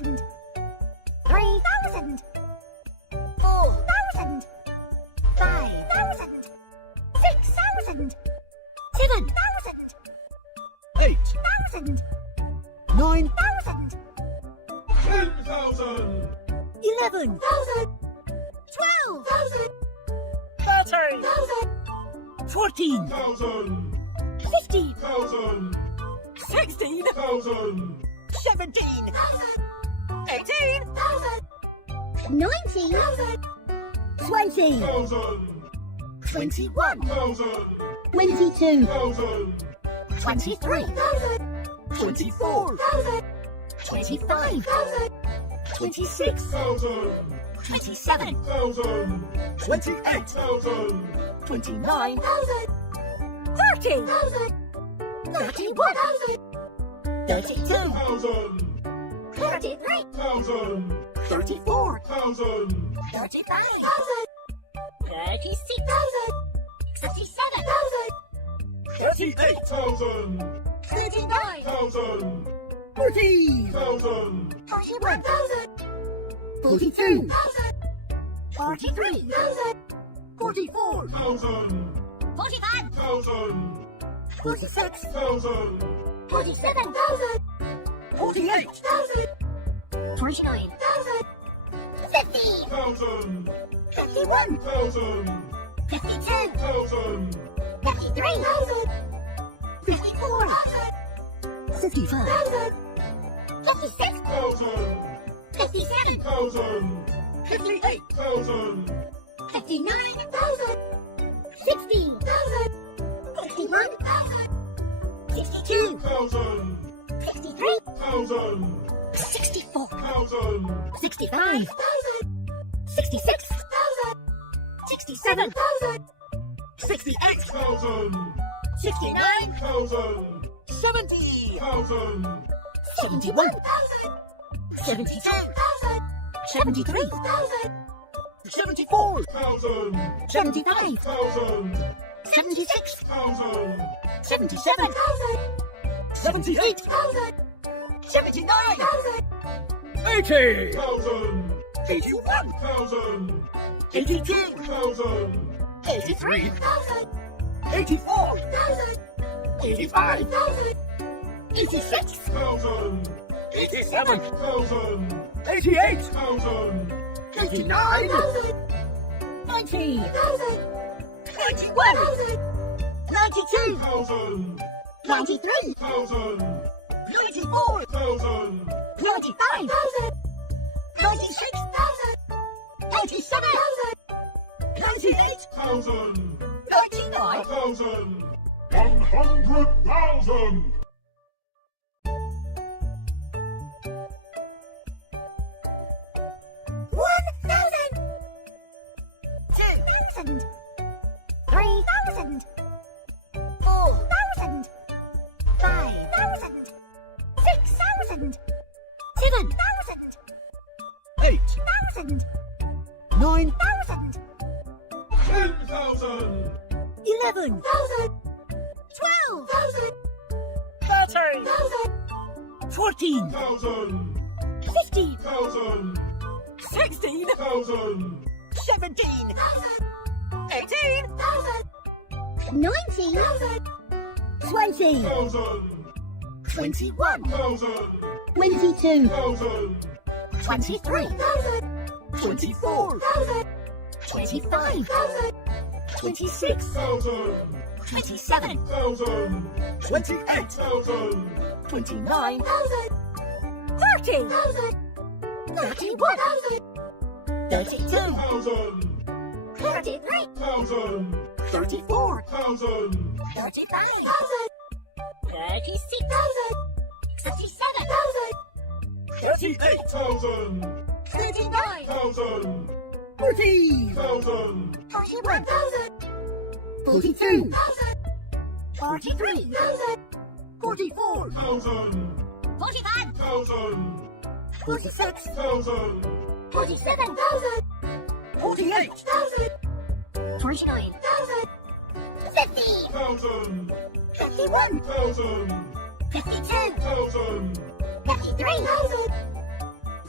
3,000, 3,000, 4,000, 5,000, 6,000, 7,000, 8,000, 9,000, 10,000, 11,000, 12,000, 13,000, 14,000, 15,000, 16,000, 17,000, 18,000, 19,000, 20,000, 21,000, 22,000, 23,000, 24,000, 25,000, 26,000, 27,000, 28,000, 29,000, 30,000, 31,000, 32,000, 33,000, 34,000, 35,000, 36,000, 37,000, 38,000, 39,000, 40,000, 41,000, 42,000, 43,000, 44,000, 45,000, 46,000, 47,000, 48,000, 49,000, 50,000, 51,000, 52,000, 53,000, 54,000, 55,000, 56,000, 57,000, 58,000, 59,000, 60,000, 61,000, 62,000, 63,000, 64,000, 65,000, 66,000, 67,000, 68,000, 69,000, 70,000, 71,000, 72,000, 73,000, 74,000, 75,000, 76,000, 77,000, 78,000, 79,000, 80,000, 81,000, 82,000, 83,000, 84,000, 85,000, 86,000, 87,000, 88,000, 89,000, 90,000, 91,000, 92,000, 93,000, 94,000, 95,000, 96,000, 97,000, 98,000, 99,000, 100,000. 1,000, 2,000, 3,000, 4,000, 5,000, 6,000, 7,000, 8,000, 8,000, 9,000, 10,000, 11,000, 12,000, 13,000, 14,000, 15,000, 16,000, 17,000, 18,000, 19,000, 20,000, 21,000, 22,000, 23,000, 24,000, 25,000, 26,000, 27,000, 28,000, 29,000, 30,000, 31,000, 32,000, 33,000, 34,000, 35,000, 36,000, 37,000, 38,000, 39,000, 40,000, 41,000, 42,000, 43,000, 44,000, 45,000, 46,000, 46,000, 47,000, 48,000, 49,000, 50,000, 51,000, 52,000, 53,000,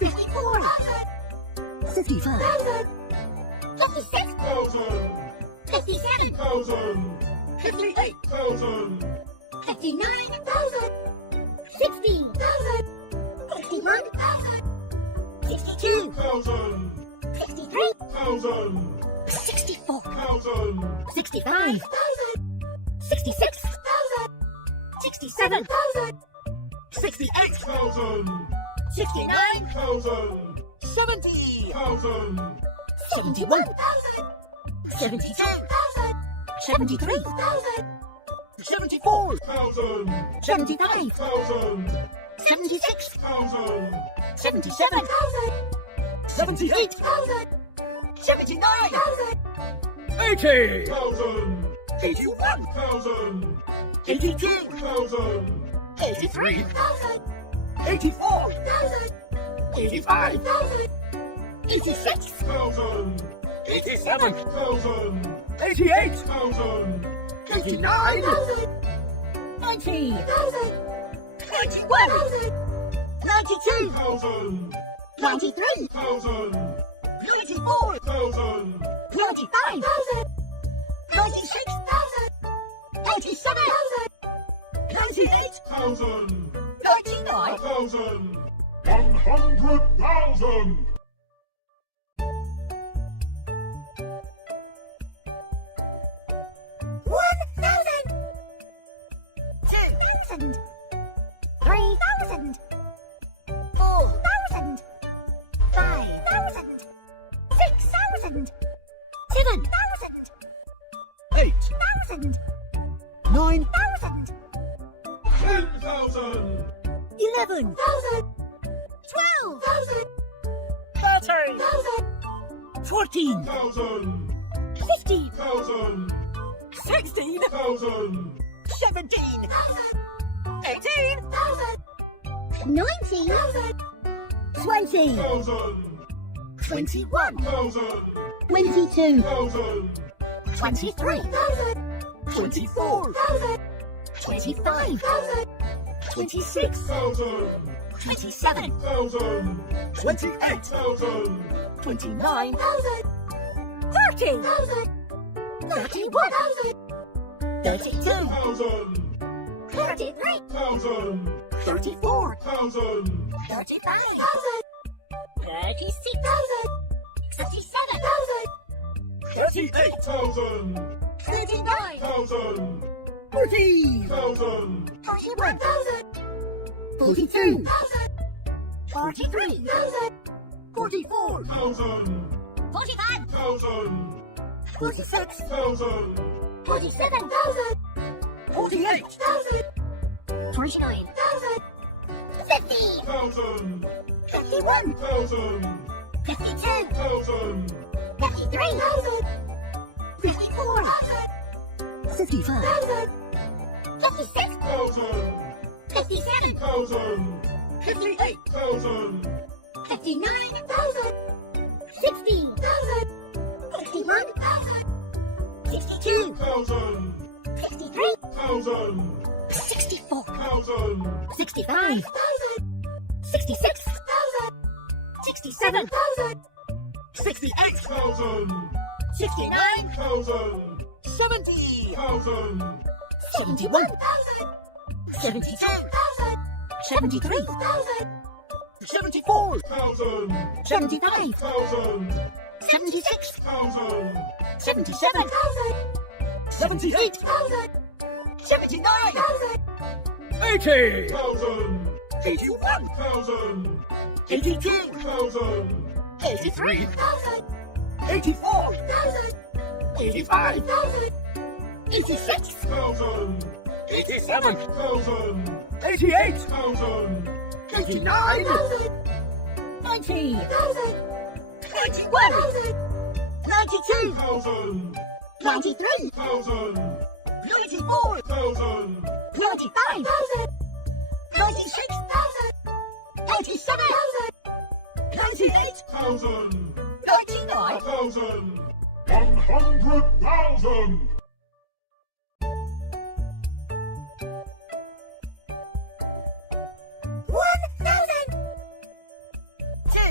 54. 55. 56. 57. 58. 59. 60. 61. 62. 63. 64. 65. 66. 67. 68. 69. 70. 71. 72. 73. 74. 75. 76. 77. 78. 79. 80. 81. 82. 83. 84. 85. 86. 87. 88. 89. 90. 91. 92. 93. 94. 95. 96. 97. 98. 99. 100,000. 1,000. 2,000. 3,000. 4,000. 5,000. 6,000. 7,000. 8. 8,000. 9. 9,000. 10,000. 11,000. 12,000. 13,000. 14,000. 15,000. 16,000. 17,000. 18,000. 19,000. 20,000. 21,000. 22,000. 23,000. 24,000. 25,000. 26,000. 27,000. 28,000. 29,000. 30,000. 31,000. 32,000. 33,000. 34,000. 35,000. 36,000. 37,000. 38,000. 39,000. 40,000. 41,000. 42,000. 43,000. 44,000. 45,000. 46,000. 47,000. 47,000. 48,000. 49,000. 50. 1,000. 51. 52. 1,000. 53,000. 54. 55,000. 56. 57. 58,000. 59,000. 60,000. 61,000. 62,000. 63,000. 64,000. 65,000. 66,000. 67,000. 68,000. 69,000. 70,000. 71,000. 72,000. 73,000. 74,000. 75,000. 76,000. 77,000. 78,000. 79,000. 80,000. 81,000. 82,000. 83,000. 84,000. 85,000. 86,000. 87,000. 88,000. 89,000. 90,000. 91,000. 92,000. 93,000. 94,000. 95,000. 96,000. 87,000. 98,000. 99,000. 100,000. 1,000. 2,000.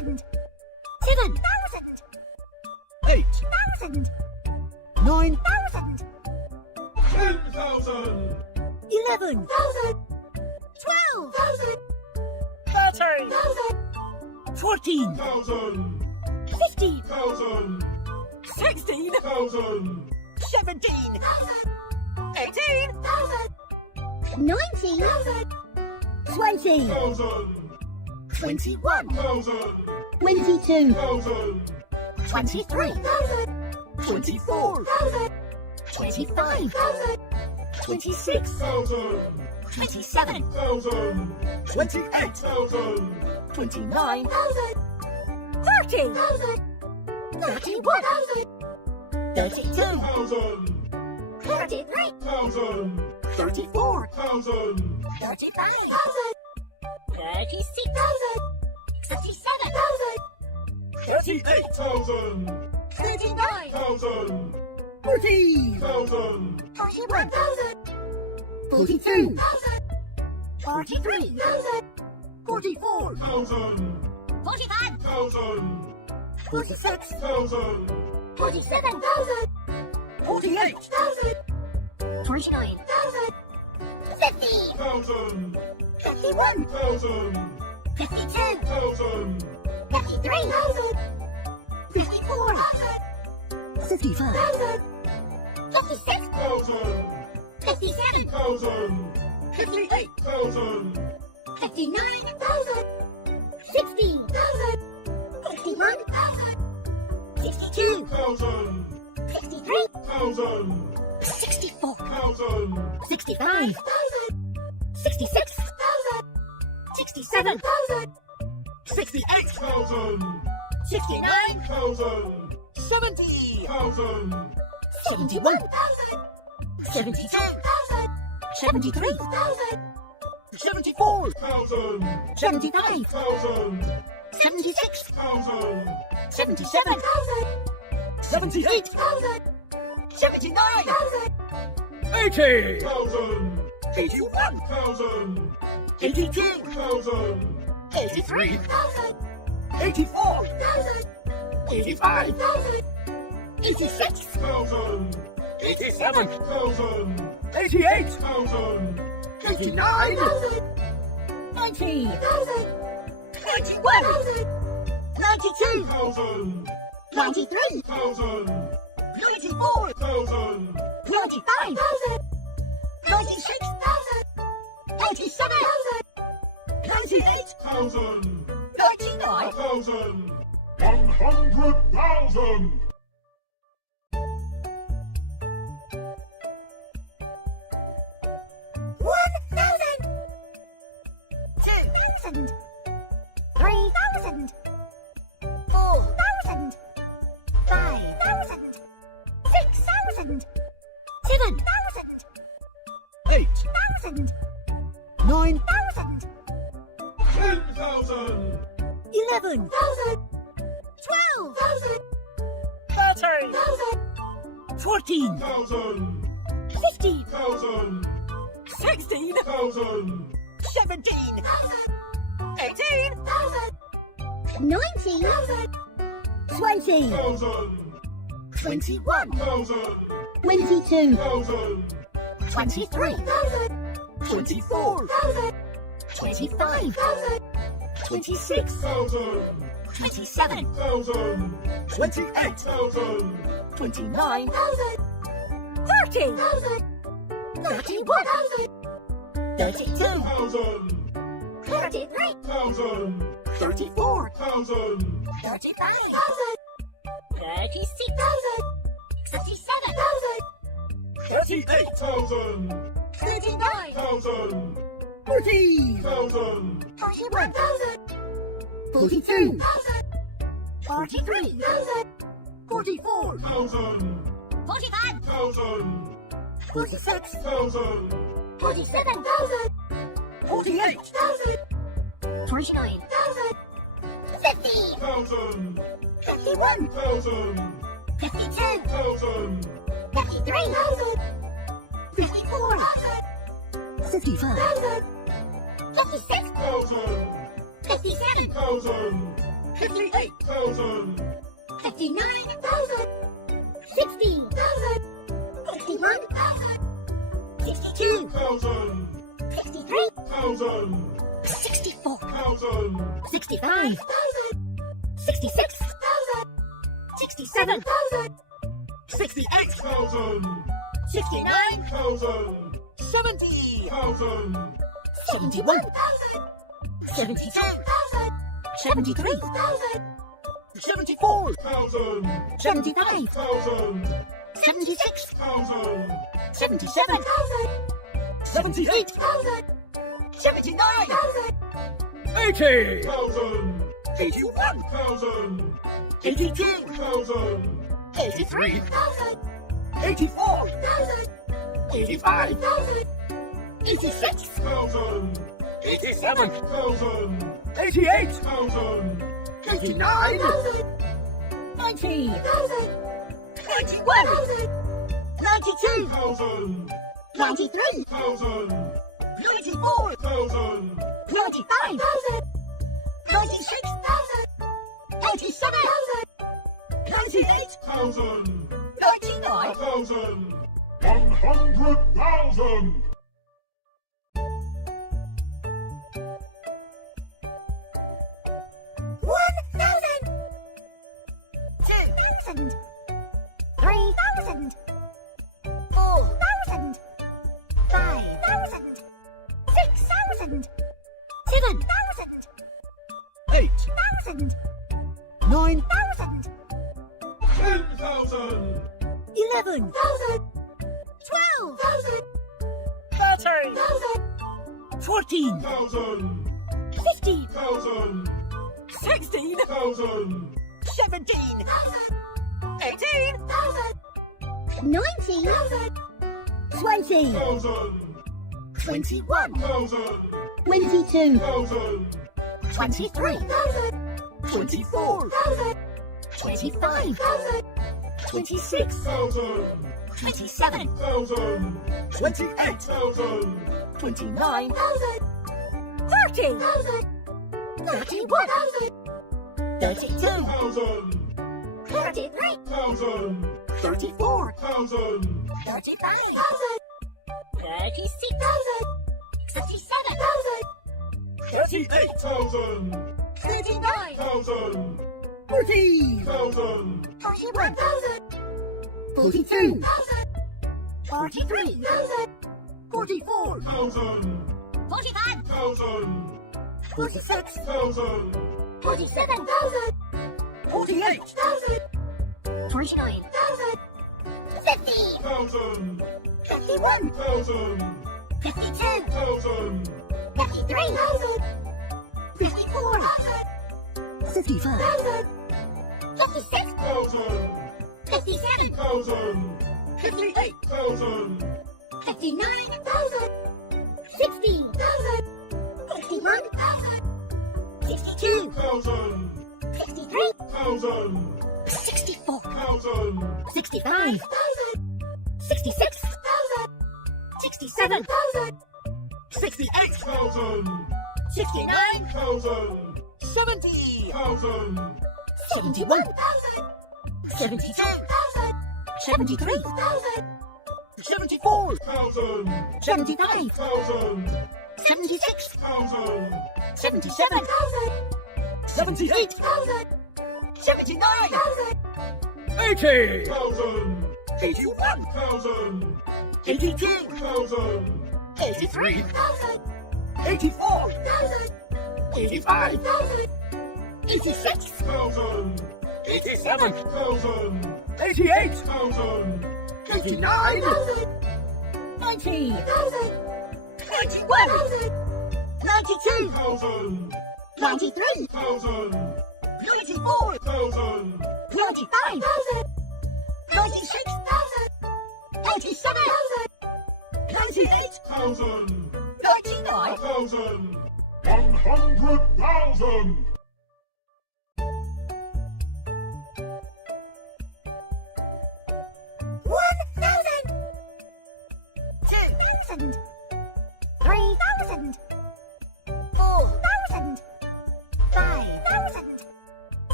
7,000. 7,000. 8,000. 9,000. 10,000. 11,000. 12,000. 13,000. 14,000. 15,000. 16,000. 17,000. 18,000. 19,000. 20,000. 21,000. 22,000. 23,000. 24,000. 25,000. 26,000. 27,000. 28,000. 29,000. 30,000. 31,000. 32,000. 33,000. 34,000. 35,000. 36,000. 37,000. 38,000. 39,000. 40,000. 41,000. 42,000. 43,000. 44,000. 45,000. 46,000. 47,000. 48,000. 49,000. 50,000. 51,000. 52,000. 53,000. 53,000. 54,000. 55,000. 56,000. 57,000. 58,000. 59,000. 60,000. 61,000. 62,000. 63,000. 64,000. 65,000. 66,000. 67,000. 68,000. 69,000. 70,000. 71,000. 72,000. 73,000. 74,000. 75,000. 76,000. 77,000. 78,000. 79,000. 80,000. 80,000. 81,000. 82,000. 83,000. 83,000. 84,000. 85,000. 86,000. 87,000. 88,000. 89,000. 90,000. 91,000. 92,000. 93,000. 94,000. 95,000. 96,000. 97,000. 98,000. 99,000. 100,000. 1,000. 2,000. 3,000. 4,000. 5,000. 6,000. 7,000. 8,000. 8,000. 9,000. 10,000. 11,000. 12,000. 13,000. 14,000. 15,000. 15,000. 16,000. 17,000. 18,000. 19,000. 20,000. 21,000. 22,000. 23,000. 24,000. 25,000. 26,000. 27,000. 28,000. 29,000. 30,000. 31,000. 32,000. 33,000. 34,000. 35,000. 36,000. 37,000. 38,000. 39,000. 40,000. 41,000. 42,000. 43,000. 44,000. 45,000. 46,000. 47,000. 48,000. 49,000. 50,000. 51,000. 52,000. 53,000. 54,000. 55,000. 56,000. 56,000. 57,000. 58,000. 59,000. 60,000. 61,000. 62,000. 63,000. 64,000. 65,000. 66,000. 67,000. 68,000. 69,000. 70,000. 71,000. 72,000. 73,000. 74,000. 75,000. 76,000. 77,000. 78,000. 79,000. 80,000. 81,000. 82,000. 83,000. 84,000. 85,000. 86,000. 87,000. 88,000. 89,000. 90,000. 91,000. 92,000. 93,000. 94,000. 95,000. 96,000. 97,000. 98,000. 99,000. 100,000. 1,000. 2,000. 3,000. 4,000. 5,000. 6,000. 7,000. 8,000. 9,000. 10,000. 11,000. 12,000. 13,000. 14,000. 1,000. 15,000. 1,000. 16,000. 1,000. 17,000. 18,000. 19,000. 20,000. 1,000. 21,000. 1,000. 22,000. 1,000. 23,000. 24,000. 25,000. 26,000. 27,000. 28,000. 29,000. 30,000. 31,000. 32,000. 33,000. 34,000. 35,000. 36,000. 37,000. 38,000. 39,000. 40,000. 41,000. 42,000. 43,000. 44,000. 45,000. 46,000. 47,000. 48,000. 49,000. 50,000. 51,000. 52,000. 53,000. 54,000. 55,000. 56,000. 57,000. 58,000. 59,000. 60,000. 61,000. 62,000. 63,000. 64,000. 65,000. 66,000. 67,000. 68,000. 69,000. 70,000. 71,000. 72,000. 73,000. 74,000. 75,000. 76,000. 77,000. 78,000. 79,000. 80,000. 81,000. 82,000. 83,000. 84,000. 85,000. 86,000. 87,000. 88,000. 89,000. 90,000. 91,000. 92,000. 93,000. 94,000. 95,000. 96,000. 97,000. 98,000. 99,000. 100,000. 1,000. 2,000. 3,000. 4,000. 5,000.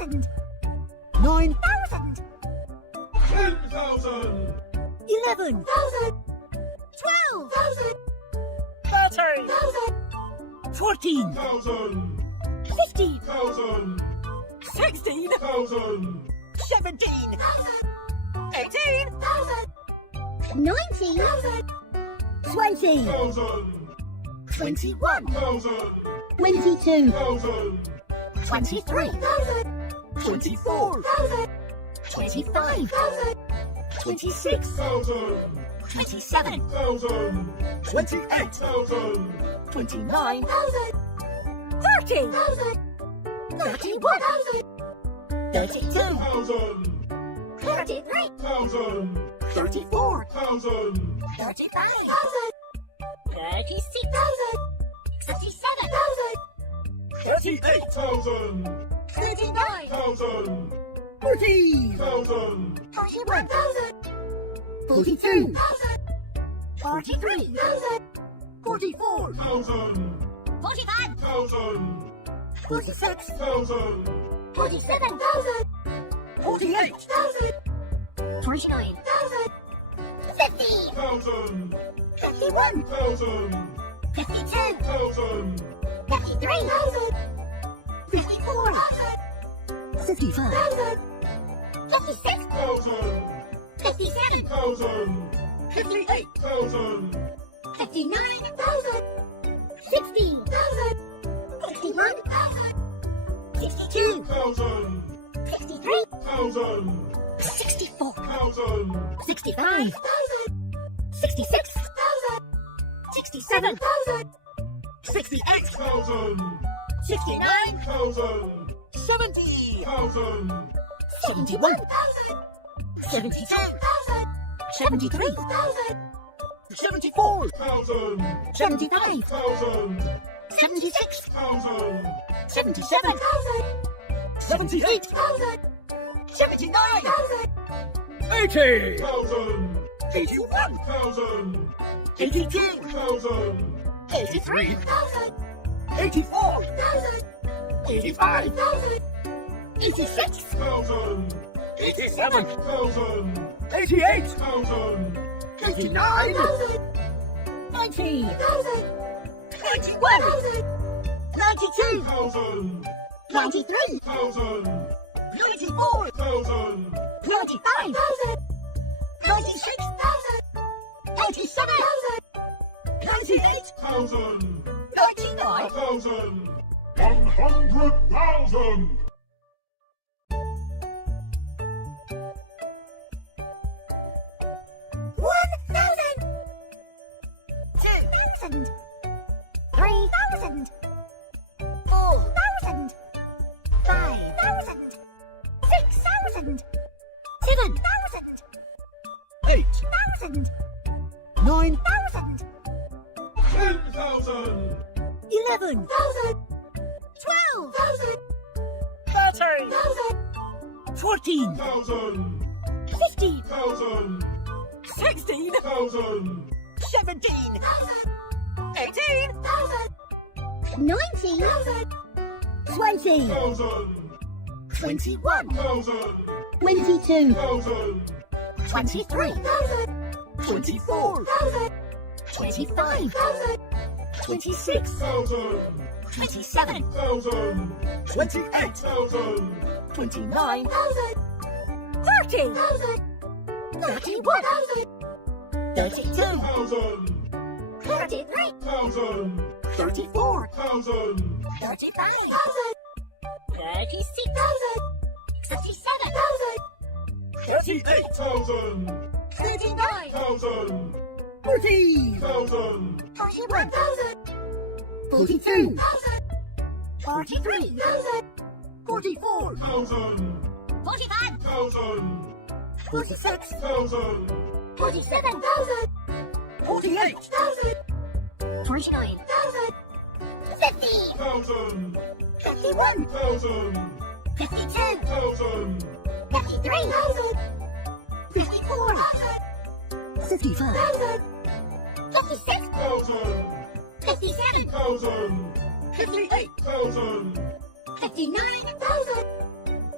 8,000. 9,000. 10,000. 11,000. 12,000. 13,000. 14,000. 15,000. 16,000. 17,000. 18,000. 19,000. 20,000. 21,000. 22,000. 23,000. 24,000. 25,000. 26,000. 27,000. 28,000. 29,000. 30,000. 31,000. 32,000. 33,000. 34,000. 35,000. 36,000. 37,000. 38,000. 39,000. 40,000. 40,000. 41,000. 42,000. 43,000. 44,000. 45,000. 46,000. 47,000. 48,000. 49,000. 50. 1,000. 51,000. 52,000. 53,000. 53,000. 54,000. 55,000. 56,000. 57,000. 58,000. 58,000. 59,000. 60,000. 61,000. 62,000. 63,000. 64,000. 1,000. 65,000. 66,000. 67,000. 68,000. 69,000. 70,000. 71,000. 72,000. 73,000. 74,000. 75,000. 76,000. 77,000. 78,000. 79,000. 80,000. 81,000. 82,000. 83,000. 84,000. 85,000. 86,000. 87,000. 88,000. 89,000. 90,000. 91,000. 92,000. 93,000. 94,000. 95,000. 96,000. 97,000. 98,000. 99,000. 100,000. 1,000. 2,000. 3,000. 4,000. 5,000. 6,000. 7,000. 8,000. 9,000. 10,000. 11,000. 12,000. 13,000. 14,000. 1,000. 15,000. 16,000. 1,000. 17,000. 18,000. 19,000. 20,000. 1,000. 21,000. 22,000. 23,000. 24,000. 25,000. 26,000. 27,000. 28,000. 29,000. 30,000. 31,000. 32,000. 1,000. 34,000. 1,000. 35,000. 36,000. 37,000. 38,000. 39,000. 40,000. 1,000. 41,000. 42,000. 43,000. 44,000. 1,000. 45,000. 1,000. 46,000. 47,000. 48,000. 49,000. 50,000. 1,000. 51,000. 1,000. 52,000. 53,000. 54,000. 55,000. 1,000. 57,000. 1,000. 58,000. 59,000.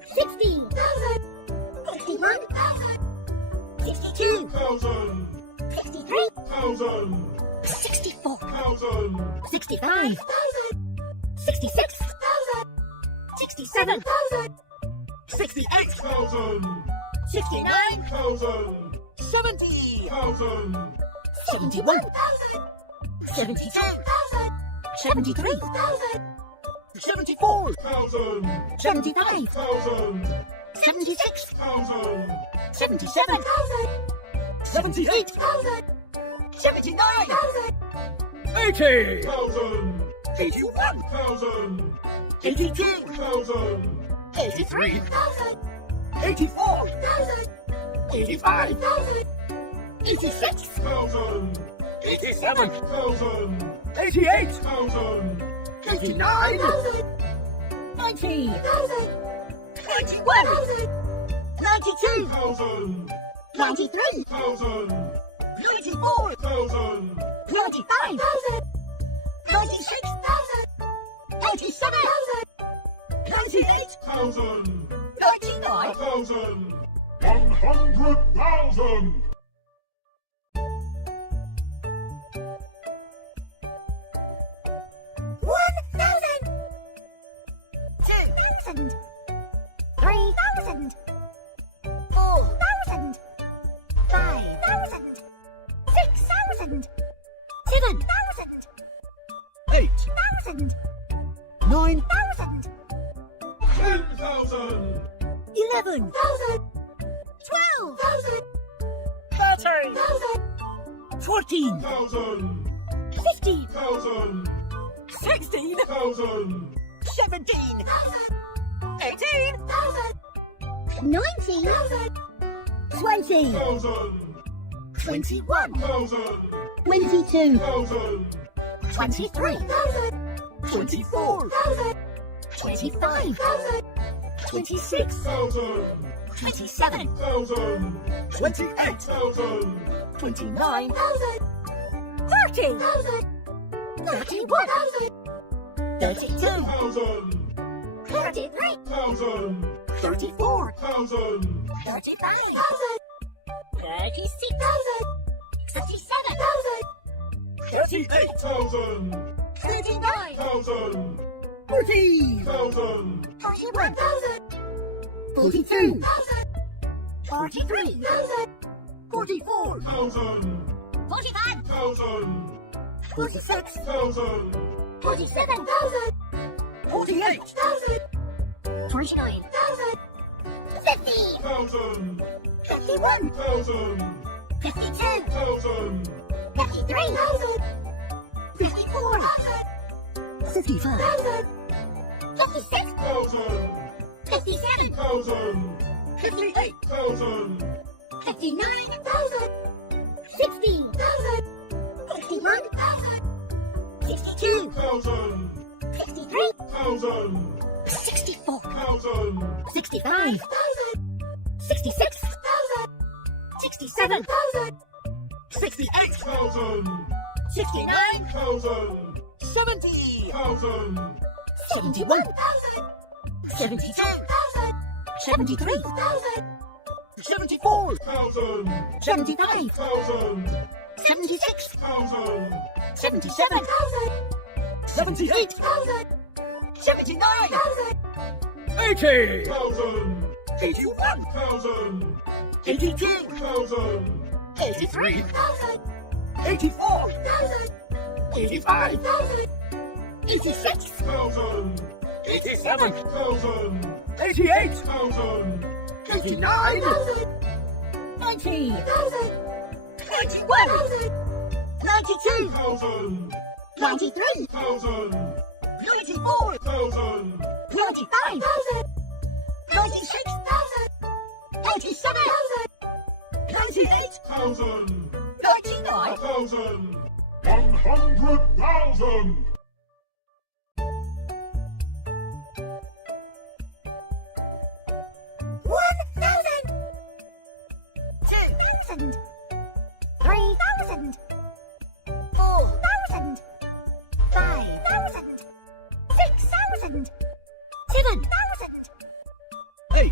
60. 61. 62. 63. 64. 65. 66. 67. 68. 69. 70. 71. 72. 73. 74. 75. 76. 77. 78. 79. 80. 81. 82. 83. 84. 85. 86. 87. 88. 89. 90. 91. 92. 93. 94. 95. 96. 97. 98. 99. 100,000. 1,000. 2,000. 3,000. 4,000. 5,000. 6,000. 7,000. 8,000. 9,000. 10,000. 11. 12. 13. 14. 15. 16. 17. 18. 19. 20. 21. 22. 23. 24. 25. 26. 27. 28. 29. 30. 31. 32. 33. 34. 35. 36. 37. 38,000. 39. 40,000. 41. 42. 43. 44,000. 45. 46. 1,000. 47. 48,000. 49. 50. 51. 52. 53. 54. 55, 56. 57. 58,000. 59. 60. 61. 62. 63. 64. 65. 66. 67. 68. 69. 70. 71. 72. 73. 74,000. 75. 76. 77. 78,000. 79. 80,000. 81. 82. 83. 84,000. 85. 86. 87,000. 88,000. 89. 90. 91. 92. 93. 94. 95. 96. 97. 98. 99. 100,000. 1,000. 2,000. 3,000. 4,000. 5,000. 6,000. 7,000.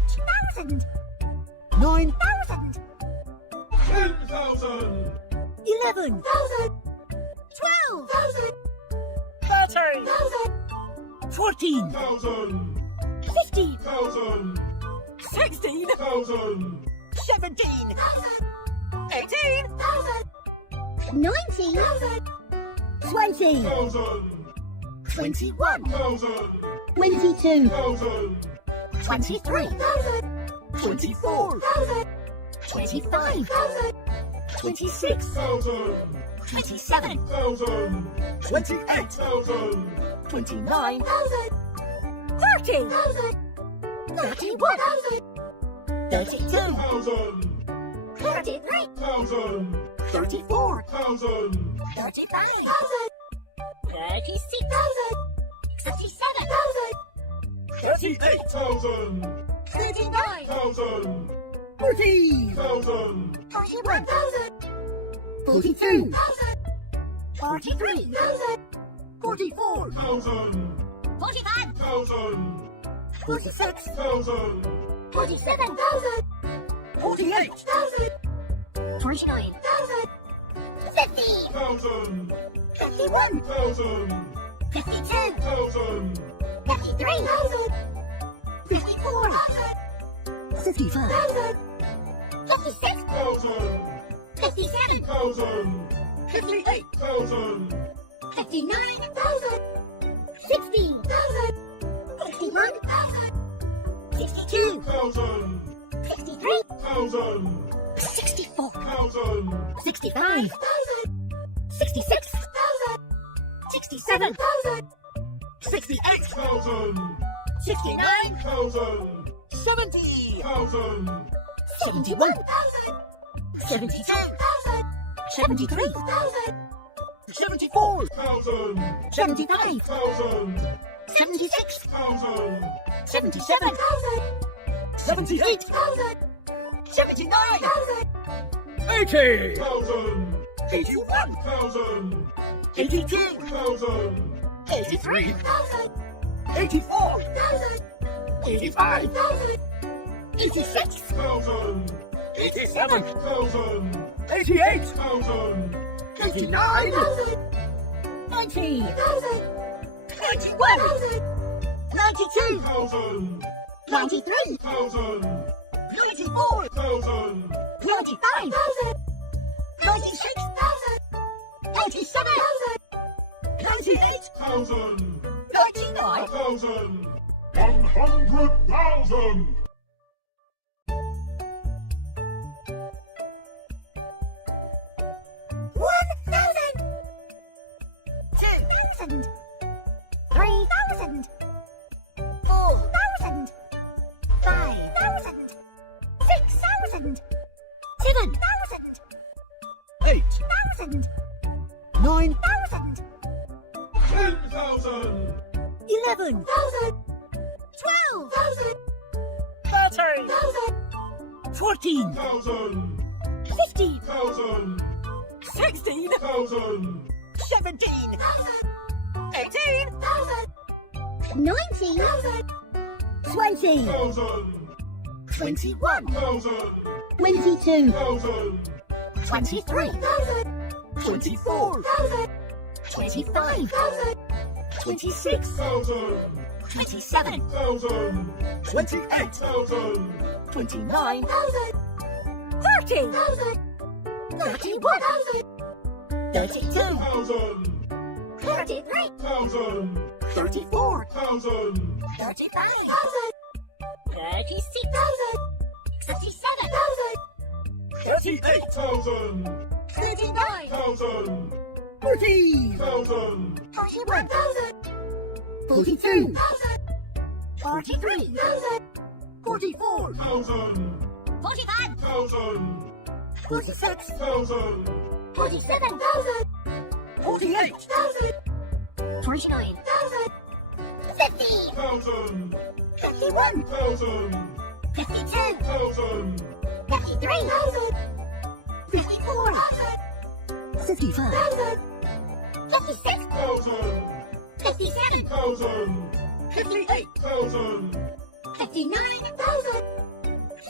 8,000. 9,000. 10,000. 11,000. 12,000. 13,000. 14,000. 15,000. 16,000. 17,000. 18,000. 19,000. 20,000. 21,000. 22,000. 23,000. 24,000. 25,000. 26,000. 27,000. 28,000. 29,000. 30,000. 31,000. 32,000. 33,000. 34,000. 35,000. 36,000. 37,000. 38,000. 39,000. 40,000. 41,000. 42,000. 43,000. 44,000. 45,000. 46,000. 47,000. 48,000. 49,000. 50,000. 51,000. 52,000. 53,000. 54,000. 55,000. 56,000. 57,000. 58,000. 59,000. 60,000. 61,000. 62,000. 63,000. 64,000. 65,000. 66,000. 67,000. 68,000. 69,000. 70,000. 71,000. 72,000. 73,000. 74,000. 75,000. 76,000. 77,000. 78,000. 79,000. 80,000. 81,000. 82,000. 83,000. 84,000. 85,000. 86,000. 87,000. 88,000. 89,000. 90,000. 91,000. 92,000. 93,000. 94,000. 95,000. 96,000. 97,000. 98,000. 99,000. 100,000. 1,000. 2,000. 3,000. 4,000. 5,000. 6,000. 7,000. 8,000. 8,000. 9,000. 10,000. 11,000. 12,000. 13,000. 14,000. 15,000. 15,000. 16,000. 17,000. 18,000. 19,000. 20,000. 21,000. 22,000. 23,000. 24,000. 25,000. 26,000. 27,000. 28,000. 29,000. 30,000. 31,000. 32,000. 33,000. 34,000. 35,000. 36,000. 37,000. 38,000. 39,000. 40,000. 41,000. 42,000. 43,000. 44,000. 45,000. 46,000. 47,000. 48,000. 49,000. 50,000. 51,000. 52,000. 53,000. 54,000. 55,000. 56,000. 57,000. 58,000. 59,000.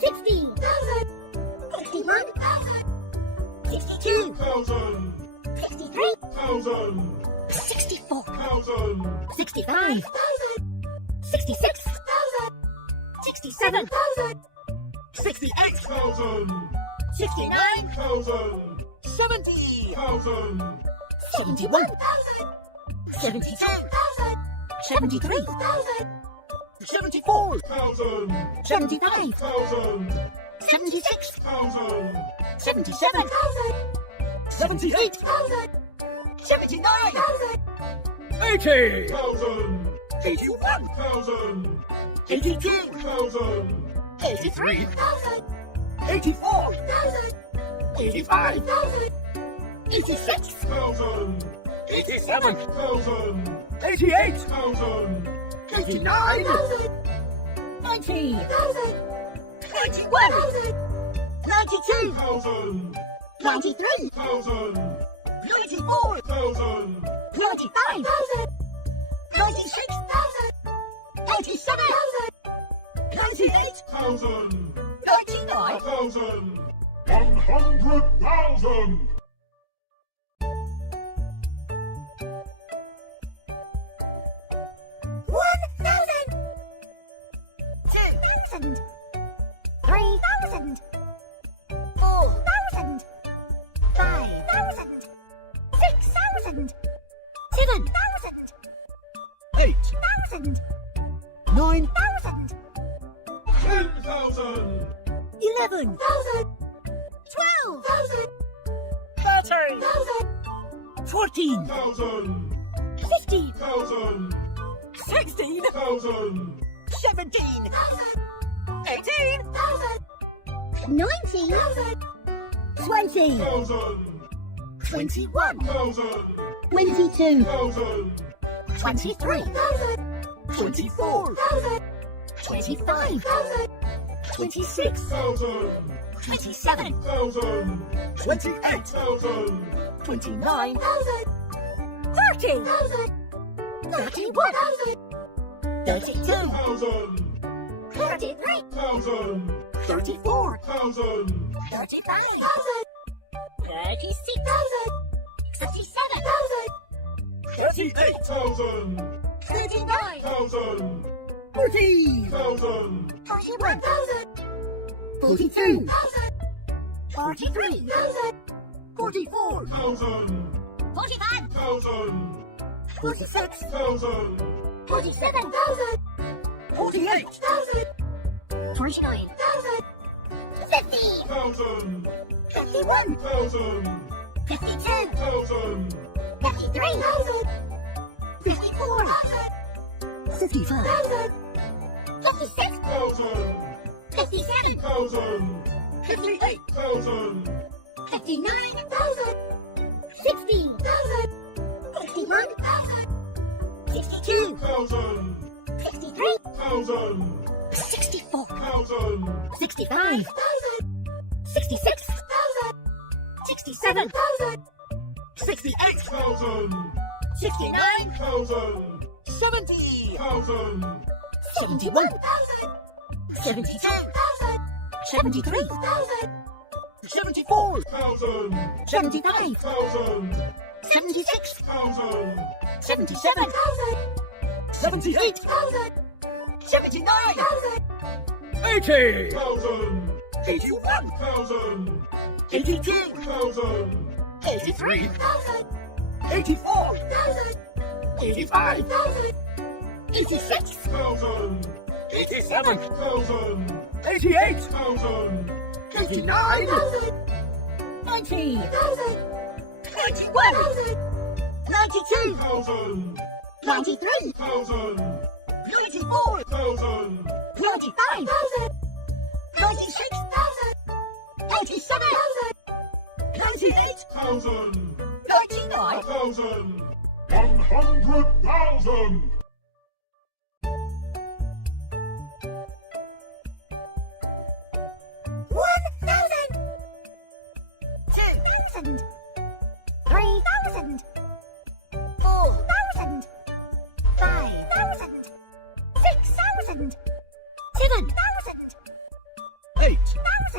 60. 61. 62. 63. 64. 65. 66. 67. 68. 69. 70. 71. 72. 73. 74. 75. 76. 77. 78. 79. 80. 81. 82. 83. 84. 85. 86. 87. 88. 89. 90. 91. 92. 93. 94. 95. 96. 97. 98. 99. 100,000! 1,000. 2,000. 3,000. 4,000. 5,000. 6,000. 7,000. 8. 8,000. 9. 9,000. 10,000! 11. 12. 13. 14. 1,000! 15. 1,000! 16. 1,000! 17. 18. 19. 20. 1,000! 21. 1,000! 22. 1,000! 23. 24. 25. 26. 1,000! 27. 1,000! 28. 1,000! 29. 30. 31. 32. 1,000! 33. 1,000! 34. 1,000! 35. 36. 37. 38. 1,000! 39. 1,000! 40. 1,000! 41. 42. 43. 44. 1,000! 45. 1,000! 46. 1,000! 47. 48. 49. 50. 1,000! 51. 1,000! 52. 1,000! 53. 54. 55. 56. 1,000! 57. 1,000! 58. 1,000! 59. 60. 61. 62. 1,000! 63. 1,000! 64. 1,000! 65. 66. 67. 68. 1,000! 69. 1,000! 70. 1,000! 71. 72. 73. 74. 1,000! 75. 1,000! 76. 1,000! 77. 78. 79. 80. 1,000! 81. 1,000! 82. 1,000! 83. 84. 85. 86. 1,000! 87. 1,000! 88. 1,000! 89. 90. 91. 92. 1,000! 93. 1,000! 94. 1,000! 95. 96. 97. 98. 1,000! 99. 1,000! 100,000! 1,000. 2,000. 3,000. 4,000. 5,000. 6,000. 7,000. 8.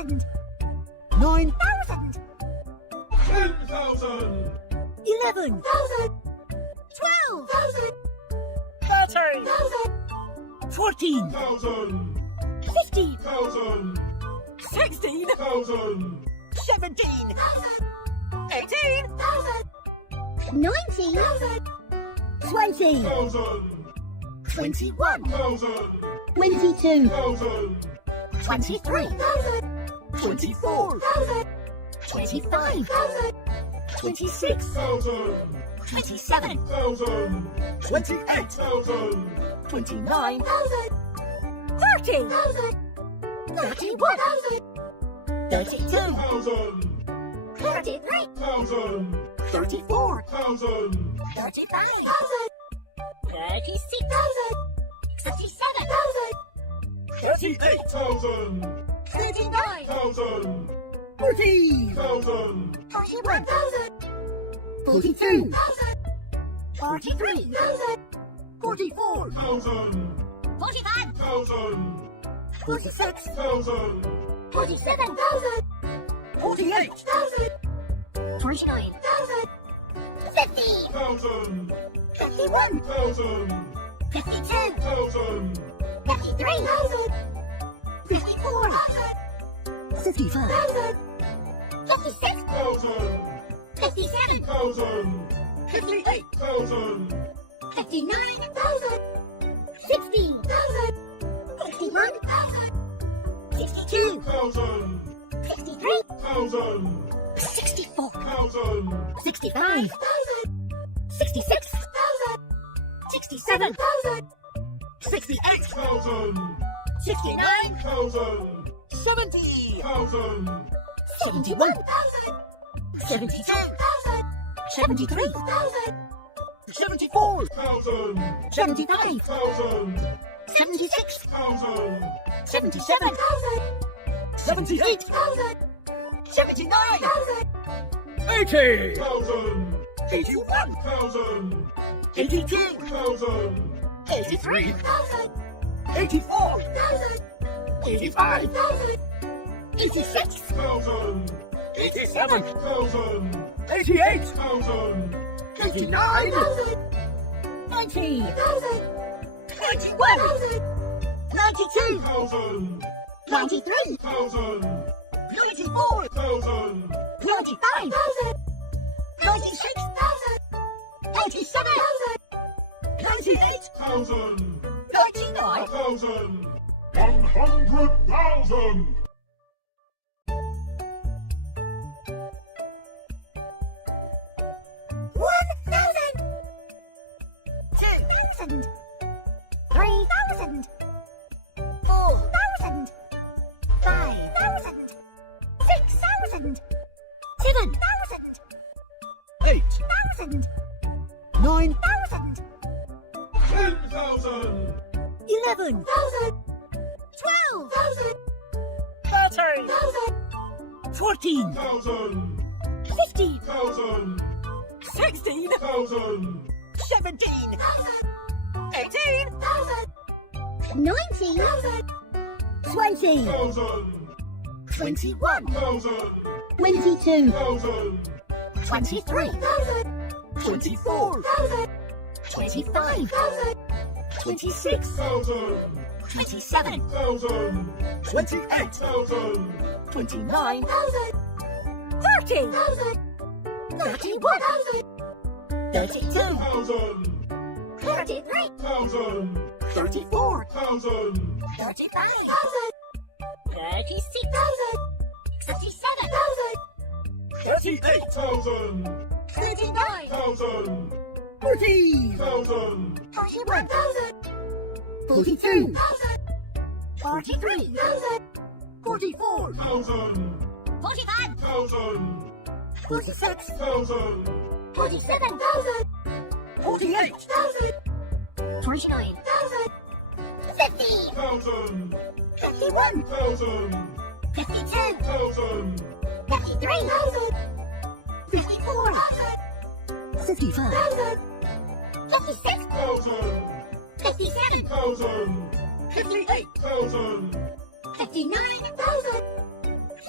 10,000. 9,000. 10,000. 11,000. 12,000. 13,000. 14,000. 15,000. 16,000. 17,000. 18,000. 19,000. 20,000. 21,000. 22,000. 23,000. 24,000. 25,000. 26,000. 27,000. 28,000. 29,000. 30,000. 31,000. 32,000. 33,000. 34,000. 35,000. 36,000. 37,000. 38,000. 39,000. 40,000. 41,000. 42,000. 43,000. 44,000. 45,000. 46,000. 47,000. 48,000. 49,000. 50,000. 51,000. 52,000. 53,000. 54,000. 55,000. 56,000. 57,000. 58,000. 59,000. 60,000. 61,000. 62,000. 63,000. 64,000. 65,000. 66,000. 67,000. 68,000. 69,000. 70,000. 71,000. 72,000. 73,000. 74,000. 75,000. 76,000. 77,000. 78,000. 79,000. 80,000. 81,000. 82,000. 83,000. 84,000. 85,000. 86,000. 87,000. 88,000. 89,000. 90,000. 91,000. 92,000. 93,000. 94,000. 95,000. 96,000. 97,000. 98,000. 99,000. 100,000. 1,000. 2,000. 3,000. 4,000. 5,000. 6,000. 7,000. 8,000. 8,000. 9,000. 10,000. 11,000. 12,000. 13,000. 14,000. 15,000. 16,000. 17,000. 18,000. 19,000. 20,000. 21,000. 22,000. 23,000. 24,000. 25,000. 26,000. 27,000. 28,000. 29,000. 30,000. 31,000. 32,000. 33,000. 34,000. 35,000. 36,000. 37,000. 38,000. 39,000. 40,000. 41,000. 42,000. 43,000. 44,000. 45,000. 46,000. 47,000. 48,000. 49,000. 50,000. 51,000. 52,000. 53,000. 54,000. 55,000. 56,000. 57,000. 58,000. 59,000.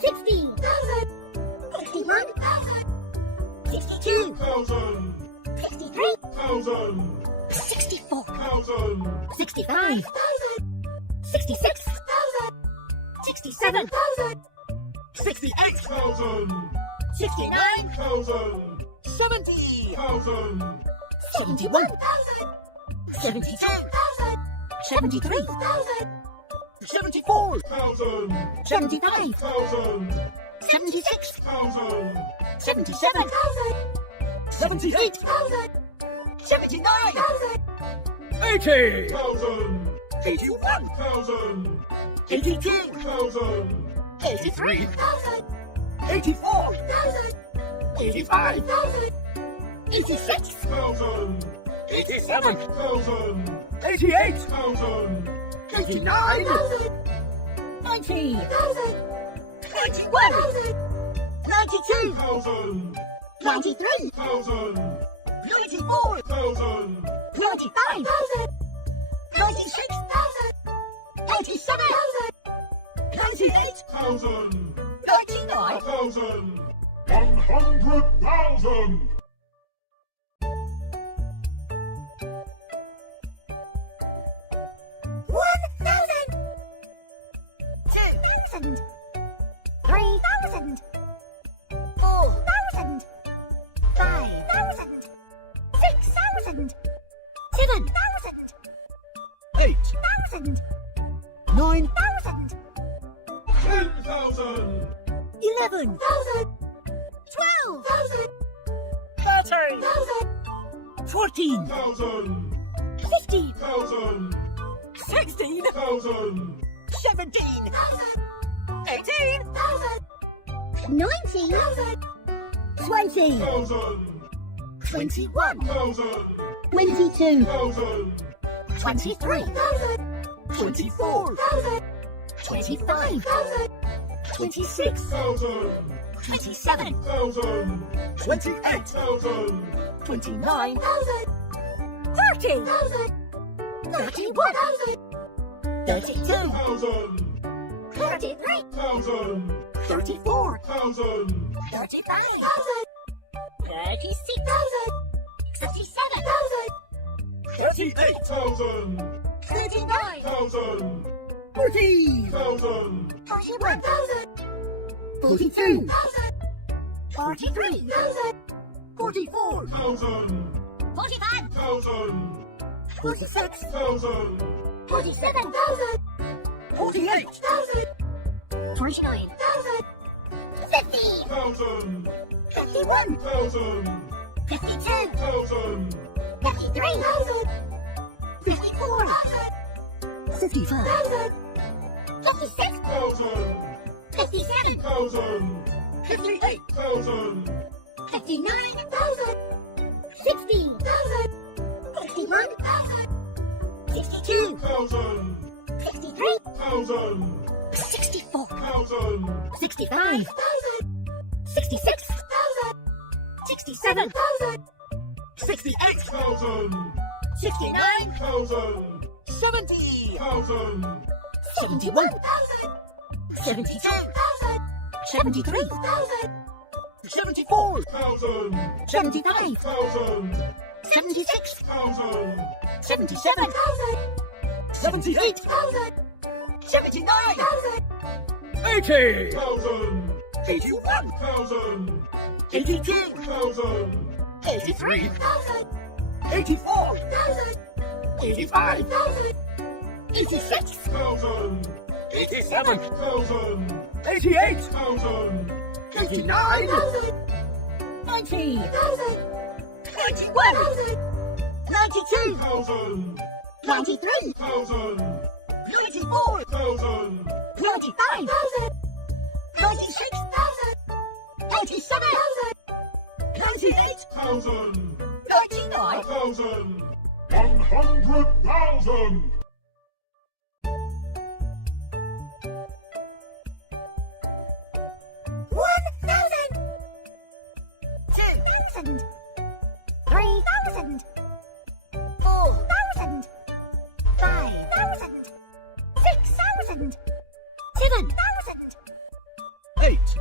60,000. 61,000. 62,000. 63,000. 64,000. 65,000. 66,000. 67,000. 68,000. 69,000. 70,000. 71,000. 72,000. 73,000. 74,000. 75,000. 76,000. 77,000. 78,000. 79,000. 80,000. 81,000. 82,000. 83,000. 84,000. 85,000. 86,000. 87,000. 88,000. 89,000. 90,000. 91,000. 92,000. 93,000. 94,000. 95,000. 96,000. 97,000. 98,000. 99,000. 100,000. 1,000. 2,000. 3,000. 4,000. 5,000. 6,000. 7,000. 8,000. 9,000. 10,000. 11,000. 12,000. 13,000. 14,000. 15,000. 16,000. 17,000. 18,000. 19,000. 20,000. 21,000. 22,000. 23,000. 24,000. 25,000. 26,000. 27,000. 28,000. 29,000. 30,000. 31,000. 32,000. 33,000. 34,000. 35,000. 36,000. 37,000. 38,000. 39,000. 40,000. 41,000. 42,000. 43,000. 44,000. 45,000. 46,000. 47,000. 48,000. 49,000. 50,000. 51,000. 52,000. 53,000. 54,000. 55, 56,000. 57,000. 58,000. 59,000. 60,000. 61,000. 62,000. 63,000. 64,000. 65,000. 66,000. 67,000. 68,000. 69,000. 70,000. 71,000. 72,000. 73,000. 74,000. 75,000. 76,000. 77,000. 78,000. 79,000. 80,000. 81,000. 82,000. 83,000. 84,000. 85,000. 86,000. 87,000. 88,000. 89,000. 90,000. 91,000. 92,000. 93,000. 94,000. 95,000. 96,000. 97,000. 98,000. 99,000. 100,000. 1,000. 2,000. 3,000. 4,000. 5,000. 6,000. 7,000.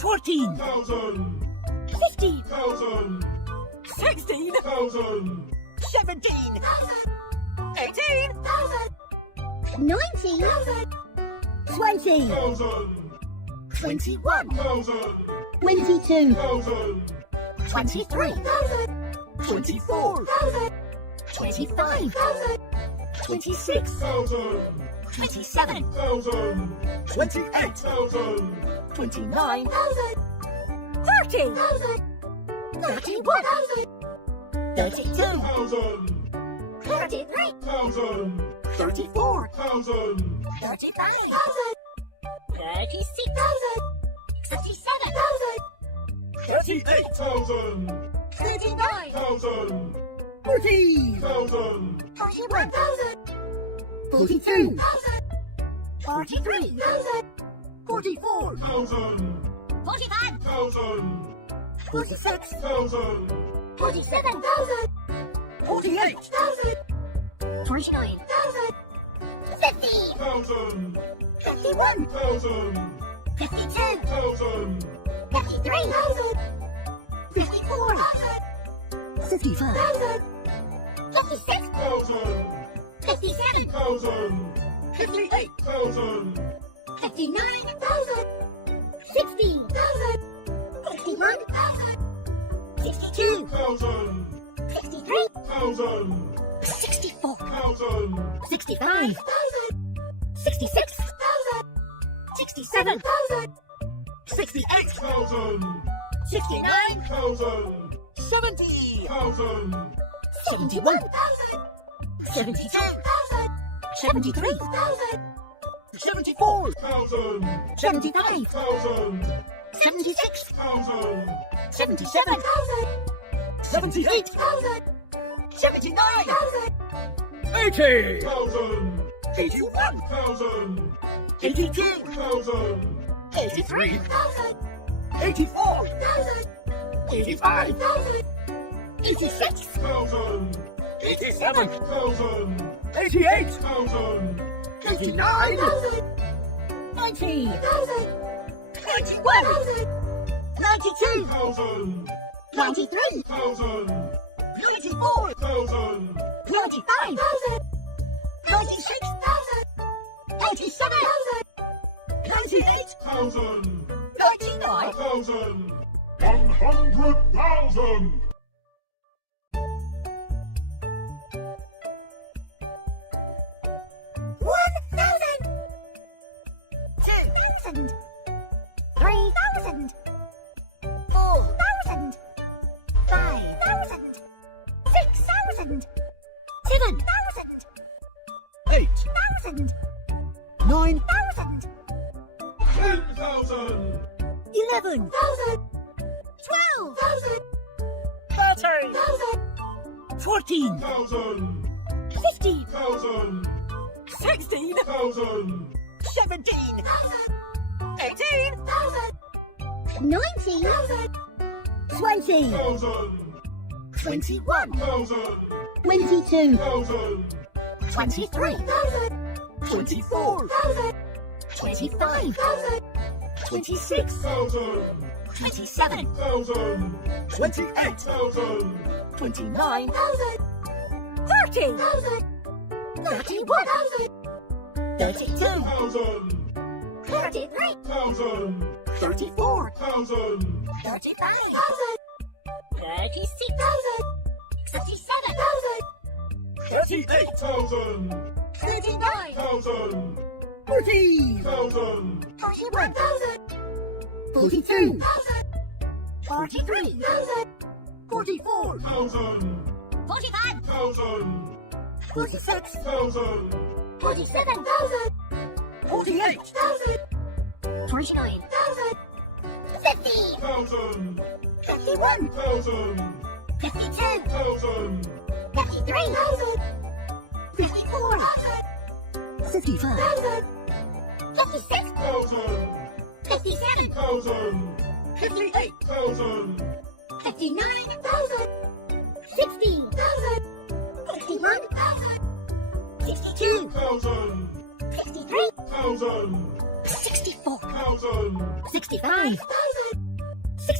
14,000. 15,000. 16,000. 17,000. 18,000. 19,000. 20,000. 21,000. 22,000. 23,000. 24,000. 25,000. 26,000. 27,000. 28,000. 29,000. 30,000. 31,000. 32,000. 33,000. 34,000. 35,000. 36,000. 37,000. 38,000. 39,000. 40,000. 41,000. 42,000. 43,000. 44,000. 45,000. 46,000. 47,000. 48,000. 49,000. 50,000. 51,000. 52,000. 53,000. 54,000. 55, 56,000. 57,000. 58,000. 59,000. 60,000. 61,000. 62,000. 63,000. 64,000. 65,000. 66,000. 67,000. 68,000. 69,000. 70,000. 71,000. 72,000. 73,000. 74,000. 75,000. 76,000. 77,000. 78,000. 79,000. 80,000. 81,000. 82,000. 83,000. 84,000. 85,000. 86,000. 87,000. 88,000. 89,000. 90,000. 91,000. 92,000. 93,000. 94,000. 95,000. 96,000. 97,000. 98,000. 99,000. 100,000. 1,000. 2,000. 3,000. 4,000. 5,000. 6,000. 7,000. 8,000. 8,000. 9,000. 10,000. 11,000. 12,000. 13,000. 14,000. 15,000. 16,000. 17,000. 18,000. 19,000. 20,000. 21,000. 22,000. 22,000. 23,000. 24,000. 25,000. 26,000. 27,000. 28,000. 29,000. 30,000. 31,000. 32,000. 33,000. 34,000. 35,000. 36,000. 37,000. 38,000. 39,000. 40,000. 41,000. 42, 43,000. 44,000. 45,000. 46,000. 47,000. 48,000. 49,000. 50,000. 51,000. 52,000. 53,000. 54,000. 55, 56,000. 57,000. 58,000. 59,000. 60,000. 61,000. 62,000. 63,000. 1,000. 64,000. 1,000. 65,000.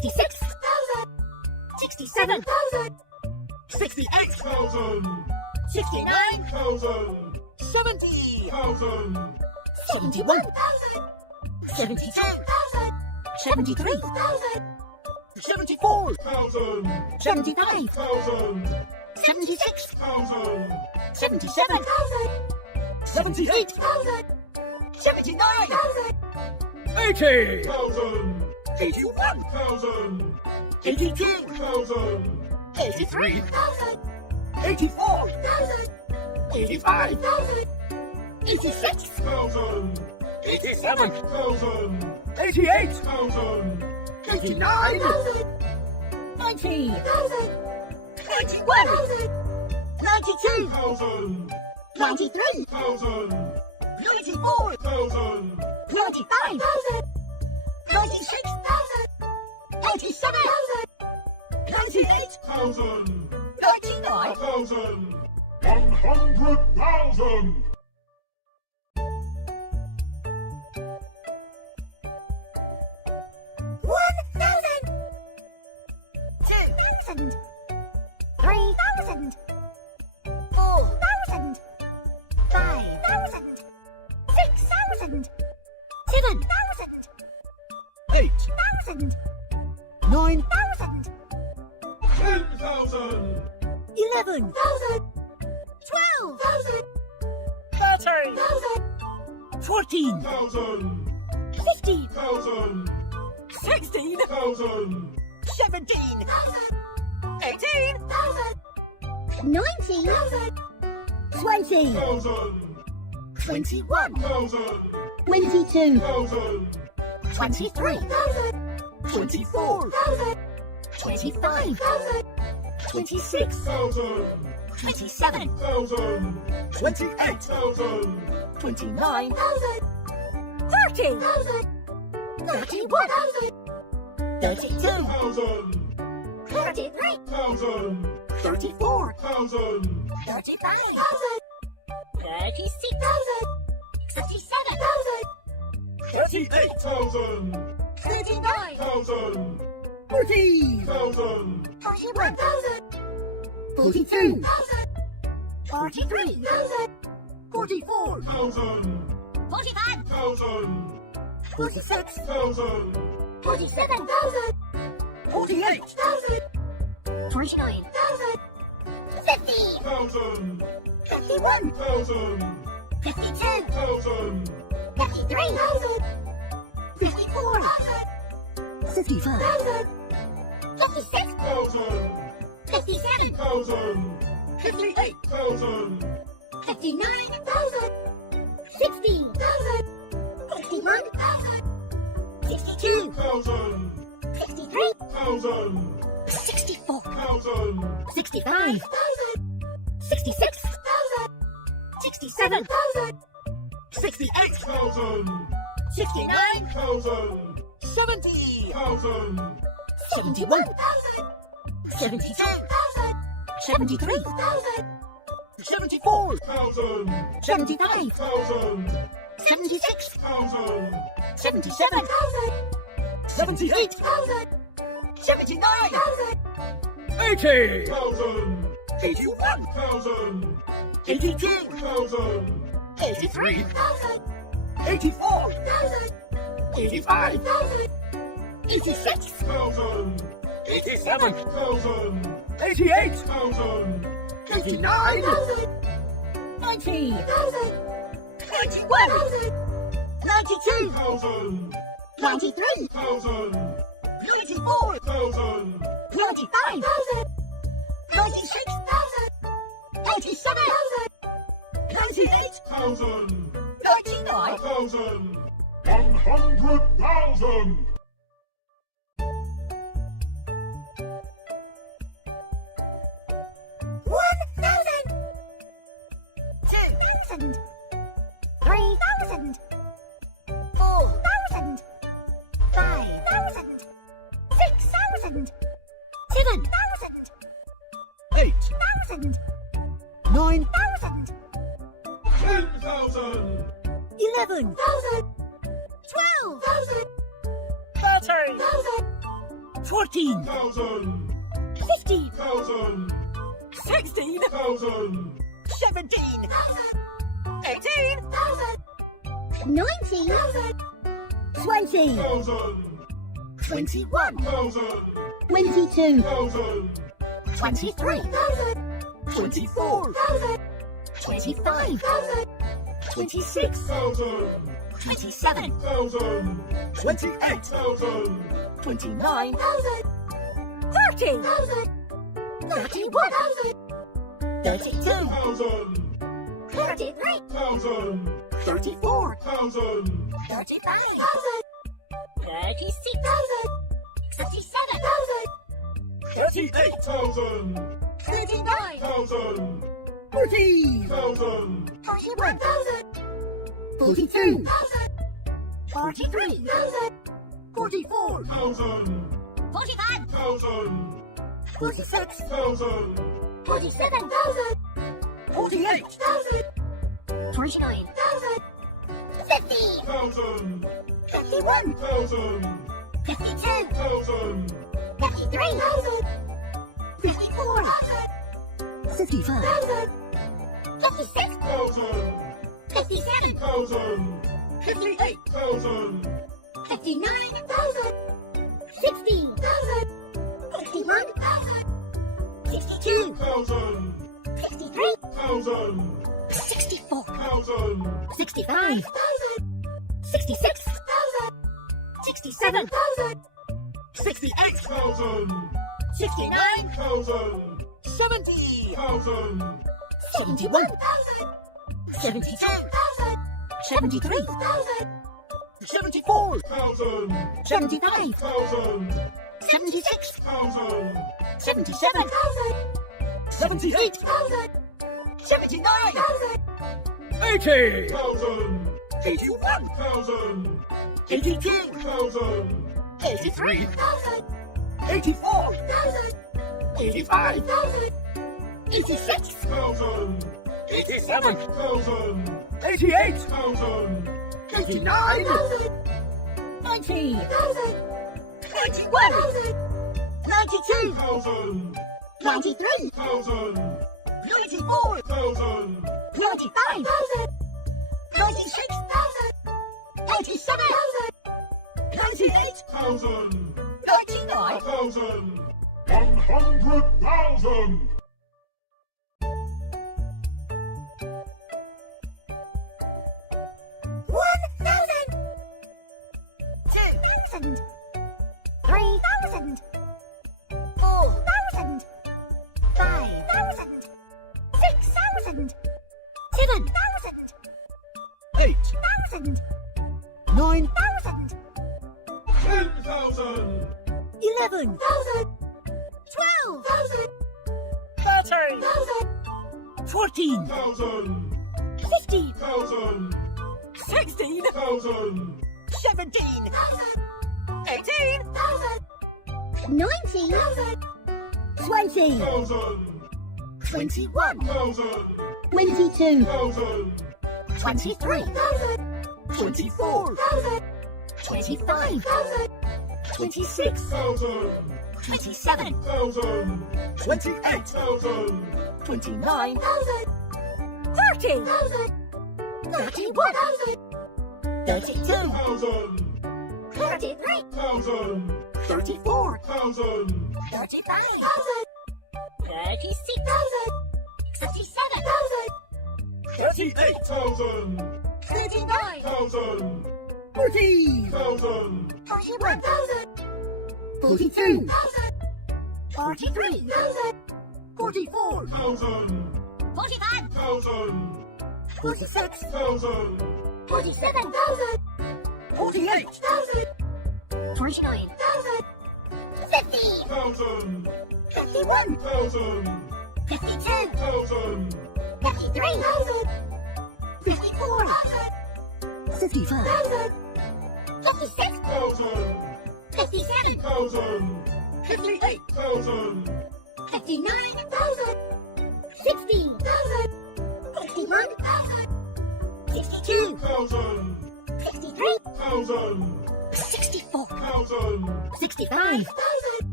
66 67 68,000. 69 1,000. 70 1,000. 71 72 73 74, 1,000. 75 1,000. 76 1,000. 77 78, 79 80, 1,000. 81, 1,000. 82, 1,000. 83, 84, 85, 86, 1,000. 87, 1,000. 88, 1,000. 89, 90 91, 92 1,000. 93 1,000. 94 1,000. 95 96 97 98 1,000. 99 1,000. 100,000. 1,000 2,000 3,000 4,000 5,000 6,000 7,000 8, 8,000 9, 9,000 10,000. 11,000 12,000 13,000 14, 1,000. 15,000 1,000. 16,000 1,000. 17,000 18,000 19,000 20,000 1,000. 21,000 1,000. 22,000 1,000. 23,000 24, 25,000 26,000 1,000. 27,000 1,000. 28, 1,000. 29,000 30,000 31,000 32,000 1,000. 33,000 1,000. 34,000 1,000. 35,000 36,000 37,000 38, 1,000. 39,000 1,000. 40, 1,000. 41,000 42, 43,000 44, 1,000. 45,000 1,000. 46,000 1,000. 47,000 48, 49,000 50 1,000. 51 1,000. 52 1,000. 53,000 54,000 55, 56,000 1,000. 57,000 1,000. 58, 1,000. 59,000 60,000 61,000 62 1,000. 63 1,000. 64 1,000. 65,000 66,000 67,000 68, 1,000. 69,000 1,000. 70,000 1,000. 71,000 72,000 73,000 74, 1,000. 75,000 1,000. 76,000 1,000. 77,000 78, 79,000 80, 1,000. 81, 1,000. 82, 1,000. 83,000 84, 85, 86,000 1,000. 87, 1,000. 88, 1,000. 89, 90,000 91, 92,000 1,000. 93,000 1,000. 94,000 1,000. 95,000 96,000 97,000 98,000 1,000. 99,000 1,000. 100,000. 1,000 2,000 3,000 4,000 5,000 6,000 7,000 8, 8,000 9, 9,000 10,000. 11,000 12,000 13,000 14, 15, 16, 17, 18, 19, 20, 21, 22, 23, 24, 25, 26, 27, 28, 29, 30, 31, 32, 33, 34, 35, 36, 37, 38, 39, 40, 41, 42, 43, 44, 45, 46, 47, 48, 49, 50, 51, 52, 53, 54, 55, 56, 57, 58, 59, 60, 61, 62, 63, 64, 65, 66, 67, 68, 69, 70, 71, 72, 73, 74, 75, 76, 77, 78, 79, 80, 81, 82, 83, 84, 85, 86, 87, 88, 89, 90, 91, 92, 93, 94, 95, 96, 87, 98, 99, 100,000! 1,000, 2,000, 3,000, 4,000, 5,000, 6,000, 7,000, 8, 1,000, 9, 1,000, 10,000! 11, 12, 13, 13, 14, 15, 16, 17, 18, 19, 20, 21, 22, 23, 24, 25, 26, 27, 28, 29, 30, 31, 32, 33, 34, 35, 36, 37, 38, 39, 40, 41, 42, 43, 44, 45, 46, 47, 48, 49, 50, 51, 52, 53, 54, 55, 56, 57, 58, 59, 60, 61, 62, 63, 64, 65,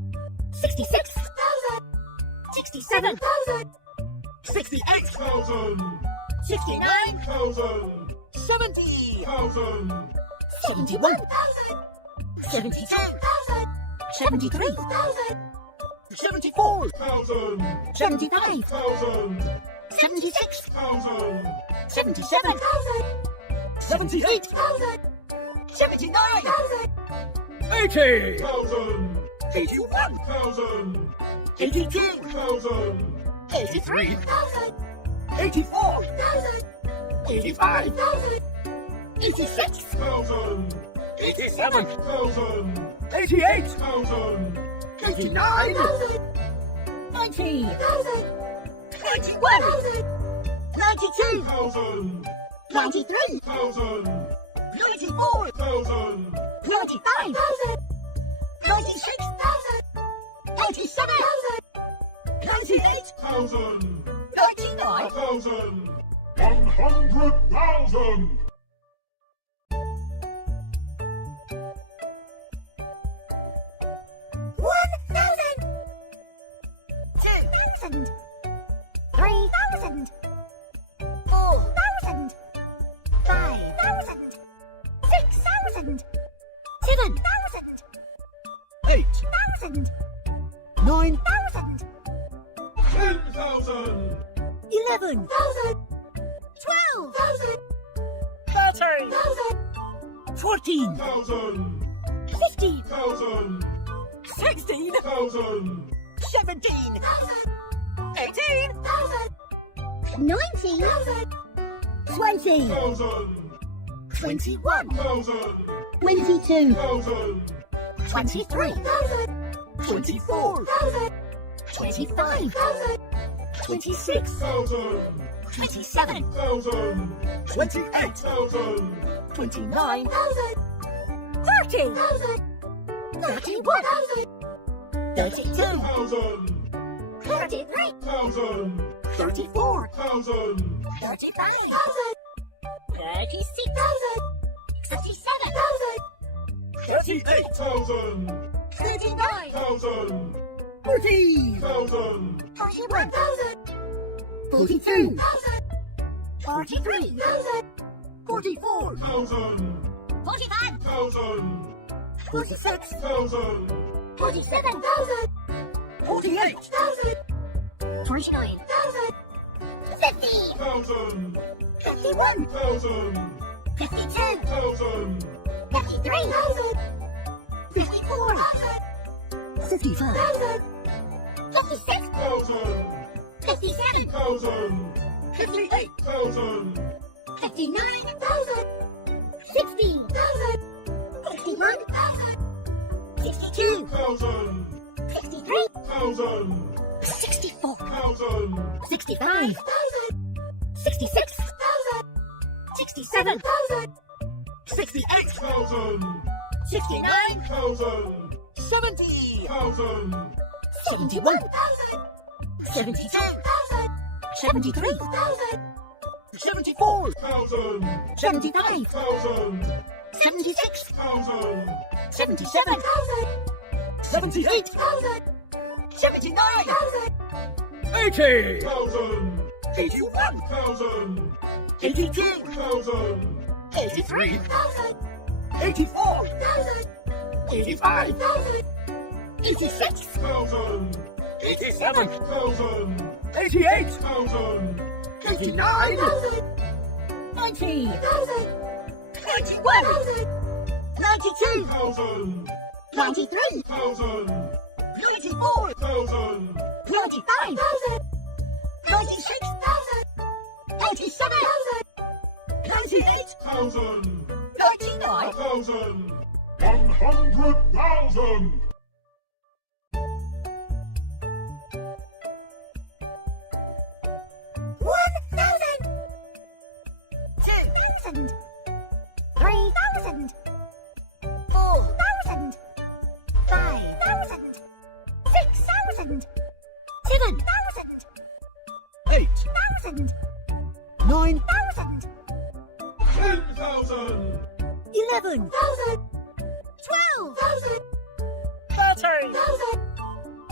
66 67 68, 69 70, 71 72 73 74, 75 76 77 78, 79 80, 81, 82, 83 84, 85, 86 87, 88, 89, 90 91, 92 93 94, 95 96 97 98 99 100,000. 1000 3000 4000 5000 6000 7000 8, 1000 9, 1000 10,000. 11 12 13 14, 15 16, 17, 18, 19 20 21 22 23 24 25 26 27 28, 29 30 31 32 33 34 35 36 37 38, 39 40, 41 42 43 44, 45 46 47 48, 49 50 51 52 53 54 55 56 57 58, 59 60 61 62 63 64 65 66 67 68, 69 70, 71 72 73 74, 75 76 77 78, 79 80, 81, 82, 83 84, 85, 86 87, 88, 89, 90 91 92 93 94 95 96 87 98 99 100,000. 1000 3000 4000 5000 6000 7000 8, 1000 9, 1000 10,000. 11 12 13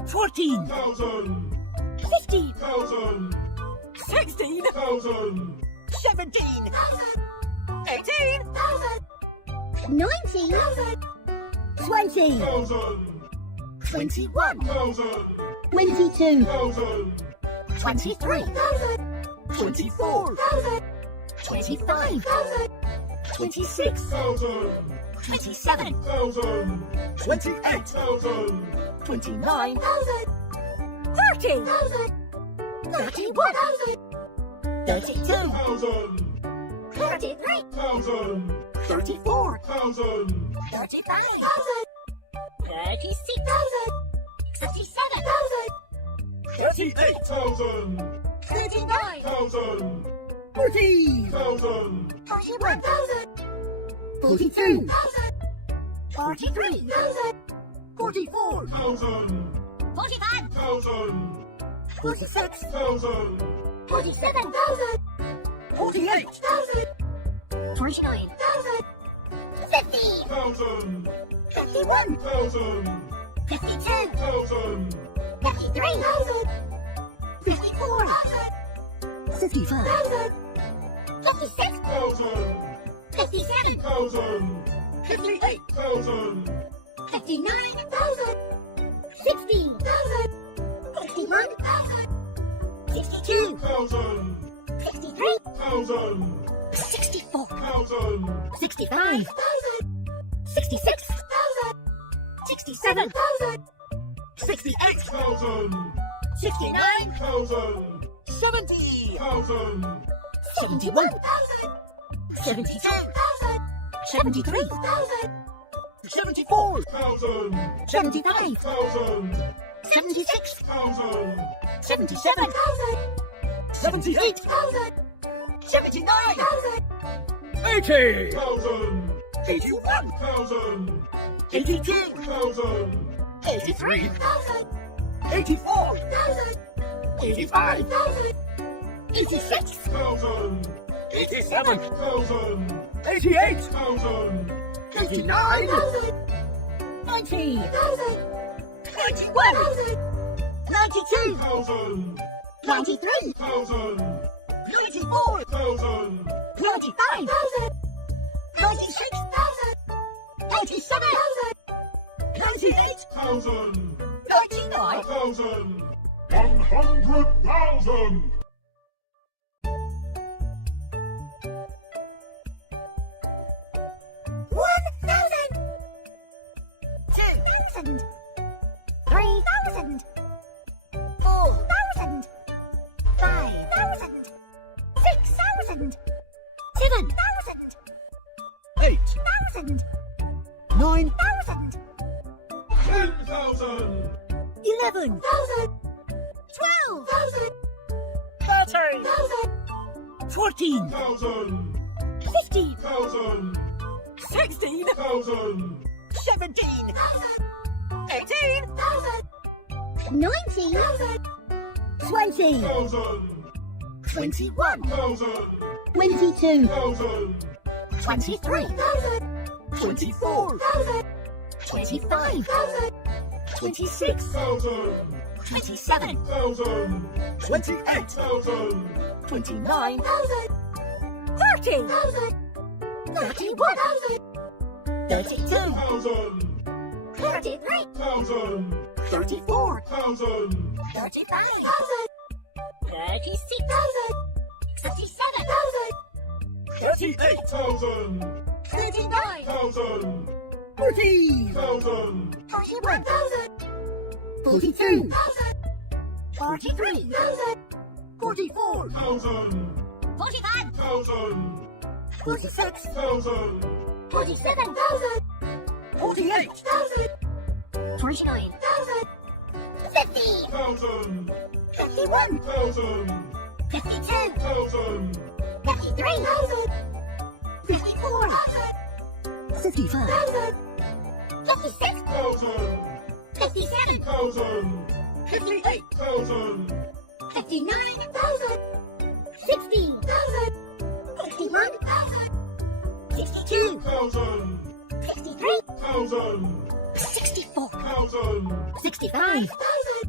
14 thousand, 15, thousand, 16 thousand, 17 18 19, 20, thousand, 21 thousand, 22, thousand, 23 24 25 26 thousand, 27 thousand, 28 thousand, 29 30 31 32 thousand, 33 thousand, 34 thousand, 35 36 37 38 thousand, 39 thousand, 40 thousand, 41 42 43 44 thousand, 45 thousand, 46 thousand, 47 48 49 50 thousand, 51 thousand, 52 thousand, 53 54 55 56 thousand, 57 thousand, 58 thousand, 59 60 61 62 thousand, 63 thousand, 64 thousand, 65 66 67 68 thousand, 69 thousand, 70 thousand, 71 72 73 74 thousand, 75 thousand, 76 thousand, 77 78 79 80 thousand, 81 thousand, 82 thousand, 83 84 85 86 thousand, 87 thousand, 88 thousand, 89 90 91 92 thousand, 93 thousand, 94 thousand, 95 96 97 98 thousand, 99 thousand, 100,000. thousand, 3,000, 4,000, 5,000, 6,000, 7,000, 8 1,000, 9 1,000, 10,000, 11 12, 13 14 thousand, 15, thousand, 16 thousand, 17 18 19, 20 thousand, 21 thousand, 22, thousand, 23 24 25 26 thousand, 27 thousand, 28 thousand, 29 30 31 32 thousand, 33 thousand, 34 thousand, 35 36 37 38 thousand, 39 thousand, 40 thousand, 41 42 43 44 thousand, 45 thousand, 46 thousand, 47 48 49 50 thousand, 51 thousand, 52 thousand, 53 54 55 56 thousand, 57 thousand, 58 thousand, 59 60 61 62 thousand, 63 thousand, 64 thousand, 65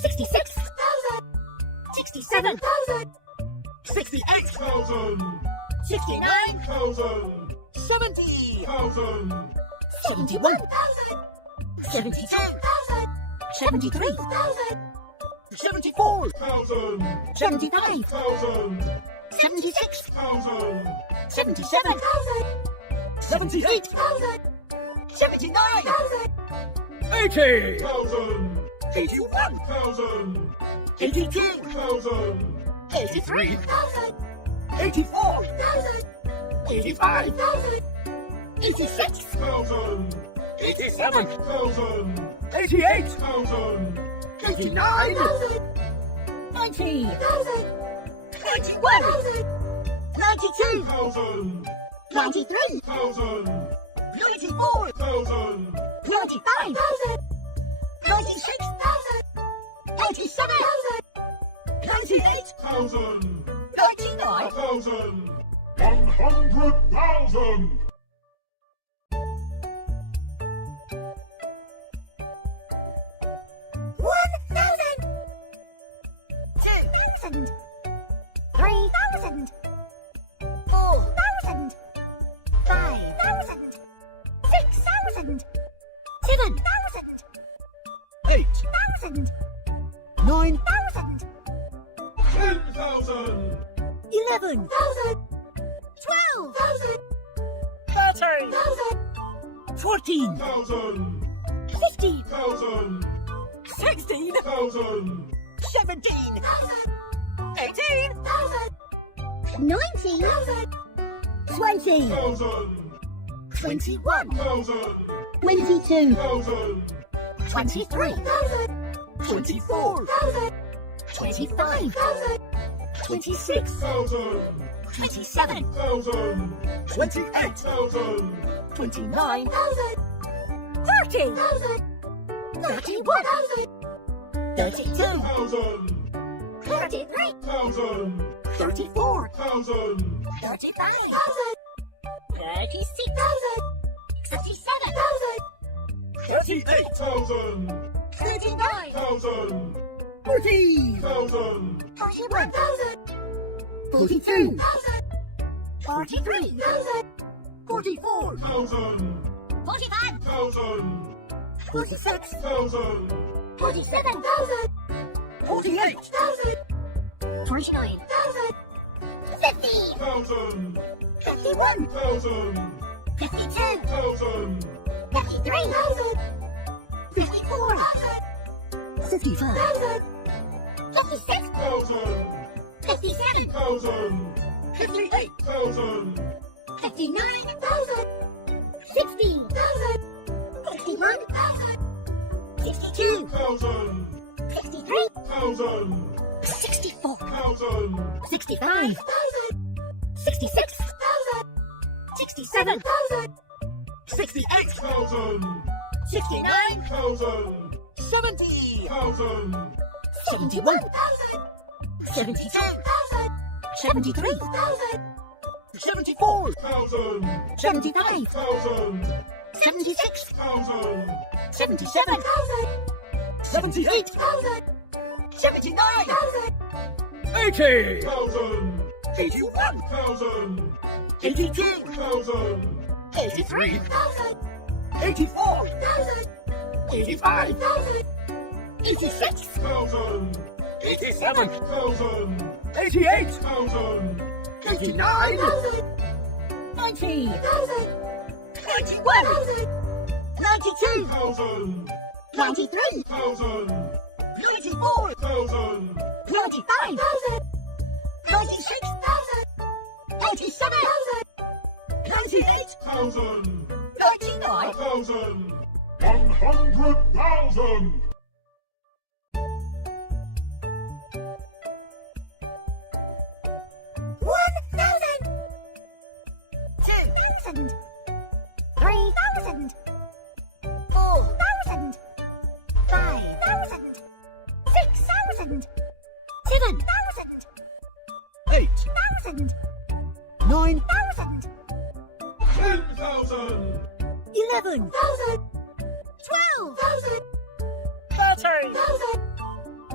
66,000. 67,000. 68,000. 69,000. 70,000. 71,000. 72,000. 73,000. 74,000. 75,000. 76,000. 77,000. 78,000. 79,000. 80,000. 81,000. 82,000. 83,000. 84,000. 85,000. 86,000. 87,000. 88,000. 89,000. 90,000. 91,000. 92,000. 93,000. 94,000. 95,000. 96,000. 97,000. 98,000. 99,000. 100,000. 1,000. 2,000. 3,000. 4,000. 5,000. 6,000. 7,000. 8,000. 8,000. 10,000. 11,000. 12,000. 13,000. 14,000. 15,000. 16,000. 17,000. 18,000. 19,000. 20,000. 21,000. 22, 23,000. 24,000. 25,000. 26,000. 27,000. 28,000. 29,000. 30,000. 31,000. 32,000. 33,000. 34,000. 35,000. 36,000. 37,000. 38,000. 39,000. 40,000. 41,000. 42,000. 43,000. 44,000. 45,000. 46,000. 47,000. 48,000. 49,000. 50,000. 51,000. 52,000. 53,000. 54,000. 55,000. 56,000. 57,000. 58,000. 59,000. 60,000. 61,000. 62,000. 63,000. 64,000. 65,000. 66,000. 67,000. 68,000. 69,000. 70,000. 71,000. 72,000. 73,000. 74,000. 75,000. 76,000. 77,000. 78,000. 79,000. 80,000. 81,000. 82,000. 83,000. 84,000. 85,000. 86,000. 87,000. 88,000. 89,000. 90,000. 91,000. 92,000. 93,000. 94,000. 95,000. 96,000. 97,000. 98,000. 99,000. 100,000. 1,000. 2,000. 3,000. 4,000. 5,000. 6,000. 7,000. 8,000. 8,000. 9,000. 10,000. 11,000. 12,000. 13,000.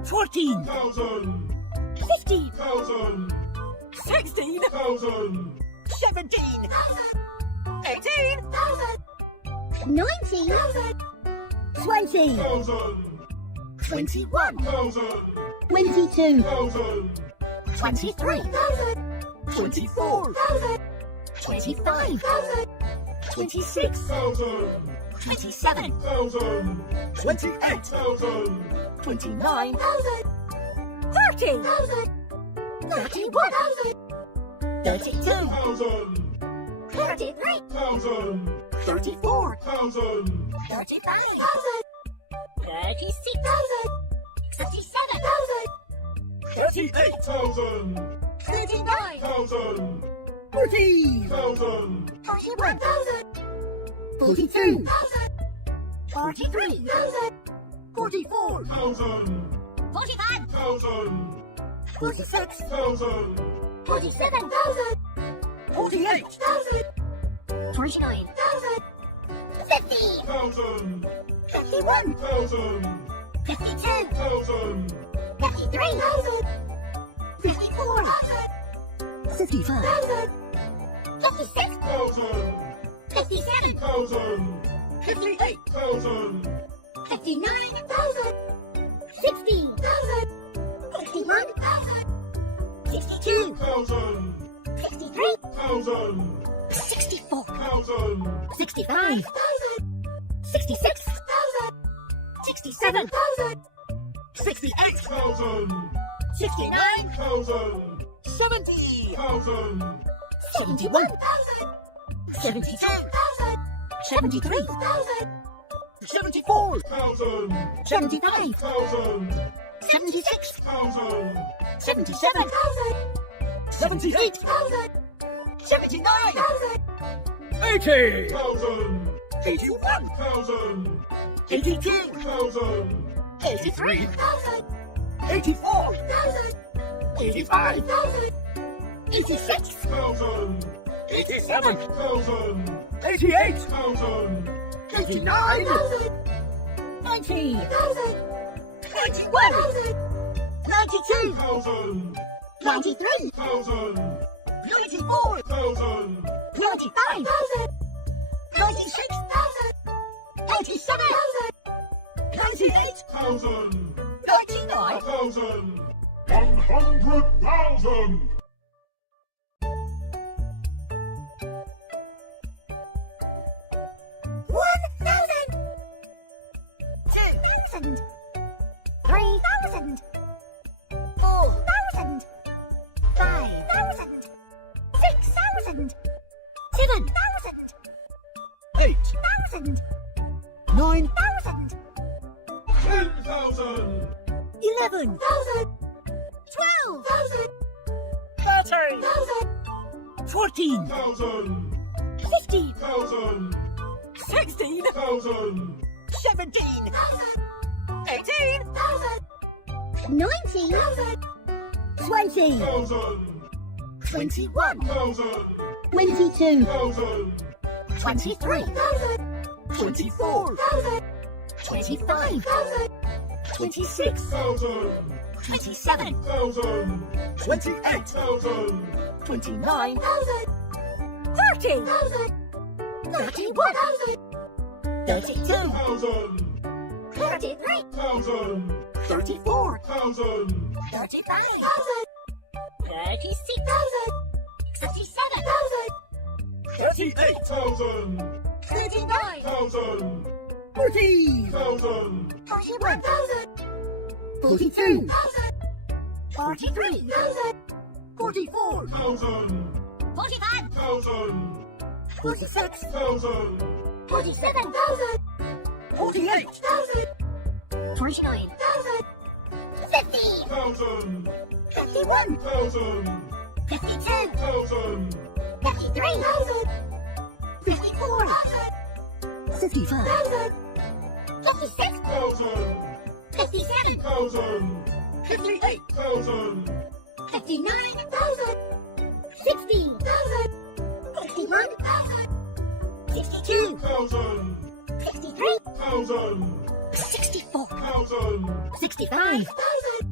14,000. 15,000. 16,000. 17, 18, 19,000. 20, 21,000. 22, 23,000. 24, 25,000. 26, 27,000. 28, 29, 30,000. 31,000. 32,000. 33,000. 34,000. 35,000. 36,000. 37,000. 38,000. 39,000. 40, 41,000. 42, 43,000. 44, 45,000. 46,000. 47,000. 48, 49,000. 50. 51. 52. 53,000. 54,000. 55, 56. 57. 58,000. 59,000. 60,000. 61,000. 62. 63. 64. 65. 66,000. 67,000. 68, 69. 70, 71, 72,000. 73, 74, 75, 76, 77, 78, 79, 80, 81, 82, 83, 84,000. 84, 85, 86. 87, 88, 89,000. 90, 91. 92, 93. 94. 95. 96. 97. 98. 99. 100,000. 1,000. 2,000. 3,000. 4,000. 5,000. 6,000. 7,000. 8, 8,000. 9, 9,000. 10,000. 11, 12,000. 13, 14, 15,000. 16, 17, 18, 19,000. 20, 21. 22, 23,000. 24, 25,000. 26, 27,000. 28, 29, 30,000. 31,000. 32. 33. 34. 35,000. 36,000. 67,000. 38,000. 39,000. 40, 41,000. 42, 43,000. 44, 45. 46, 47,000. 48, 49,000. 50. 51. 52. 53,000. 54. 55, 56. 57. 58,000. 59,000. 60,000. 61,000. 62. 63. 64. 65.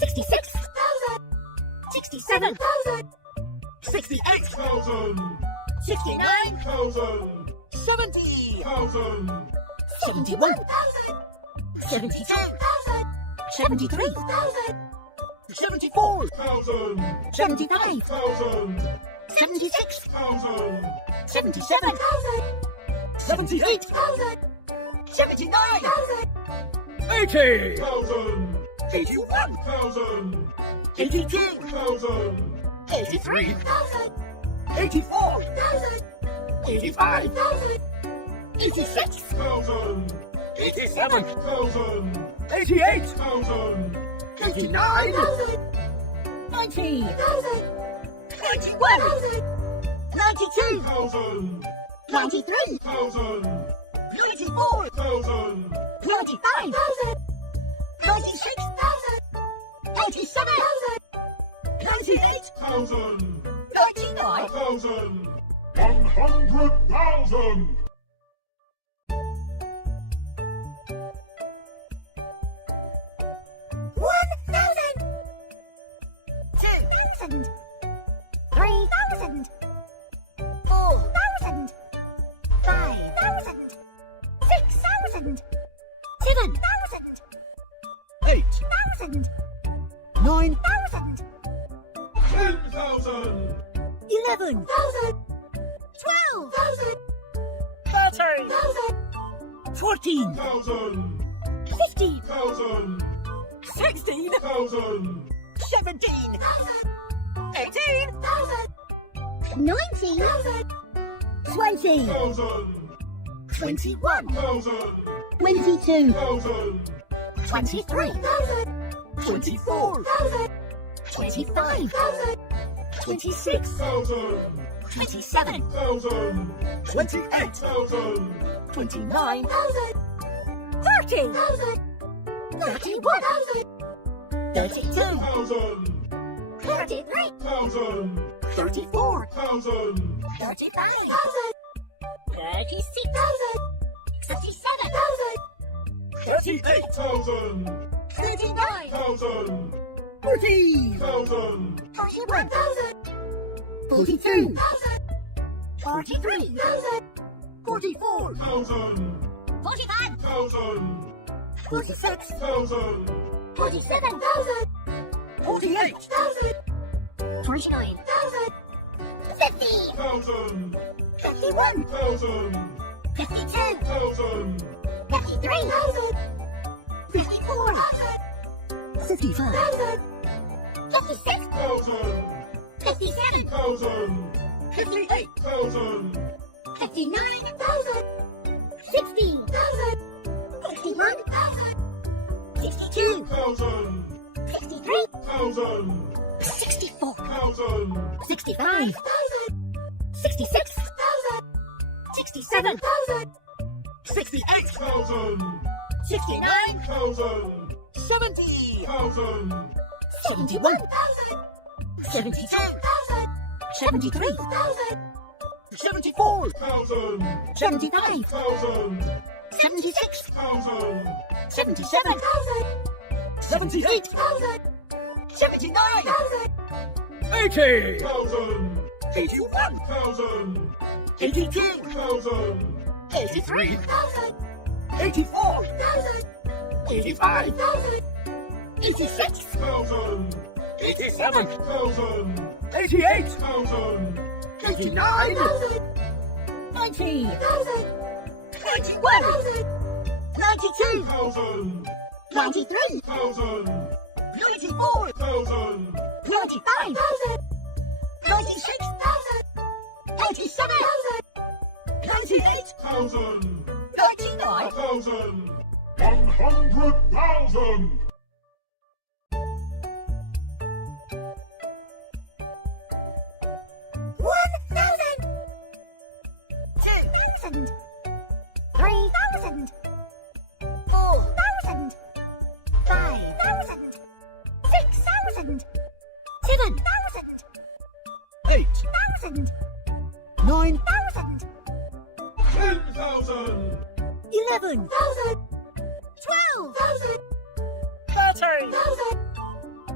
66, 67, 68, 69, 70, 71, 72, 73, 74, 75, 76, 77, 78, 79, 80, 81, 82, 83, 84, 85, 86, 87, 88, 89, 90, 91, 92, 93, 94, 95, 96, 97, 98, 99, 100,000. $1,000, 2,000, 3,000, 4,000, 5,000, 6,000, 7,000, 8, 8,000, 9, 9,000, 10,000. 11, 12,000, 13, 14, 1,000. 15, 1,000. 16, 1,000. 17, 18, 19, 20, 1,000. 21, 1,000. 22, 1,000. 23, 24, 25, 26, 1,000. 27, 1,000. 28, 1,000. 29, 30, 31, 32, 1,000. 33, 1,000. 34, 1,000. 35, 36, 37, 38, 1,000. 39, 1,000. 40, 1,000. 41, 42, 43, 44, 1,000. 45, 1,000. 46, 1,000. 47, 48, 49, 50, 1,000. 51, 1,000. 52, 1,000. 53, 54, 55, 56, 1,000. 57, 1,000. 58, 1,000. 59, 60, 61, 62, 1,000. 63, 1,000. 64, 1,000. 65, 66, 67, 68, 1,000. 69, 1,000. 70, 1,000. 71, 72, 73, 74, 1,000. 75, 1,000. 76, 1,000. 77, 78, 79, 80, 1,000. 81, 1,000. 82, 1,000. 83, 84, 85, 86, 1,000. 87, 1,000. 88, 1,000. 89, 90, 91, 92, 1,000. 93, 1,000. 94, 1,000. 95, 96, 97, 98, 1,000. 99, 1,000. 100,000. $1,000, 3,000, 4,000, 5,000, 6,000, 7,000, 8, 1,000, 9, 1,000, 10,000. 11, 12, 13, 13,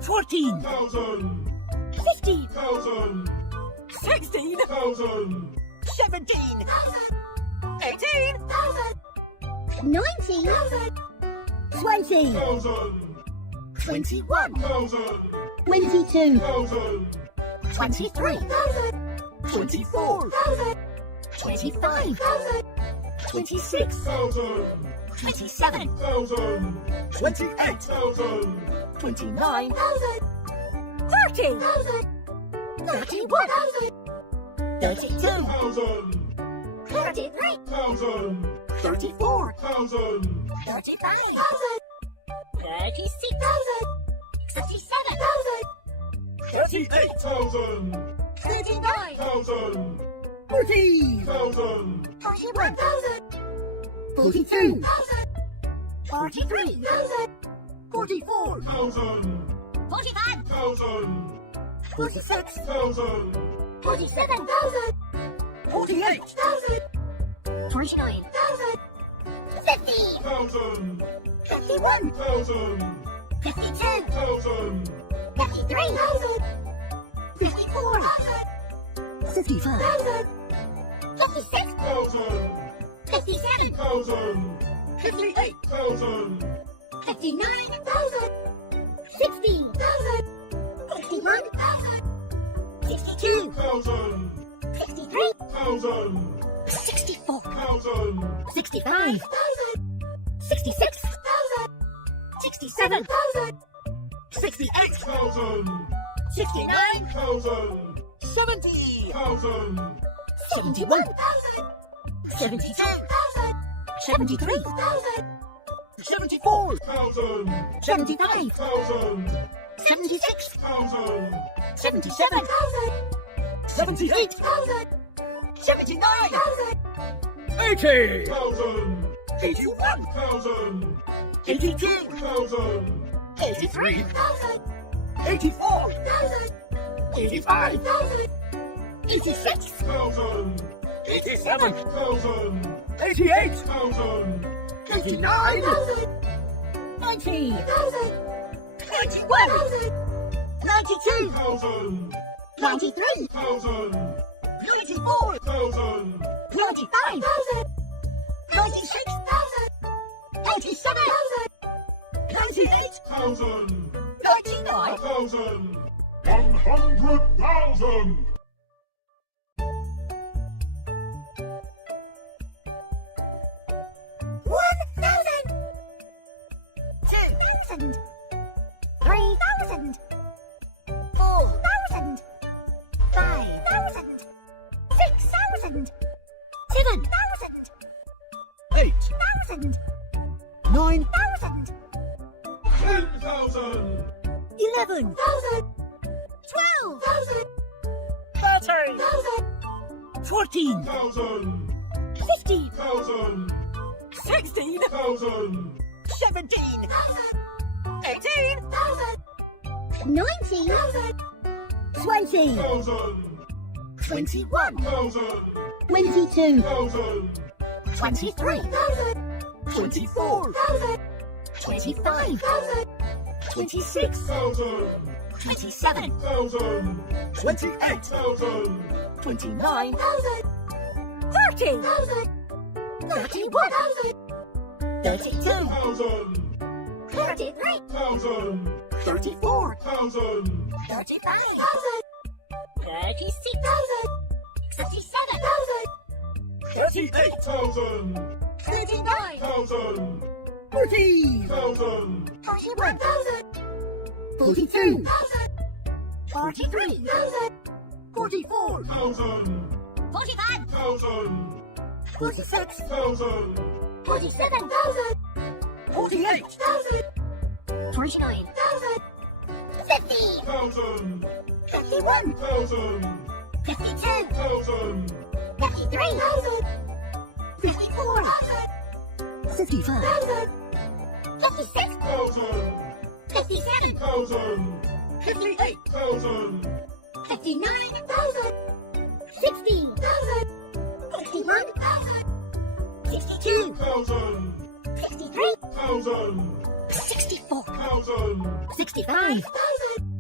14, 1,000, 15, 1,000, 16, 1,000, 17, 18, 19, 20, 1,000, 21, 1,000, 22, 1,000, 23, 24, 25, 26, 1,000, 27, 1,000, 28, 1,000, 29, 30, 31, 32, 1,000, 33, 1,000, 34, 1,000, 35, 36, 37, 38, 1,000, 39, 1,000, 40, 1,000, 41, 42, 43, 44, 1,000, 45, 1,000, 46, 1,000, 47, 48, 49, 50, 1,000, 51, 1,000, 52, 1,000, 53, 54, 55, 56, 1,000, 57, 1,000, 58, 1,000, 59, 60, 61, 62, 1,000, 63, 1,000, 64, 1,000, 65, 66, 67, 68, 1,000, 69, 1,000, 70, 1,000, 71, 72, 73, 74, 1,000, 75, 1,000, 76, 1,000, 77, 78, 79, 80, 1,000, 81, 1,000, 82, 1,000, 83, 84, 85, 86, 1,000, 87, 1,000, 88, 1,000, 89, 90, 91, 92, 1,000, 93, 1,000, 94, 1,000, 95, 96, 97, 98, 1,000, 99, 1,000, 100,000. $1,000, 2,000, 3,000, 4,000, 5,000, 6,000, 7,000, 8, 8,000, 9, 9,000, 10,000, 11, 12,000, 13, 14, 1,000, 15, 1,000, 16, 1,000, 17, 18, 19, 20, 1,000, 21, 1,000, 22, 1,000, 23, 24, 25, 26, 1,000, 27, 1,000, 28, 1,000, 29, 30, 31, 32, 1,000, 33, 1,000, 34, 1,000, 35, 36, 37, 38, 1,000, 39, 1,000, 40, 1,000, 41, 42, 43, 44, 1,000, 45, 1,000, 46, 1,000, 47, 48, 49, 50, 1,000, 51, 1,000, 52, 1,000, 53, 54, 55, 56, 1,000, 57, 1,000, 58, 1,000, 59, 60, 61, 62, 1,000, 63, 1,000, 64, 1,000, 65,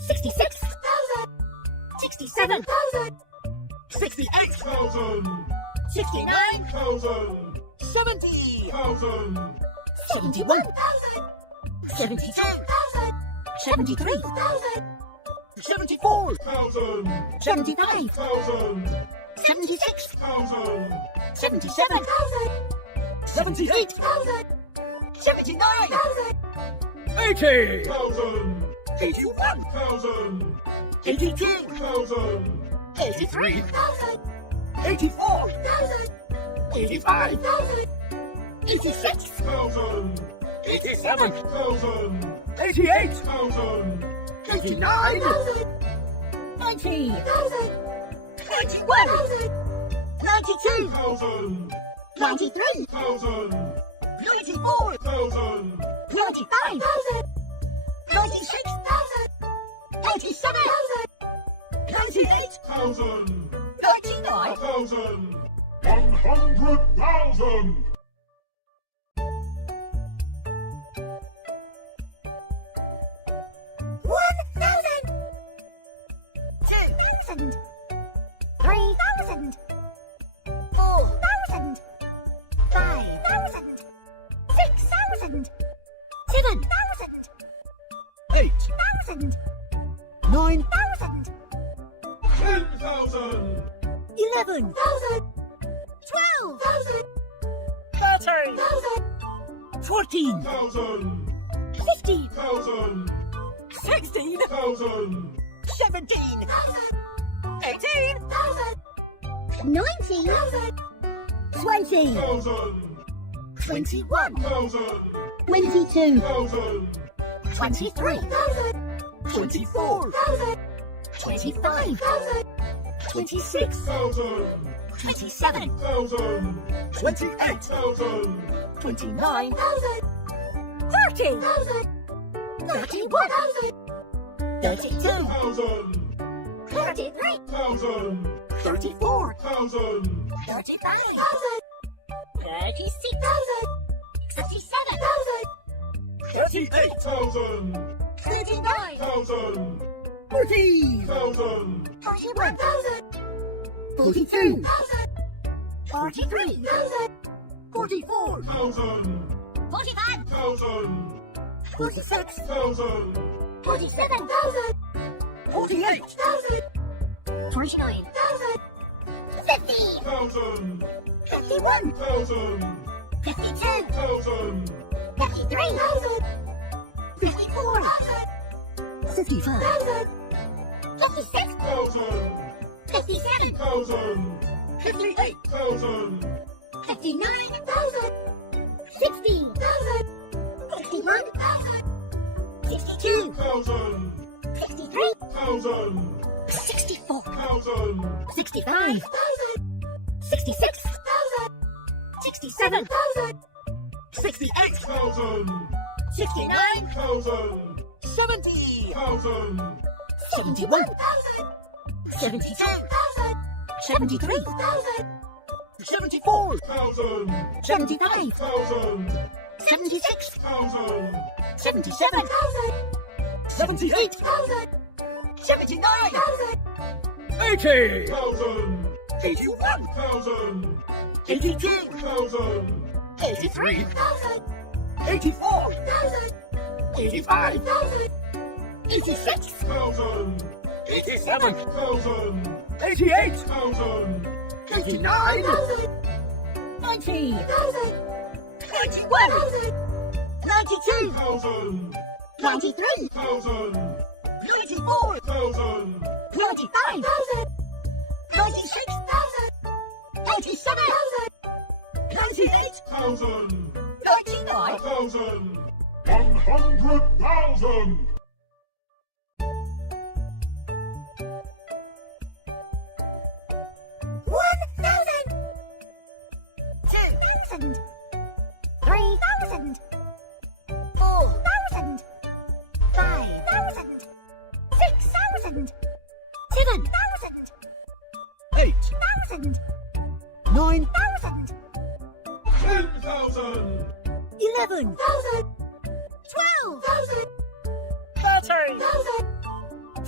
66, 67, 68, 69, 70, 71, 72, 73, 74, 75, 76, 77, 78, 79, 80, 81, 82, 83, 84, 85, 86, 87, 88, 89, 90, 91, 92, 93, 94, 95, 96, 97, 98, 99, 100,000. 2,000, 3,000, 4,000, 5,000, 6,000, 7,000, 8,000, 8,000, 9,000, 10,000. 11,000, 12,000, 13,000, 14,000, 15,000. 16,000, 17,000, 18,000, 19,000, 20, 21,000, 22, 23,000, 24,000, 25,000, 26,000, 27,000, 28,000, 29,000, 30,000, 31,000, 32,000, 33,000, 34,000, 35,000, 36,000, 37,000, 38,000, 39,000, 40,000, 41,000, 42, 43,000, 44,000, 45,000. 46,000, 47,000, 48,000, 49,000, 50, 51, 52, 53,000, 54,000, 55, 56, 57, 58,000, 59,000, 60,000, 61,000, 62, 63, 64, 1,000. 65, 66,000, 67, 68,000, 1,000. 69,000, 70,000, 71, 72, 73, 74,000, 75, 1,000. 76, 77, 78, 79, 80, 81, 82, 83, 84, 85, 86, 87, 88, 89, 90, 91, 92, 93, 94, 95, 96, 97, 98, 99, 100,000. 2,000, 3,000, 4,000, 5,000, 6,000, 7,000, 8,000, 9,000, 10,000. 11,000, 12,000, 13,000,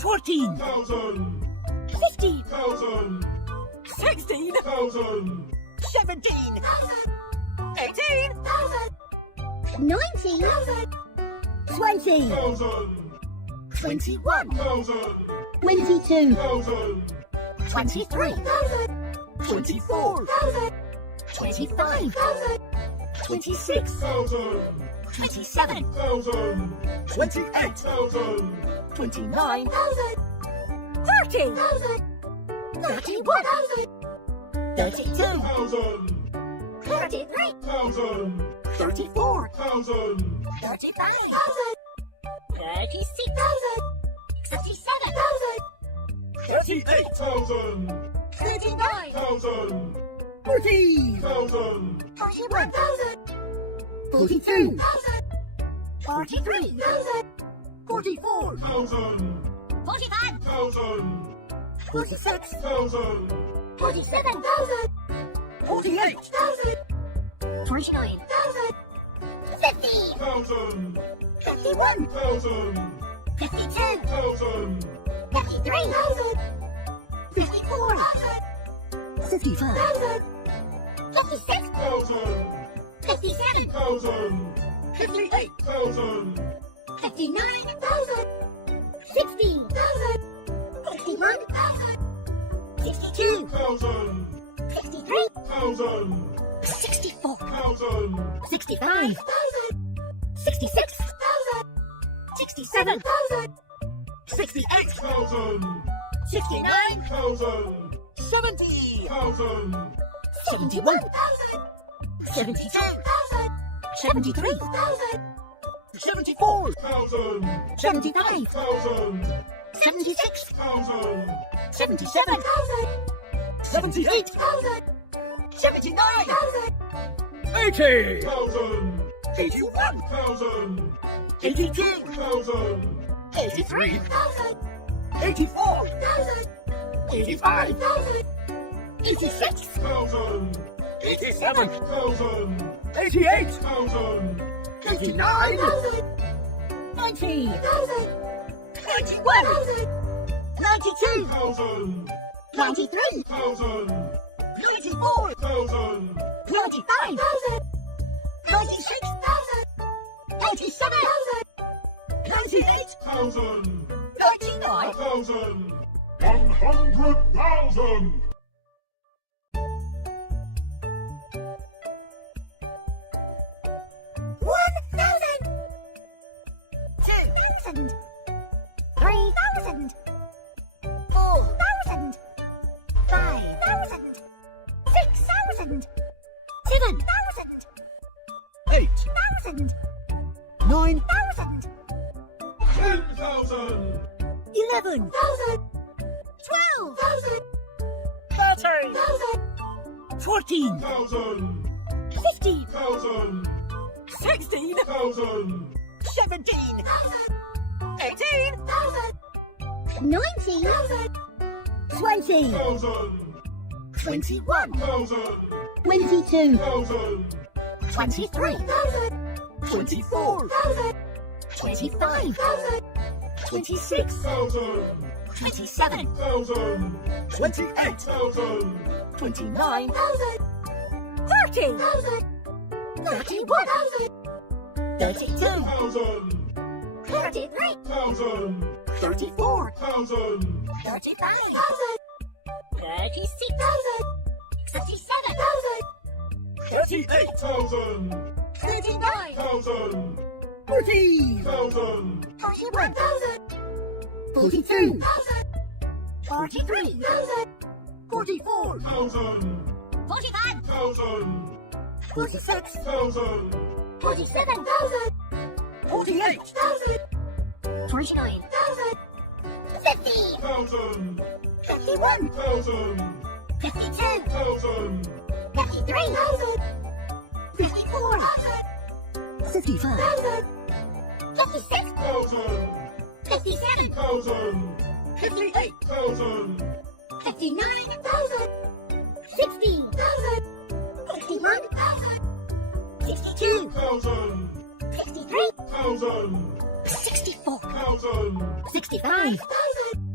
14, 1,000. 15, 1,000. 16, 1,000. 17, 18, 19, 20, 1,000. 21, 1,000. 22, 1,000. 23, 24, 25, 26, 1,000. 27, 1,000. 28, 1,000. 29, 30, 31, 32, 1,000. 33, 1,000. 34, 1,000. 35, 36, 37, 38, 1,000. 39, 1,000. 40, 1,000. 41, 42, 43, 44, 1,000. 45, 1,000. 46, 1,000. 47, 48, 49, 50, 1,000. 51, 1,000. 52, 1,000. 53, 54, 55, 56, 1,000. 57, 1,000. 58, 1,000. 59, 60, 61, 62, 1,000. 63, 1,000. 64, 1,000. 65, 66, 67, 68, 1,000. 69, 1,000. 70, 1,000. 71, 72, 73, 74, 1,000. 75, 1,000. 76, 1,000. 77, 78, 79, 80, 1,000. 81, 1,000. 82, 1,000. 83, 84, 85, 86, 1,000. 87, 1,000. 88, 1,000. 89, 90, 91, 92, 1,000. 93, 1,000. 94, 1,000. 95, 96, 97, 98, 1,000. 99, 1,000. 100,000. thousand, 3,000, 4,000, 5,000, 6,000, 7,000, 8, 1,000, 9, 1,000, 10,000. 11, 12, 13, 14, 1,000. 15, 1,000. 16, 1,000. 17, 18, 19, 20, 1,000. 21, 1,000. 22, 1,000. 23, 24, 25, 26, 1,000. 27, 1,000. 28, 1,000. 29, 30, 31, 32, 1,000. 33, 1,000. 34, 1,000. 35, 36, 37, 38, 1,000. 39, 1,000. 40, 1,000. 41, 42, 43, 44, 1,000. 45, 1,000. 46, 1,000. 47, 48, 49, 50, 1,000. 51, 1,000. 52, 1,000. 53, 54, 55, 56, 1,000. 57, 1,000. 58, 1,000. 59, 60, 61, 62, 1,000. 63, 1,000. 64, 1,000. 65,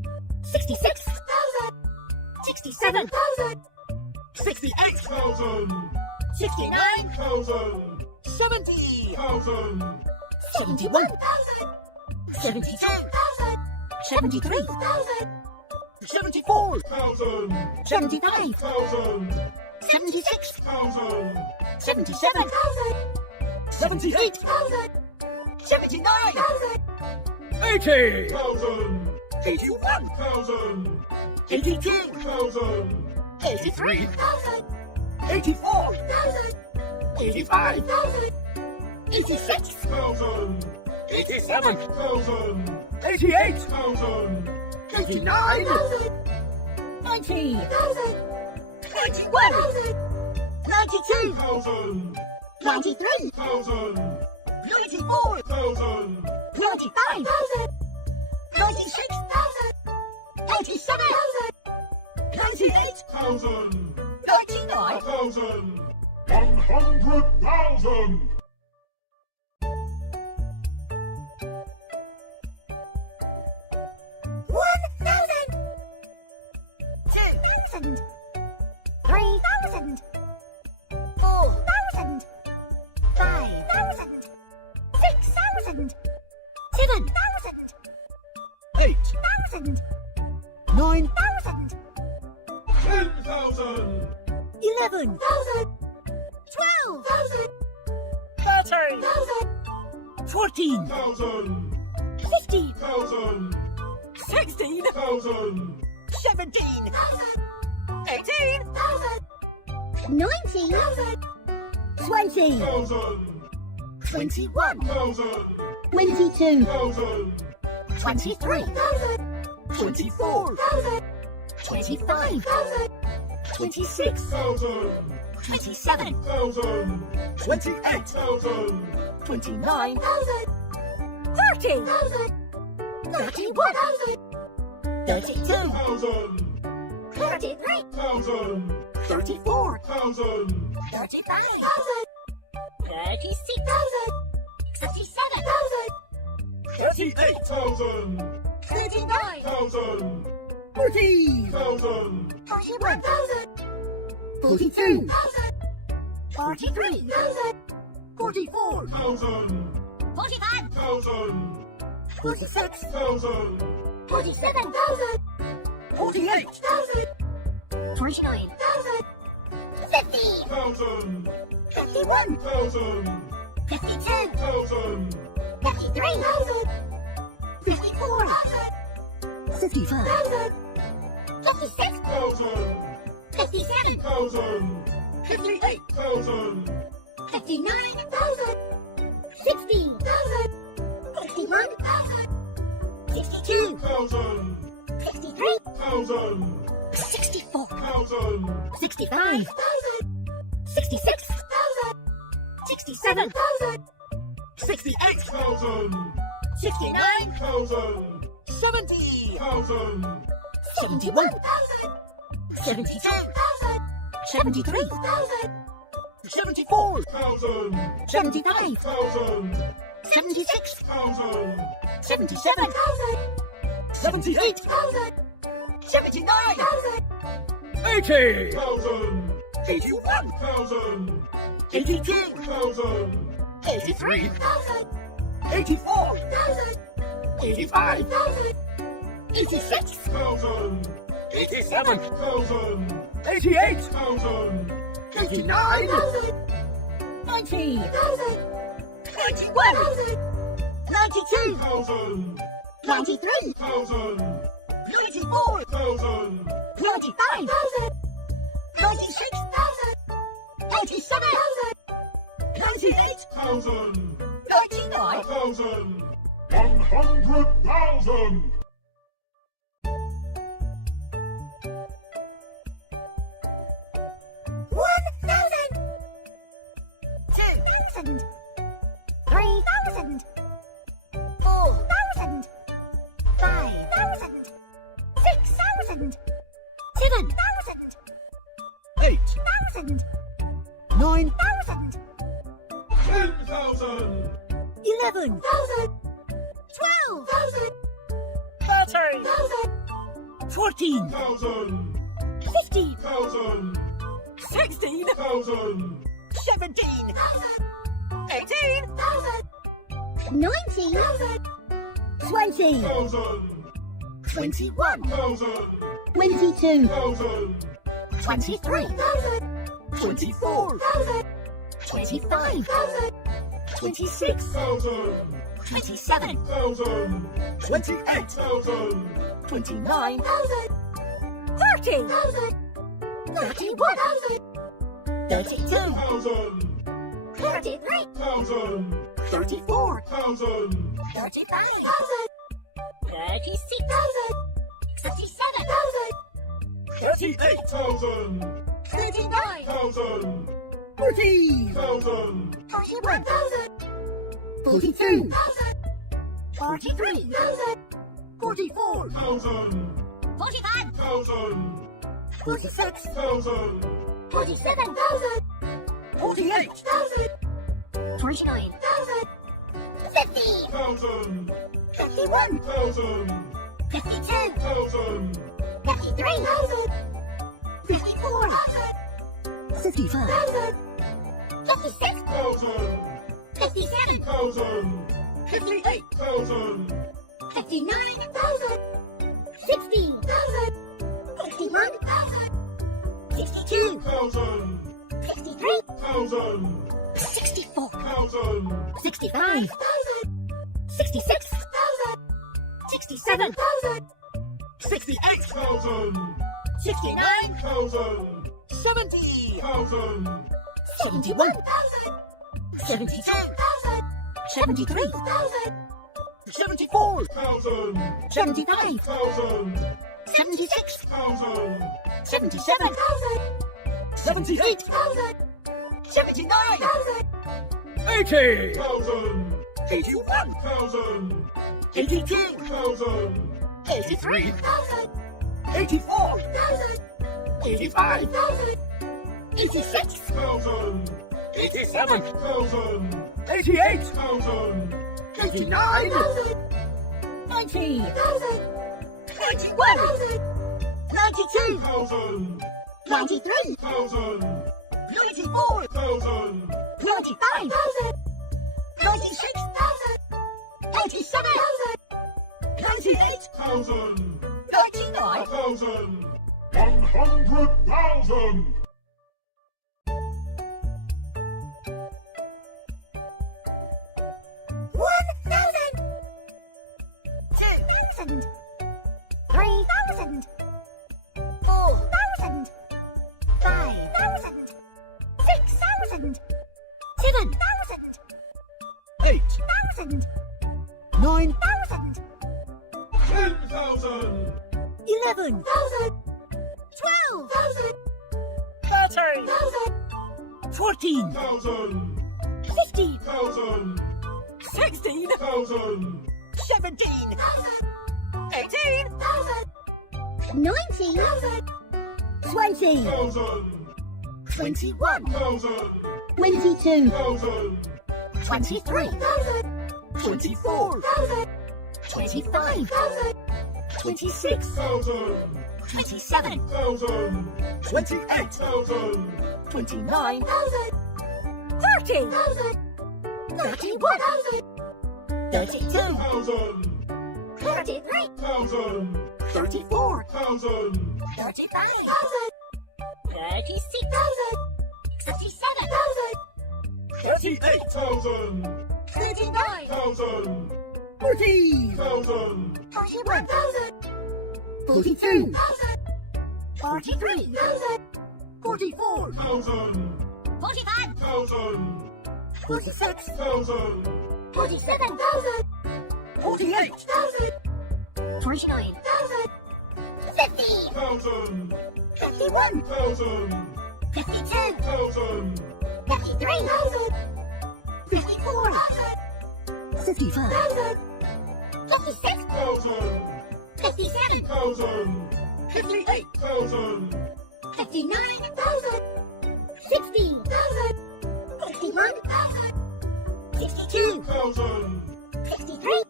66 67 68 thousand, 69 thousand, 70 thousand, 71 72 73 74 thousand, 75 thousand, 76 thousand, 77 78 79 80 thousand, 81 thousand, 82 thousand, 83 84 85 86 thousand, 87 thousand, 88 thousand, 89 90 91 92 thousand, 93 thousand, 94 thousand, 95 96 97 98 thousand, 99 thousand, 100,000. Eight 9 10,000, 11 12 14 thousand, 15 thousand, 16 thousand, 17 18 19 20 thousand, 21 thousand, 22 thousand, 23 24 25 26 thousand, 27 thousand, 28 thousand, 29 30 31 32 thousand, 33 thousand, 34 thousand, 35 36 37 38 thousand, 39 thousand, 40 thousand, 41 42 43 44 thousand, 45 thousand, 46 thousand, 47 48 49 50 thousand, 51 thousand, 52 thousand, 53 54 55 56 thousand, 57 thousand, 58 thousand, 59 60 61 62 thousand, 63 thousand, 64 thousand, 65 66 67 68 thousand, 69 thousand, 70 thousand, 71 72 73 74 thousand, 75 thousand, 76 thousand, 77 78 79 80 thousand, 81 thousand, 82 thousand, 83 84 85 86 thousand, 87 thousand, 88 thousand, 89 90 91 92 thousand, 93 thousand, 94 thousand, 95 96 97 98 thousand, 99 thousand, 100,000. Eight 9 10,000, 11 12 13 14, 1,000, 15, 1,000, 16, 1,000, 17, 18, 19, 20, 1,000, 21, 1,000, 22, 1,000, 23, 24, 25, 26, 1,000, 27, 1,000, 28, 1,000, 29, 30, 31, 32, 1,000, 33, 1,000, 34, 1,000, 35, 36, 37, 38, 1,000, 39, 1,000, 40, 1,000, 41, 42, 43, 44, 1,000, 45, 1,000, 46, 1,000, 47, 48, 49, 50, 1,000, 51, 1,000, 52, 1,000, 53, 54, 55, 56, 1,000, 57, 1,000, 58, 1,000, 59, 60, 61, 62, 1,000, 63, 1,000, 64, 1,000, 65, 66, 67, 68, 1,000, 69, 1,000, 70, 1,000, 71, 72, 73, 74, 1,000, 75, 1,000, 76, 1,000, 77, 78, 79, 80, 1,000, 81, 1,000, 82, 1,000, 83, 84, 85, 86, 1,000, 87, 1,000, 88, 1,000, 89, 90, 91, 92, 1,000, 93, 1,000, 94, 1,000, 95, 96, 97, 98, 1,000, 99, 1,000, 100,000. $1,000, 3,000, 4,000, 5,000, 6,000, 7,000, 8, 8,000, 9, 1,000, 10,000, 11, 12,000, 13, 14, 1,000, 15, 1,000, 16, 1,000, 17, 18, 19, 20, 1,000, 21, 1,000, 22, 1,000, 23, 24, 25, 26, 1,000, 27, 1,000, 28, 1,000, 29, 30, 31, 32, 1,000, 33, 1,000, 34, 1,000, 35, 36, 37, 38, 1,000, 39, 1,000, 40, 1,000, 41, 42, 43, 44, 1,000, 45, 1,000, 46, 1,000, 47, 48, 49, 50, 1,000, 51, 1,000, 52, 1,000, 53, 54, 55, 56, 1,000, 57, 1,000, 58, 1,000, 59, 60, 61, 62, 1,000, 63,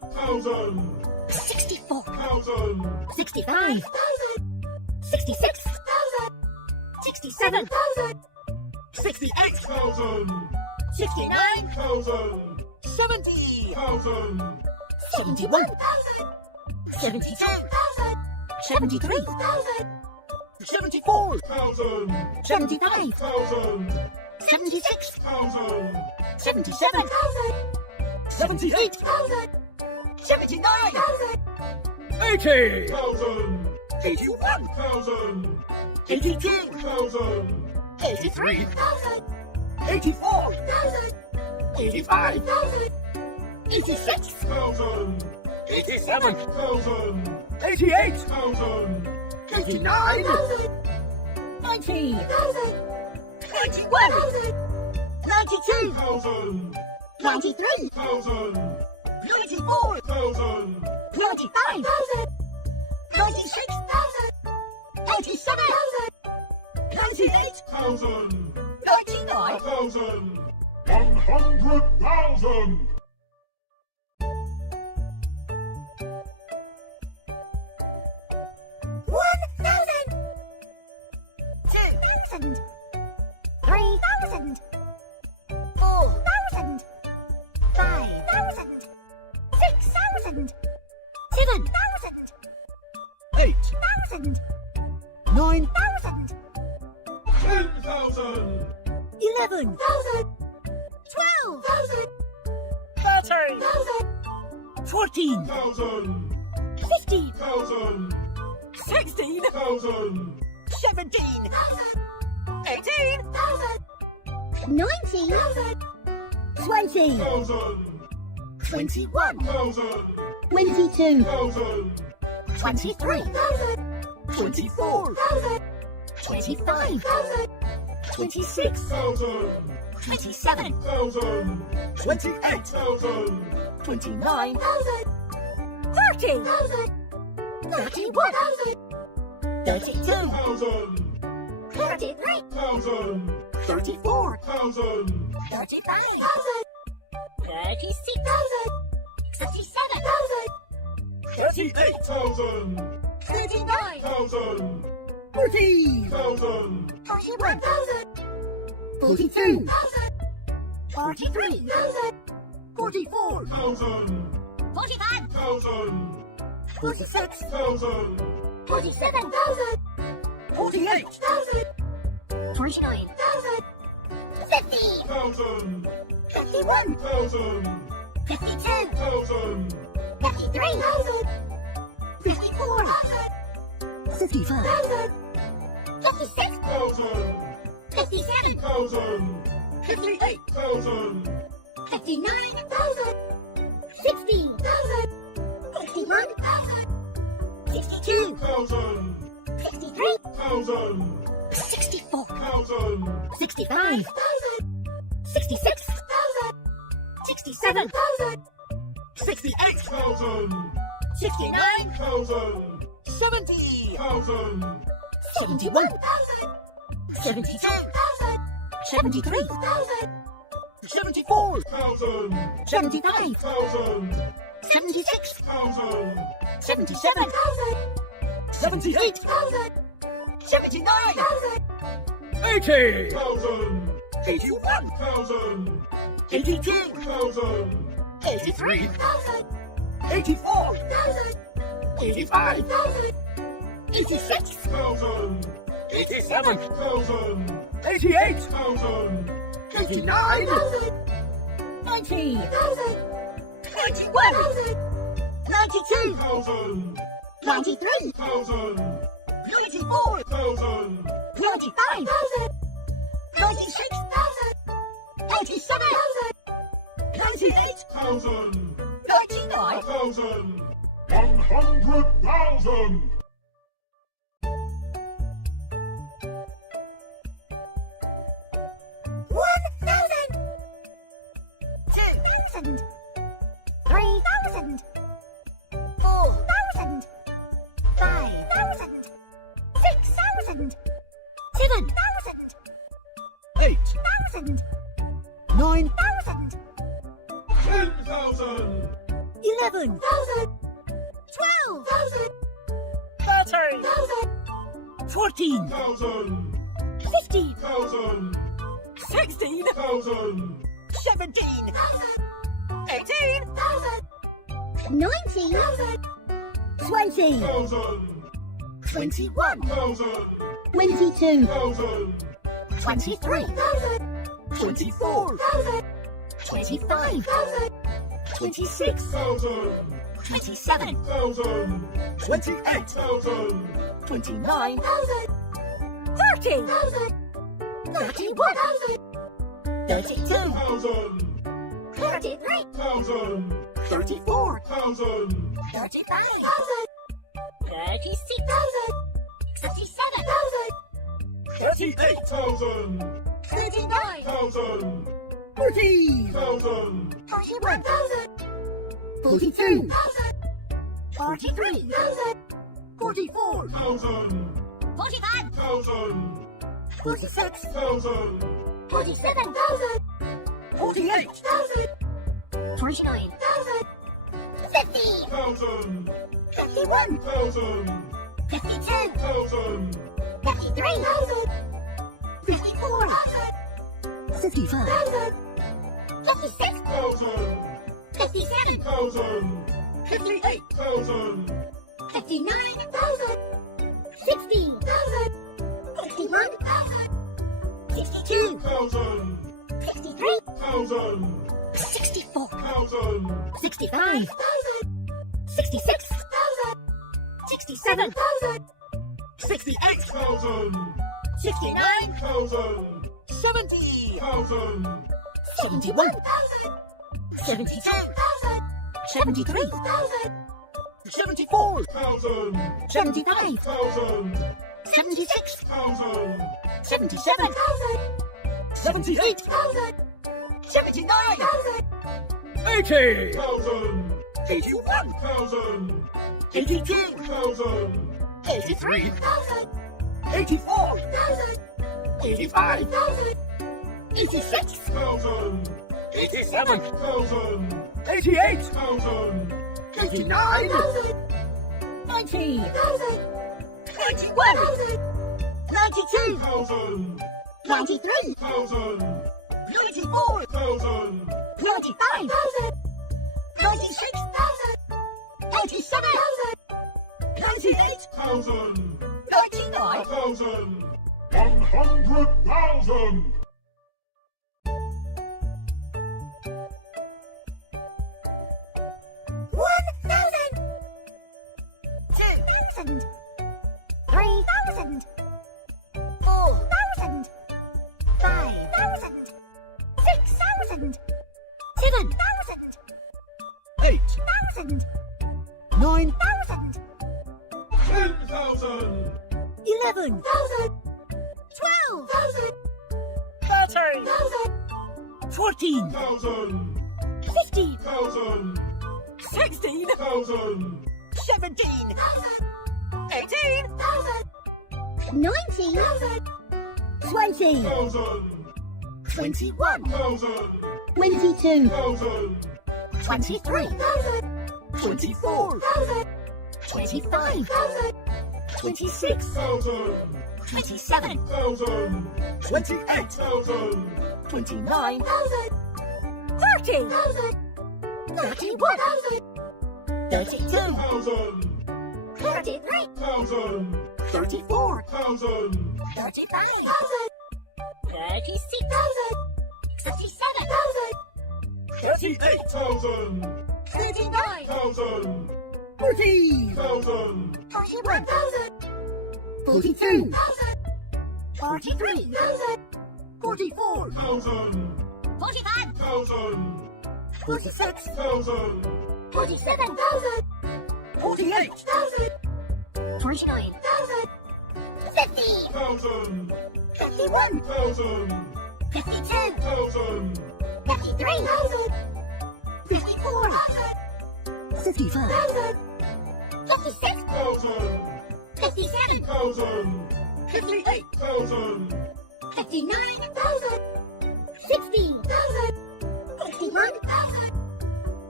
thousand, 64, thousand, 65, 66, 67, 68, thousand, 69, thousand, 70, thousand, 71, 72, 73, 74, thousand, 75, thousand, 76, thousand, 77, 78, 79, 80, thousand, 81, thousand, 82, thousand, 83, 84, 85, 86, thousand, 87, thousand, 88, thousand, 89, 90, 91, 92, thousand, 93, thousand, 94, thousand, 95, 96, 87, 98, thousand, 99, thousand, 100,000. Seven, 8, 9, 10,000, 11, 12, 13, 14, 1,000, 15, 1,000, 16, 1,000, 17, 18, 19, 20, 1,000, 21, 1,000, 22, 1,000, 23, 24, 25, 26, 1,000, 27, 1,000, 28, 1,000, 29, 30, 31, 32, 1,000, 33, 1,000, 34, 1,000, 35, 36, 37, 38, 1,000, 39, 1,000, 40, 1,000, 41, 42, 43, 44, 1,000, 45, 1,000, 46, 1,000, 47, 48, 49, 50, 1,000, 51, 1,000, 52, 1,000, 53, 54, 55, 56, 1,000, 57, 1,000, 58, 1,000, 59, 60, 61, 62, 1,000, 63, 1,000, 64, 1,000, 65, 66, 67, 68, 1,000, 69, 1,000, 70, 1,000, 71, 72, 73, 74, 1,000, 75, 1,000, 76, 1,000, 77, 78, 79, 80, 1,000, 81, 1,000, 82, 1,000, 83, 84, 85, 86, 1,000, 87, 1,000, 88, 1,000, 89, 90, 91, 92, 1,000, 93, 1,000, 94, 1,000, 95, 96, 97, 98, 1,000, 99, 1,000, 100,000. 11, 12, 13, 14, 15, 16, 17, 18, 19, 20, 21, 22, 23, 24, 25, 26, 27, 28, 29, 30, 31, 32, 33, 34, 35, 36, 37, 38, 39, 40, 41, 42, 43, 44, 45, 46, 47, 48, 49, 50, 51, 52, 53, 54, 55, 56, 57, 58, 59, 60, 61, 62, 63, 64, 65, 66, 67, 68, 69, 70, 71, 72, 73, 74, 75, 76, 77, 78, 79, 80, 81, 82, 83, 84, 85, 86, 87, 88, 89, 90, 91, 92, 93, 94, 95, 96, 97, 98, 99, 100,000. 2,000, 3,000, 4,000, 5,000, 6,000, 7,000, 8, 8,000, 9, 9,000, 10,000. 11, 12, 13, 14, 15, 16, 17, 18, 19, 20, 21, 22, 23, 24, 25, 26, 27, 28, 29, 30, 31, 32, 33, 34, 35, 36, 67, 38, 39, 40,000. 40, 41, 42, 43, 44, 45, 46, 47, 48, 49, 50, 51, 52, 53, 54, 55, 56, 57, 58, 59, 60, 61,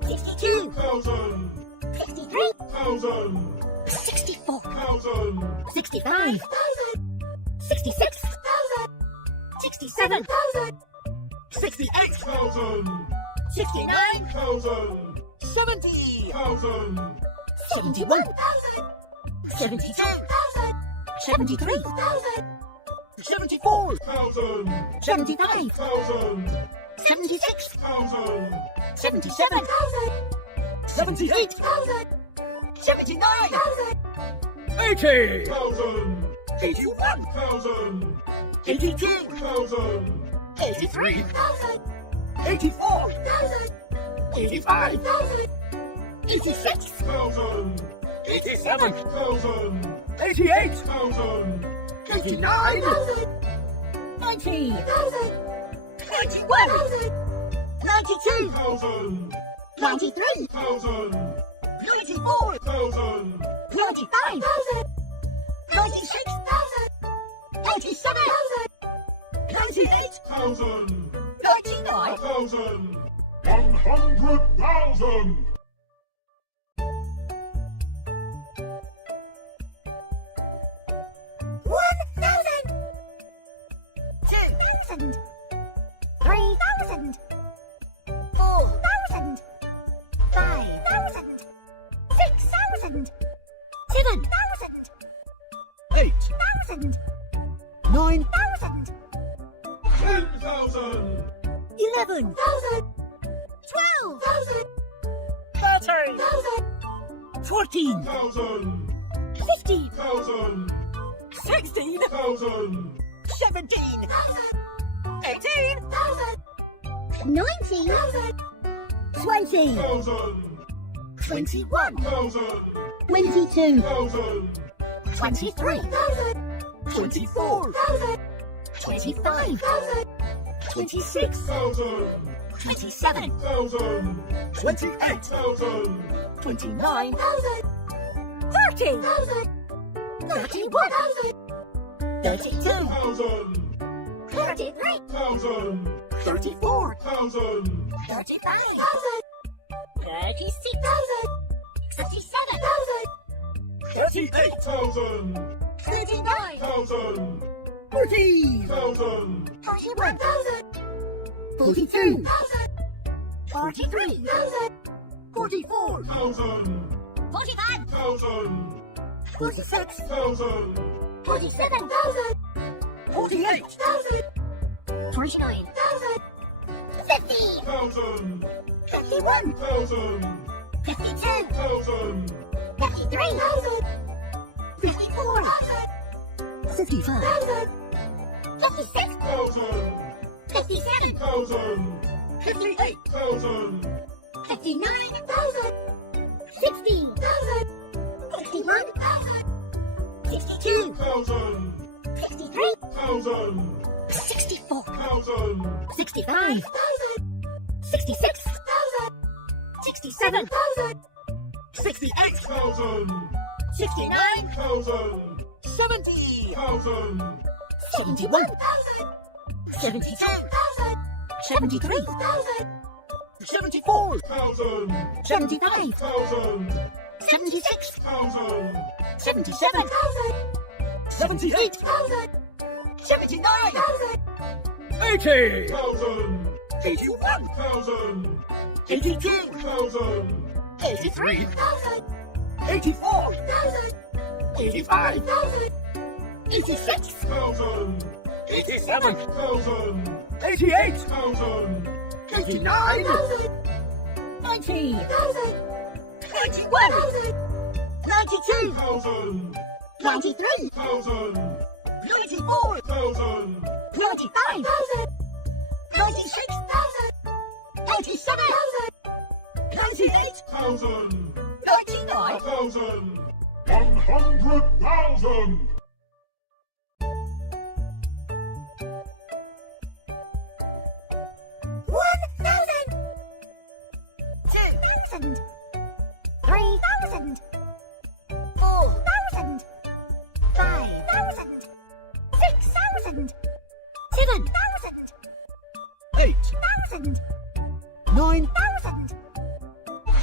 62 thousand, 63, thousand, 64 thousand, 65 66 67 68 thousand, 69 thousand, 70 thousand, 71 72 73 74 thousand, 75 thousand, 76 thousand, 77 78 79 80 thousand, 81 thousand, 82 thousand, 83 84 85 86 thousand, 87. thousand, 88 thousand, 89 90 91 92 thousand, 93 thousand, 94 thousand, 95 96 97 98 thousand, 99 thousand, 100,000. Seven 8 9 10,000, 11 12 13 14 thousand, 15 thousand, 16 thousand, 17 18 19, 20 thousand, 21 thousand, 22, thousand, 23 24 25 26 thousand, 27 thousand, 28 thousand, 29 30 31 32 thousand, 33 thousand, 34 thousand, 35 36 37 38. thousand, 39 thousand, 40 thousand, 41 42 43 44 thousand, 45 thousand, 46 thousand, 47, 48 49, 50, thousand, 51 thousand, 52, thousand, 53, 54 55 56, thousand, 57, thousand, 58 thousand, 59, 60, 61, 62, thousand, 63, thousand, 64 thousand, 65 66 67 68 thousand, 69 thousand, 70 thousand, 71 72 73 74 thousand, 75 thousand, 76 thousand, 77 78 79 80 thousand, 81 thousand, 82 thousand, 83 84 85 86 thousand, 87. thousand, 88 thousand, 89 90 91 92 thousand, 93 thousand, 94 thousand, 95 96 97 98 thousand, 99 thousand, 100,000.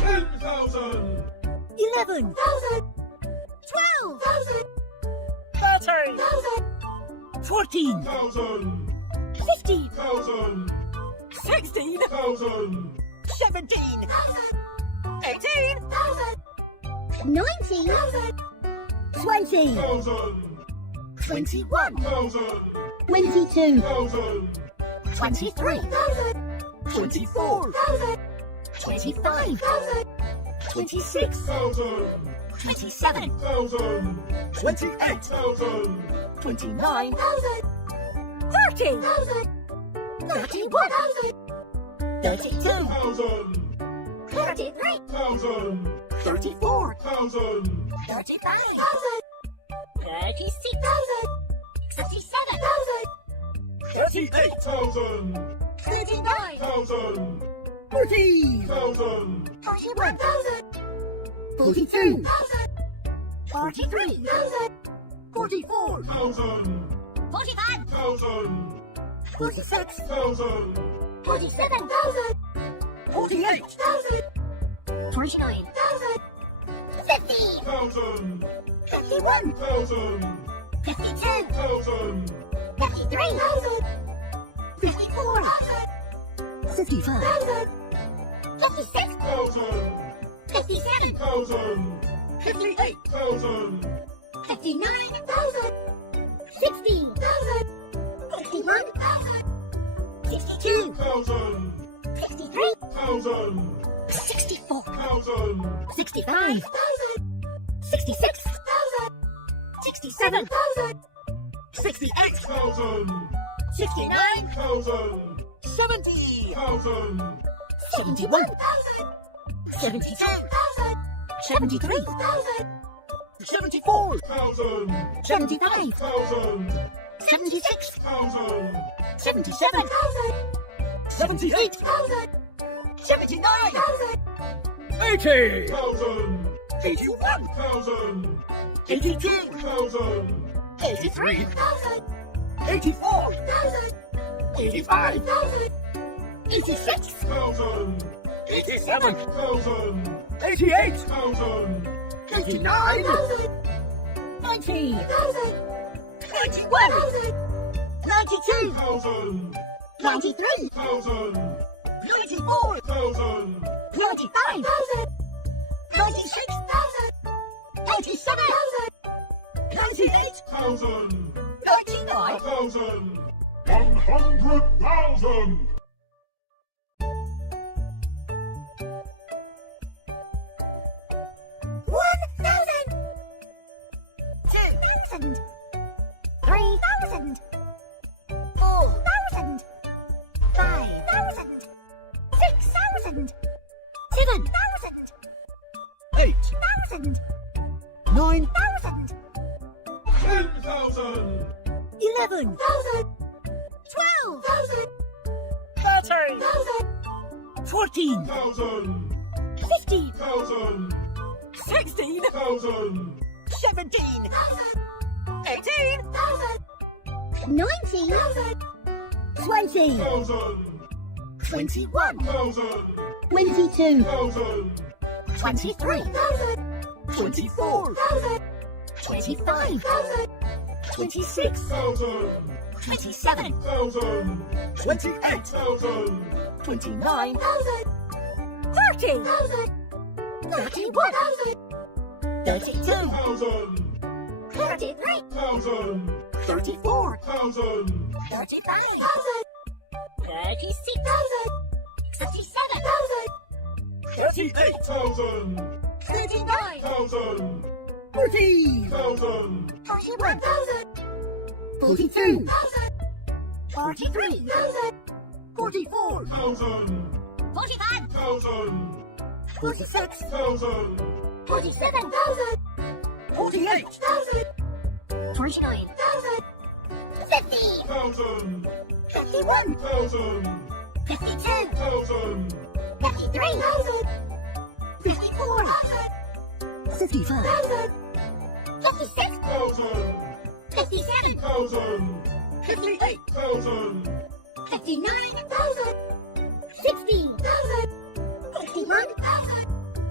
10,000. 11, 12, 13, 14, 1,000. 15, 1,000. 16, 1,000. 17, 18, 19, 20, 1,000. 21, 1,000. 22, 1,000. 23, 24, 25, 26, 1,000. 27, 1,000. 28, 1,000. 29, 30, 31, 32, 1,000. 33, 1,000. 34, 1,000. 35, 36, 37, 38, 1,000. 39, 1,000. 40, 1,000. 41, 42, 43, 44, 1,000. 45, 1,000. 46, 1,000. 47, 48, 49, 50, 1,000. 51, 1,000. 52, 1,000. 53, 54, 55, 56, 1,000. 57, 1,000. 58, 1,000. 59, 60, 61, 62, 1,000. 63, 1,000. 64, 1,000. 65, 66, 67, 68, 1,000. 69, 1,000. 70, 1,000. 71, 72, 73, 74, 1,000. 75, 1,000. 76, 1,000. 77, 78, 79, 80, 1,000. 81, 1,000. 82, 1,000. 83, 84, 85, 86, 1,000. 87, 1,000. 88, 1,000. 89, 90, 91, 92, 1,000. 93, 1,000. 94, 1,000. 95, 96, 97, 98, 1,000. 99, 1,000. 100,000. 2,000, 3,000, 4,000, 5,000, 6,000, 7,000, 8, 8,000, 9, 9,000, 10,000. 11, 12, 13, 13, 14, 1,000. 15, 1,000. 16, 1,000. 17, 18, 19, 20, 1,000. 21, 1,000. 22, 1,000. 23, 24, 25, 26, 1,000. 27, 1,000. 28, 1,000. 29, 30, 31, 32, 1,000. 33, 1,000. 34, 1,000. 35, 36, 37, 38, 1,000. 39, 1,000. 40, 1,000. 41, 42, 43, 44, 1,000. 45, 1,000. 46, 1,000. 47, 48, 49, 50, 1,000. 51, 1,000. 52, 1,000. 53, 54, 55, 56, 1,000. 57, 1,000. 58, 1,000. 59, 60, 61,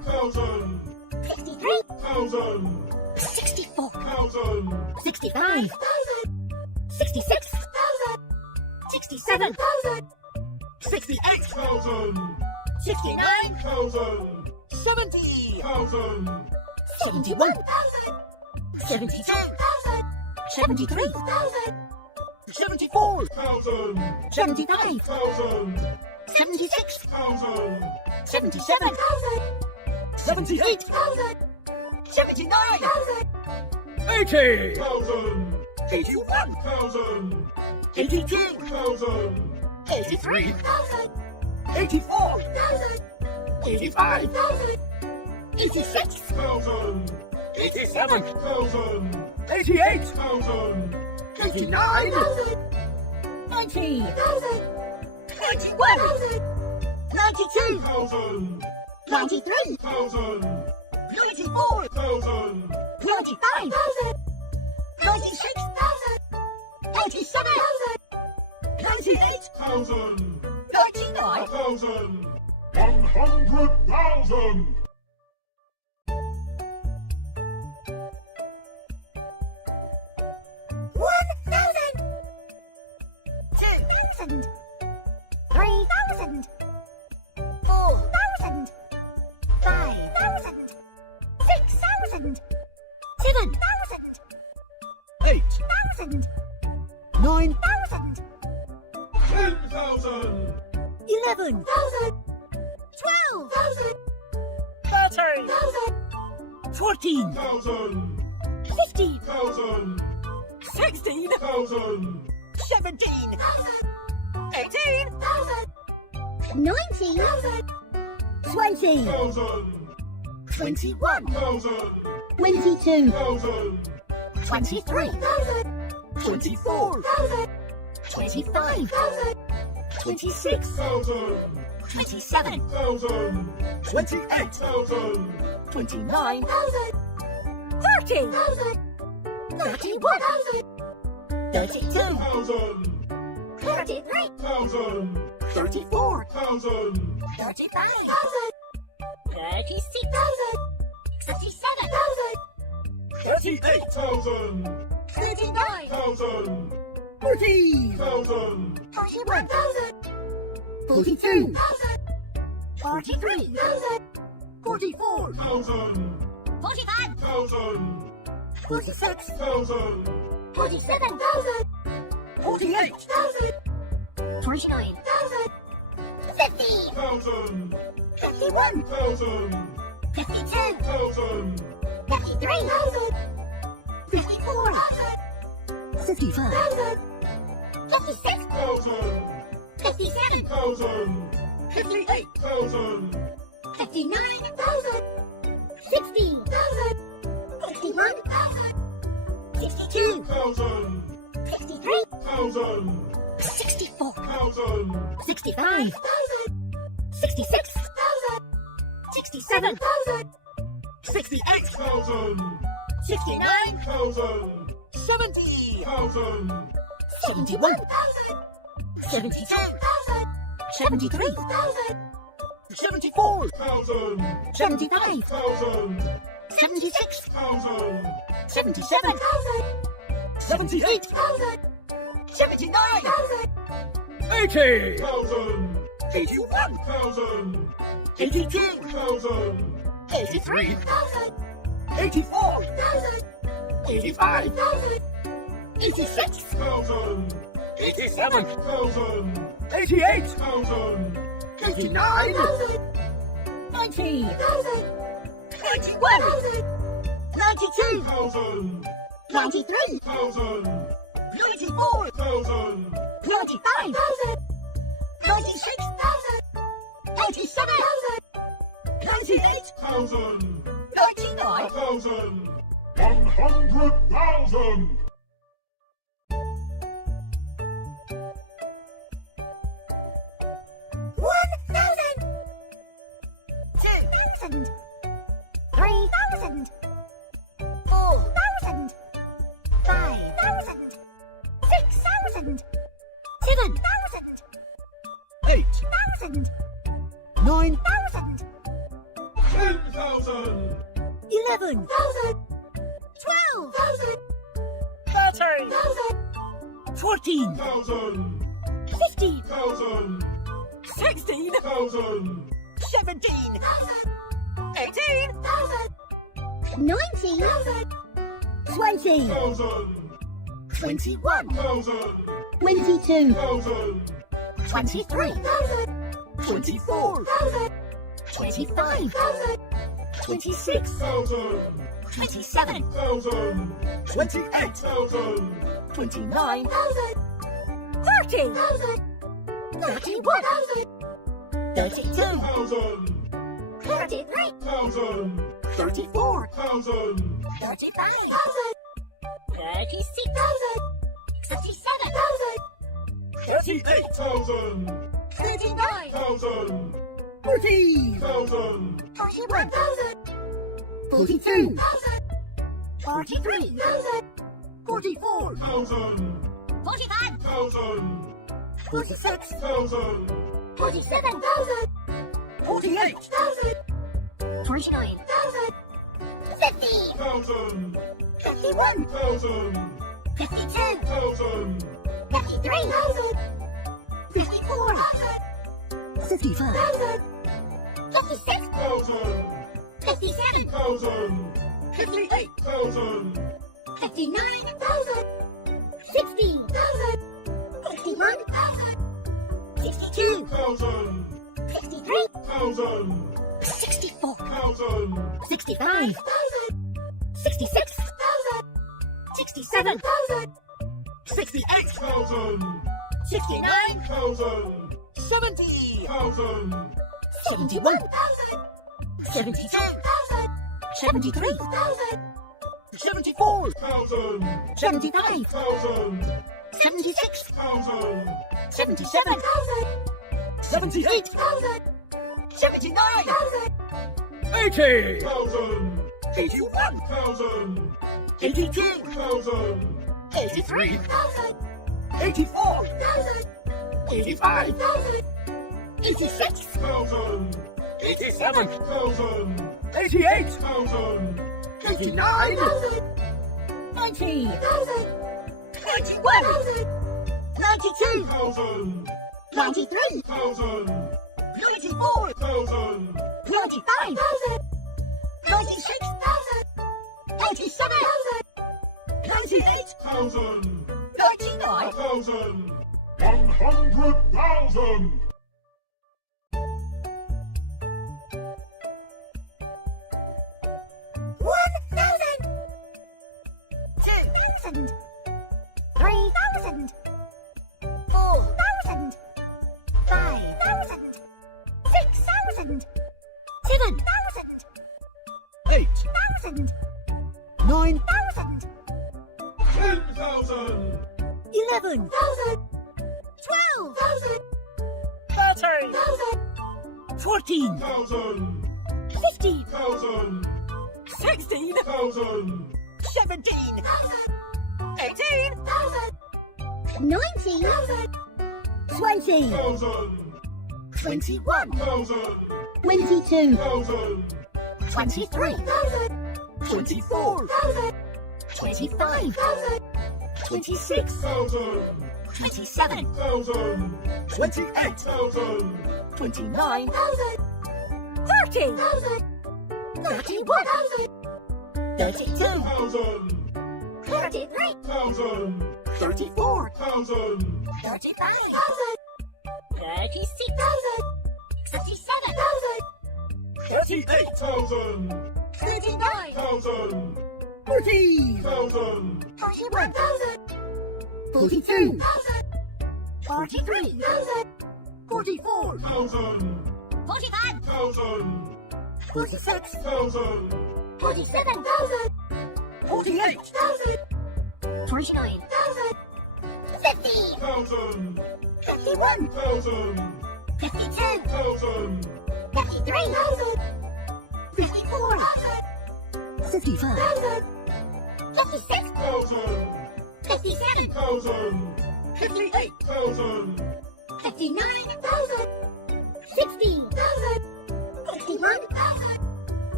thousand, 63,000, 64. 65,000, 66,000, 67,000, 68,000, 69,000, 70,000, 71. 72,000, 73. 74,000, 75. 76,000, 77. 78,000, 79,000, 80! 81,000, 82. 83,000, 84. 85,000, 86,000, 87! 88. 89,000, 90. 91,000, 92. 93,000, 94,000, 95. 96,000, 97,000, 98. 99,000, 100,000, 2,000, 3,000, 4,000, 5,000, 6,000, 7,000, 8. 8,000, 9. 9,000, 10,000, 11. 12,000, 13. 14. 15. 16. 17. 18. 19,000, 20. 21. 22. 23. 24. 25. 26. 27. 28. 29. 30. 31. 32. 33,000, 34. 35,000, 36. 37,000, 38! 39,000, 40. 41,000, 42. 43,000, 44. 45,000, 46. 47,000, 48. 49,000, 50, 51, 52, 53,000, 54,000, 55. 56, 57, 58. 59,000, 60,000, 61,000, 62, 63, 64. 1,000, 65. 66, 67. 68, 69. 70. 71. 72. 73. 74. 75. 76. 77. 78. 79. 80! 81. 82. 83. 84. 85. 86. 87! 88. 89. 90. 91. 92. 93. 94. 95. 96. 87. 98. 99. 100,000, 2,000, 3,000, 4,000, 5,000, 6,000, 7,000, 8. 8,000, 9. 1,000, 10,000. 11, 12, 13, 14, 1,000. 15, 1,000. 16, 1,000. 17, 18, 19, 20, 1,000. 21, 1,000. 22, 1,000. 23, 24, 25, 26, 1,000. 27, 1,000. 28, 1,000. 29, 30, 31, 32, 1,000. 33, 1,000. 34, 1,000. 35, 36, 37, 38, 1,000. 39, 1,000. 40, 1,000. 41, 42, 43, 44, 1,000. 45, 1,000. 46, 1,000. 47, 48, 49, 50, 1,000. 51, 1,000. 52, 1,000. 53, 54, 55, 56, 1,000. 57, 1,000. 58, 1,000. 59, 60, 61, 62, 1,000. 63, 1,000. 64, 1,000. 65, 66, 67, 68, 1,000. 69, 1,000. 70, 1,000. 71, 72, 73, 74, 1,000. 75, 1,000. 76, 1,000. 77, 78, 79, 80! 1,000. 81, 1,000. 82, 1,000. 83, 84, 85, 86, 1,000. 87! 1,000. 88, 1,000. 89, 90, 91, 92, 1,000. 93, 1,000. 94, 1,000. 95, 96, 97, 98, 1,000. 99, 1,000. 100,000. $1,000, 3,000, 4,000, 5,000, 6,000, 7,000, 8, 1,000, 9, 1,000, 10,000. 11, 12, 13, 13, 14, 1,000. 15, 1,000. 16, 1,000. 17, 18, 19, 20, 1,000. 21, 1,000. 22, 1,000. 23, 24, 25, 26, 1,000. 27, 1,000. 28, 1,000. 29, 30, 31, 32, 1,000. 33, 1,000. 34, 1,000. 35, 36, 37, 38, 1,000. 39, 1,000. 40, 1,000. 41, 42, 43, 44, 1,000. 45, 1,000. 46, 1,000. 47, 48, 49, 50, 1,000. 51, 1,000. 52, 1,000. 53, 54, 55, 56, 1,000. 57, 1,000. 58, 1,000. 59, 60, 61,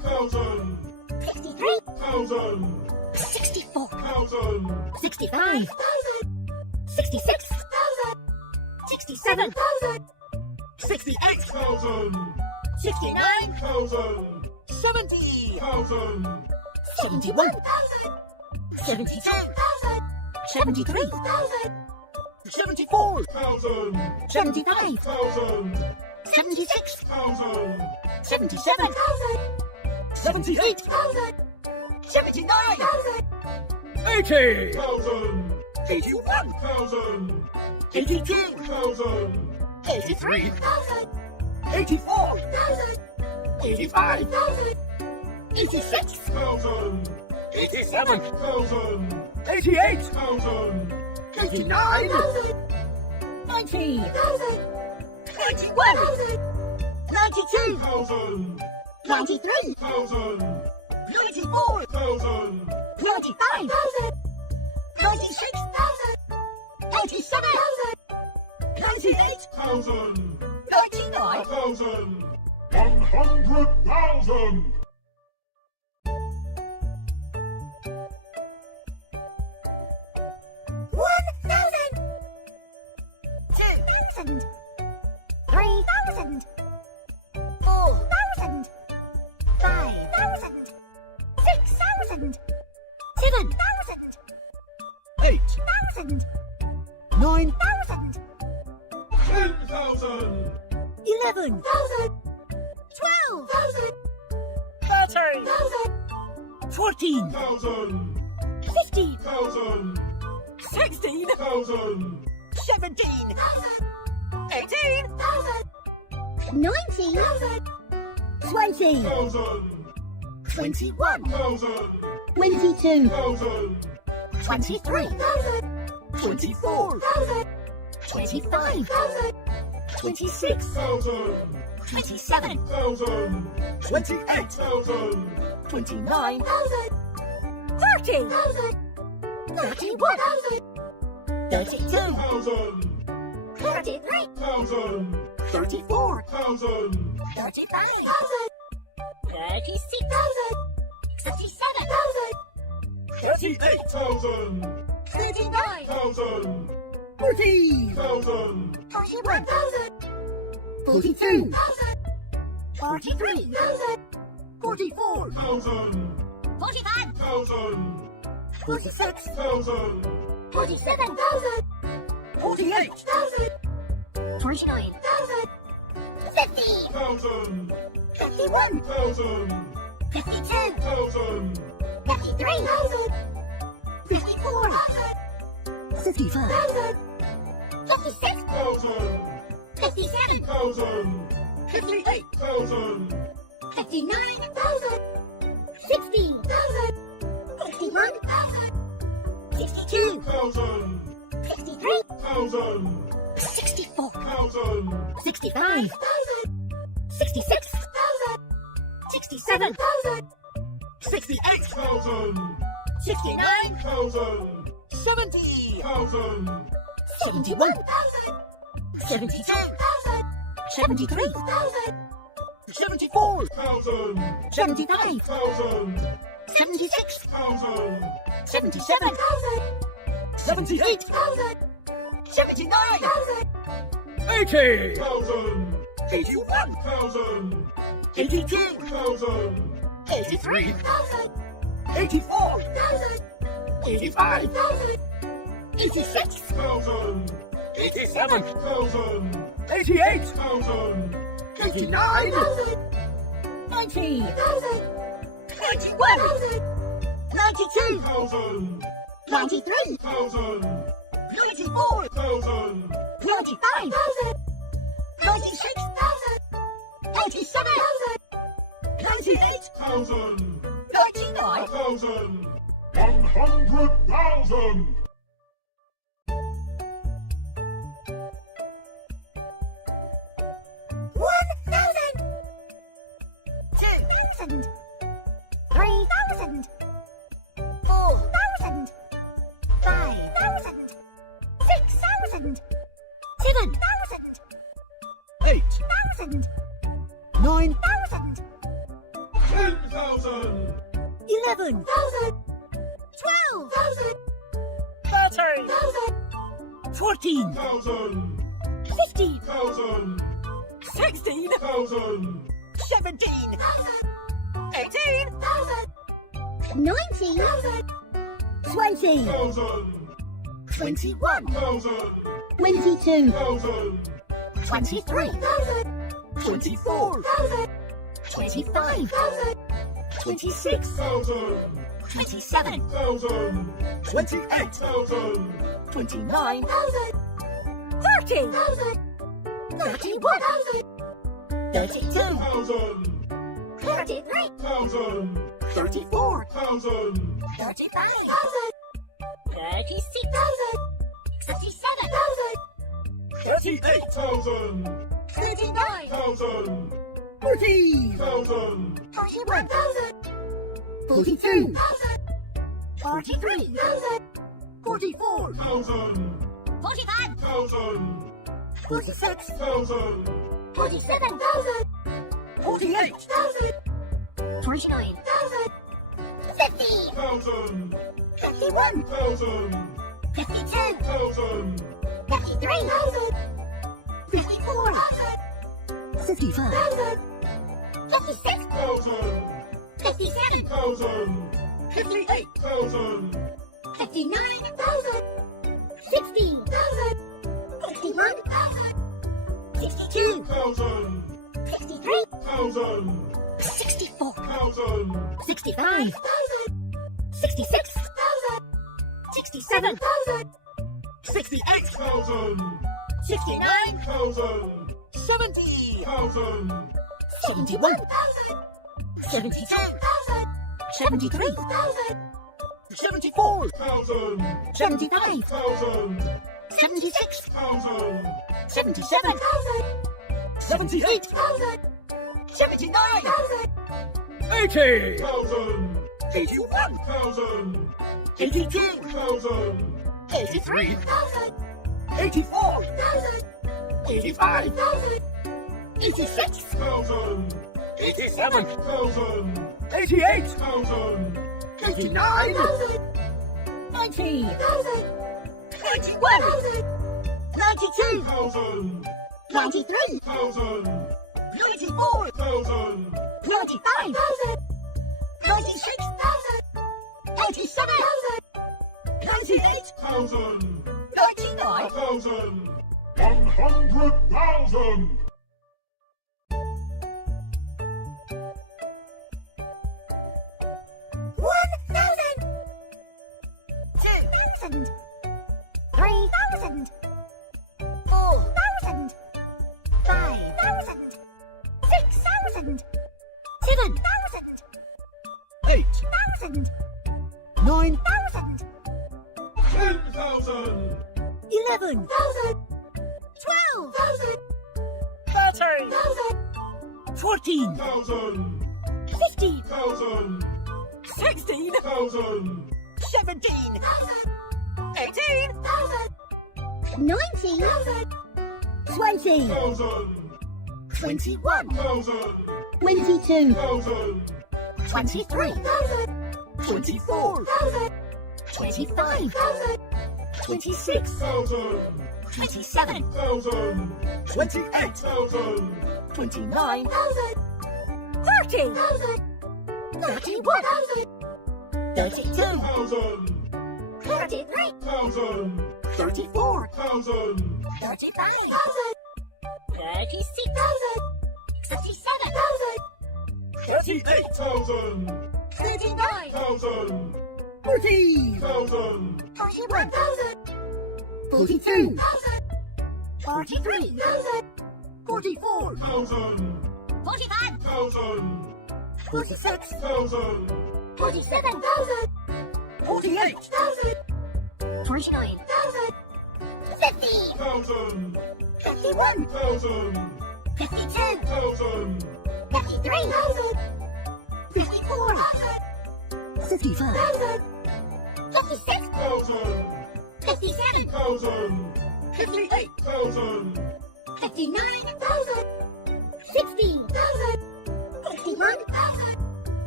thousand, 63,000, 64 thousand, 65 66,000, 67 68 thousand, 69 thousand, 70 thousand, 71 72 73 74 thousand, 75 thousand, 76 thousand, 77 78 79 80 thousand, 81 thousand, 82 thousand, 83 84 85 86 thousand, 87 thousand, 88 thousand, 89 90 91 92 thousand, 93 thousand, 94 thousand, 95 96 97 98 thousand, 99 thousand, 100,000. Eight 9 10,000, 11 12 13 thousand, 15 thousand, 16 thousand, 17 18 19, 20 thousand, 21 thousand, 22 thousand, 23 24 25 26 thousand, 27 thousand, 28 thousand, 29 30 31 32 thousand, 33 thousand, 34 thousand, 35 36 37 38 thousand, 39 thousand, 40 thousand, 41 42 43 44 thousand, 45 thousand, 46 thousand, 47 48 49 50 thousand, 51 thousand, 52 thousand, 53 54 55 56 thousand, 57 thousand, 58 thousand, 59 60 61 62 thousand, 63 thousand, 64 thousand, 65 66 67 68 thousand, 69 thousand, 70 thousand, 71 72 73 74 thousand, 75 thousand, 76 thousand, 77 78 79 80 thousand, 81 thousand, 82 thousand, 83 84 85 86 thousand, 87 thousand, 88 thousand, 89 90 91 92 thousand, 93 thousand, 94 thousand, 95 96 97 98 thousand, 99 thousand, 100,000. 10,000. 11, 12, 13, 14, 1,000. 15, 1,000. 16, 1,000. 17, 18, 19, 20, 1,000. 21, 1,000. 22, 1,000. 23, 24, 25, 26, 1,000. 27, 1,000. 28, 1,000. 29, 30, 31, 32, 1,000. 33, 1,000. 34, 1,000. 35, 36, 37, 38, 1,000. 39, 1,000. 40, 1,000. 41, 42, 43, 44, 1,000. 45, 1,000. 46, 1,000. 47, 48, 49, 50, 1,000. 51, 1,000. 52, 1,000. 53, 54, 55, 56, 1,000. 57, 1,000. 58, 1,000. 59, 60, 61, 62, 1,000. 63, 1,000. 64, 1,000. 65, 66, 67, 68, 1,000. 69, 1,000. 70, 1,000. 71, 72, 73, 74, 1,000. 75, 1,000. 76, 1,000. 77, 78, 79, 80, 1,000. 81, 1,000. 82, 1,000. 83, 84, 85, 86, 1,000. 87, 1,000. 88, 1,000. 89, 90, 91, 92, 1,000. 93, 1,000. 94, 1,000. 95, 96, 87, 98, 1,000. 99, 1,000. 100,000. Nine, 10,000. 11, 12, 13, 14, 1,000. 15, 1,000. 16, 1,000. 17, 18, 19, 20, 1,000. 21, 1,000. 22, 1,000. 23, 24, 25, 26, 1,000. 27, 1,000. 28, 1,000. 29, 30, 31, 32, 1,000. 33, 1,000. 34, 1,000. 35, 36, 37, 38, 1,000. 39, 1,000. 40, 1,000. 41, 42, 43, 44, 1,000. 45, 1,000. 46, 1,000. 47, 48, 49, 50, 1,000. 51, 1,000. 52, 1,000. 53, 54, 55, 56, 1,000. 57, 1,000. 58, 1,000. 59, 60, 61,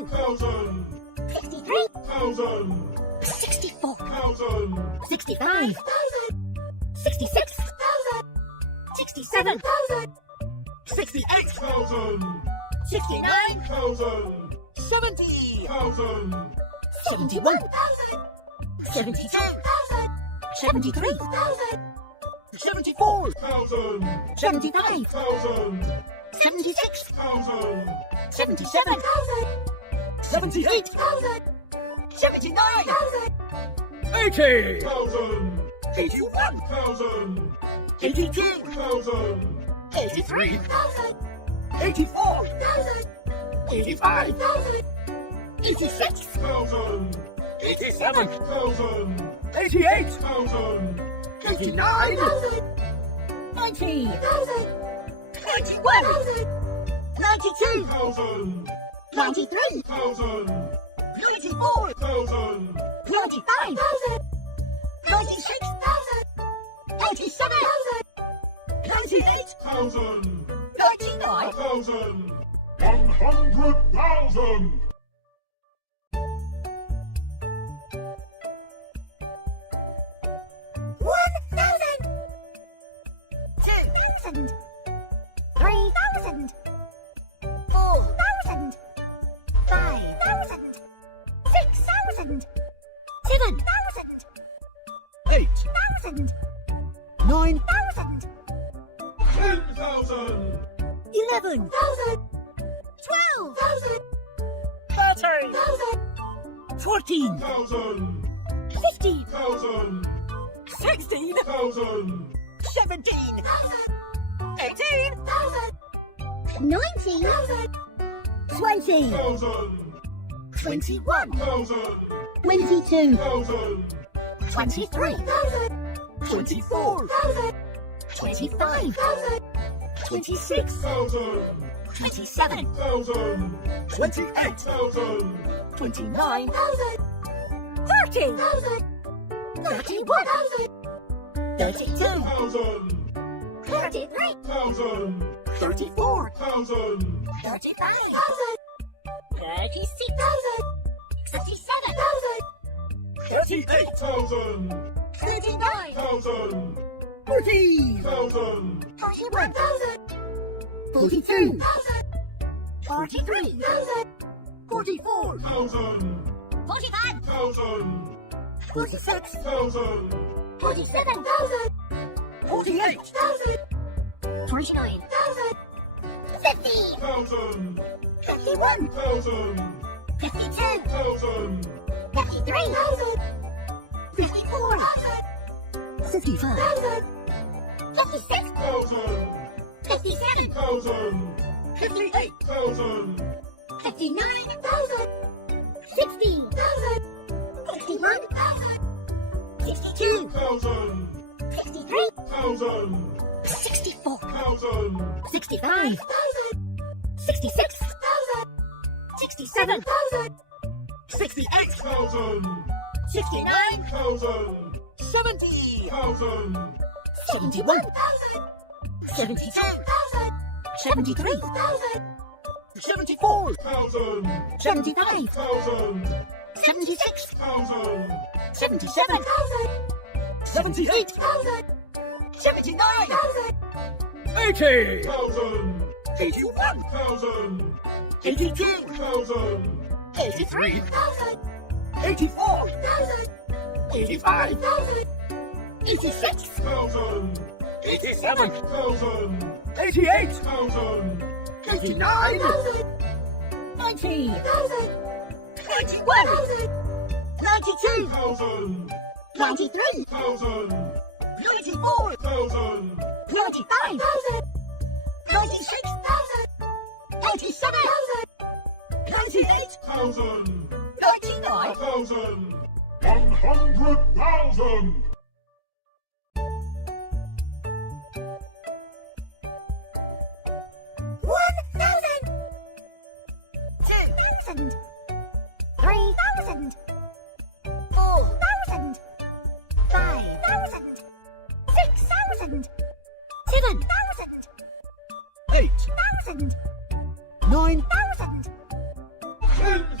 62 thousand, 63,000, 64,000, 65,000, 66,000, 67,000, 68 69,000, 70 thousand, 71,000, 72,000, 73,000, 74 thousand, 75, thousand, 76, thousand, 77, 78 79, 80 thousand, 81 thousand, 82 thousand, 83, 84 85 86, thousand, 87 thousand, 88 thousand, 89 90, 91, thousand, 92, thousand, 93, thousand, 94, thousand, 95, 96, 97, 98, thousand, 99, thousand, 100,000. thousand, 3,000, 4,000, 5,000, 6,000, 7,000, 8 9 1,000, 10,000, 11, 12,000, 13, 14 thousand, 15, thousand, 16, thousand, 17, 18, 19, 20, thousand, 21, thousand, 22, thousand, 23, 24 25, 26, thousand, 27, thousand, 28 thousand, 29, 30, 31, 32, thousand, 33, thousand, 34, thousand, 35, 36, 37, 38 thousand, 39, thousand, 40 thousand, 41, 42, 43, 44, thousand, 45, thousand, 46, thousand, 47, 48 49, 50, thousand, 51, thousand, 52, thousand, 53, 54, 55, 56, thousand, 57, thousand, 58, thousand, 59, 60, 61, 62, thousand, 63, thousand, 64, thousand, 65, 66, 67, 68 thousand, 69, thousand, 70 thousand, 71, 72, 73, 74 thousand, 75, thousand, 76, thousand, 77, 78 79, 80 thousand, 81 thousand, 82 thousand, 83, 84 85, 86, thousand, 87 thousand, 88 thousand, 89 90, 91, 92, thousand, 93, thousand, 94, thousand, 95, 96, 97, 98, thousand, 99, thousand, 100,000. 2,000, 3,000, 4,000, 5,000, 6,000, 7,000, 8 1,000, 9 1,000, 10,000.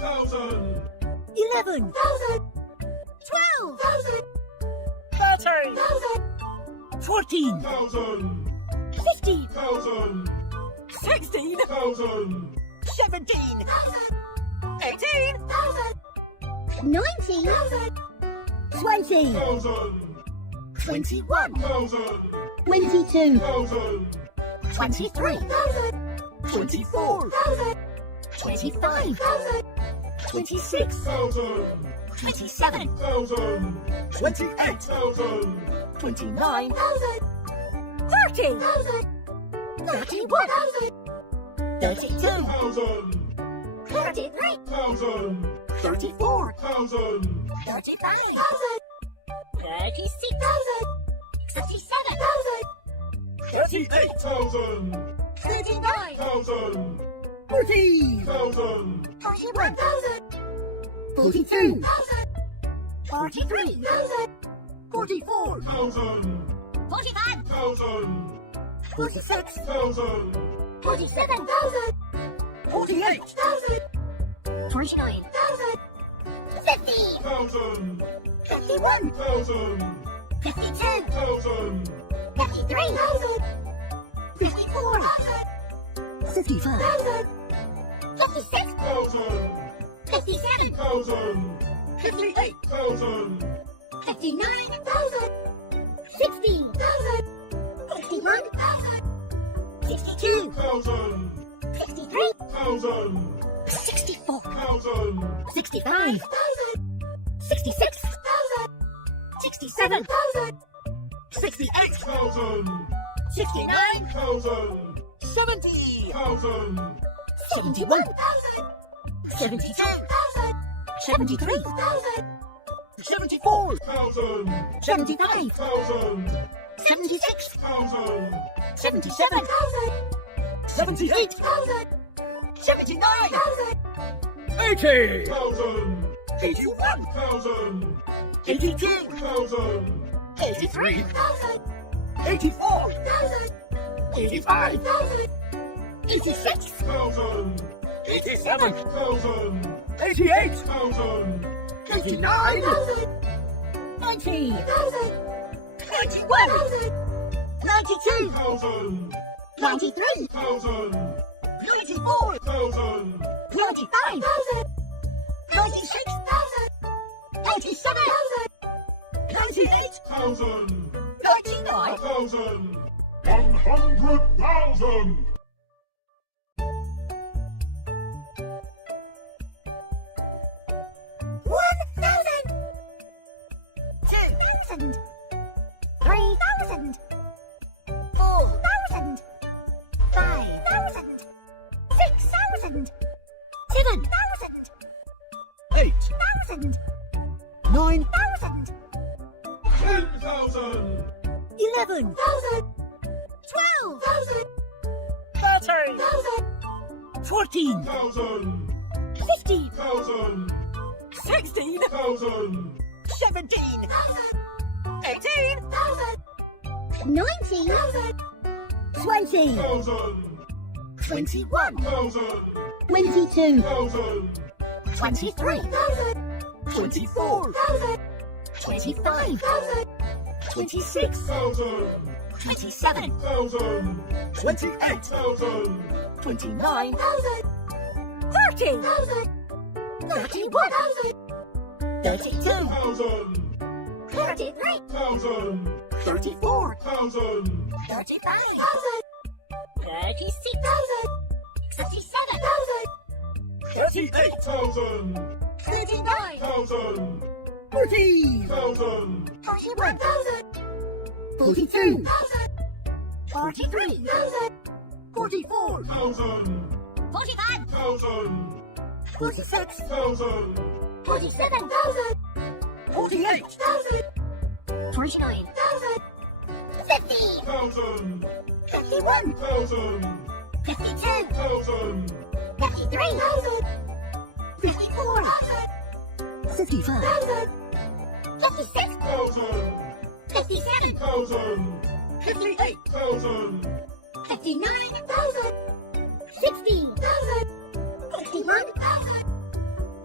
10,000. 11, 12, 13, 14, 1,000. 15, 1,000. 16, 1,000. 17, 18, 19, 20, 1,000. 21, 1,000. 22, 1,000. 23, 24, 25, 26, 1,000. 27, 1,000. 28, 1,000. 29, 30, 31, 32, 1,000. 33, 1,000. 34, 1,000. 35, 36, 37, 38, 1,000. 39, 1,000. 40, 1,000. 41, 42, 43, 44, 1,000. 45, 1,000. 46, 1,000. 47, 48, 49, 50, 1,000. 51, 1,000. 52, 1,000. 53, 54, 55, 56, 1,000. 57, 1,000. 58, 1,000. 59, 60, 61, 62, 1,000. 63, 1,000. 64, 1,000. 65, 66, 67, 68, 1,000. 69, 1,000. 70, 1,000. 71, 72, 73, 74, 1,000. 75, 1,000. 76, 1,000. 77, 78, 79, 80, 1,000. 81, 1,000. 82, 1,000. 83, 84, 85, 86, 1,000. 87, 1,000. 88, 1,000. 89, 90, 91, 92, 1,000. 93, 1,000. 94, 1,000. 95, 96, 97, 98, 1,000. 99, 1,000. 100,000. $1,000, 2,000, 3,000, 4,000, 5,000, 6,000, 7,000, 8, 8,000, 9, 10,000. 11, 12, 13, 14, 1,000. 15, 1,000. 16, 1,000. 17, 18, 19, 20, 1,000. 21, 1,000. 22, 1,000. 23, 24, 25, 26, 1,000. 27, 1,000. 28, 1,000. 29, 30, 31, 32, 1,000. 33, 1,000. 34, 1,000. 35, 36, 37, 38, 1,000. 39, 1,000. 40, 1,000. 41, 42, 43, 44, 1,000. 45, 1,000. 46, 1,000. 47, 48, 49, 50, 1,000. 51, 1,000. 52, 1,000. 53, 54, 55, 56, 1,000. 57, 1,000. 58, 1,000. 59, 60, 61,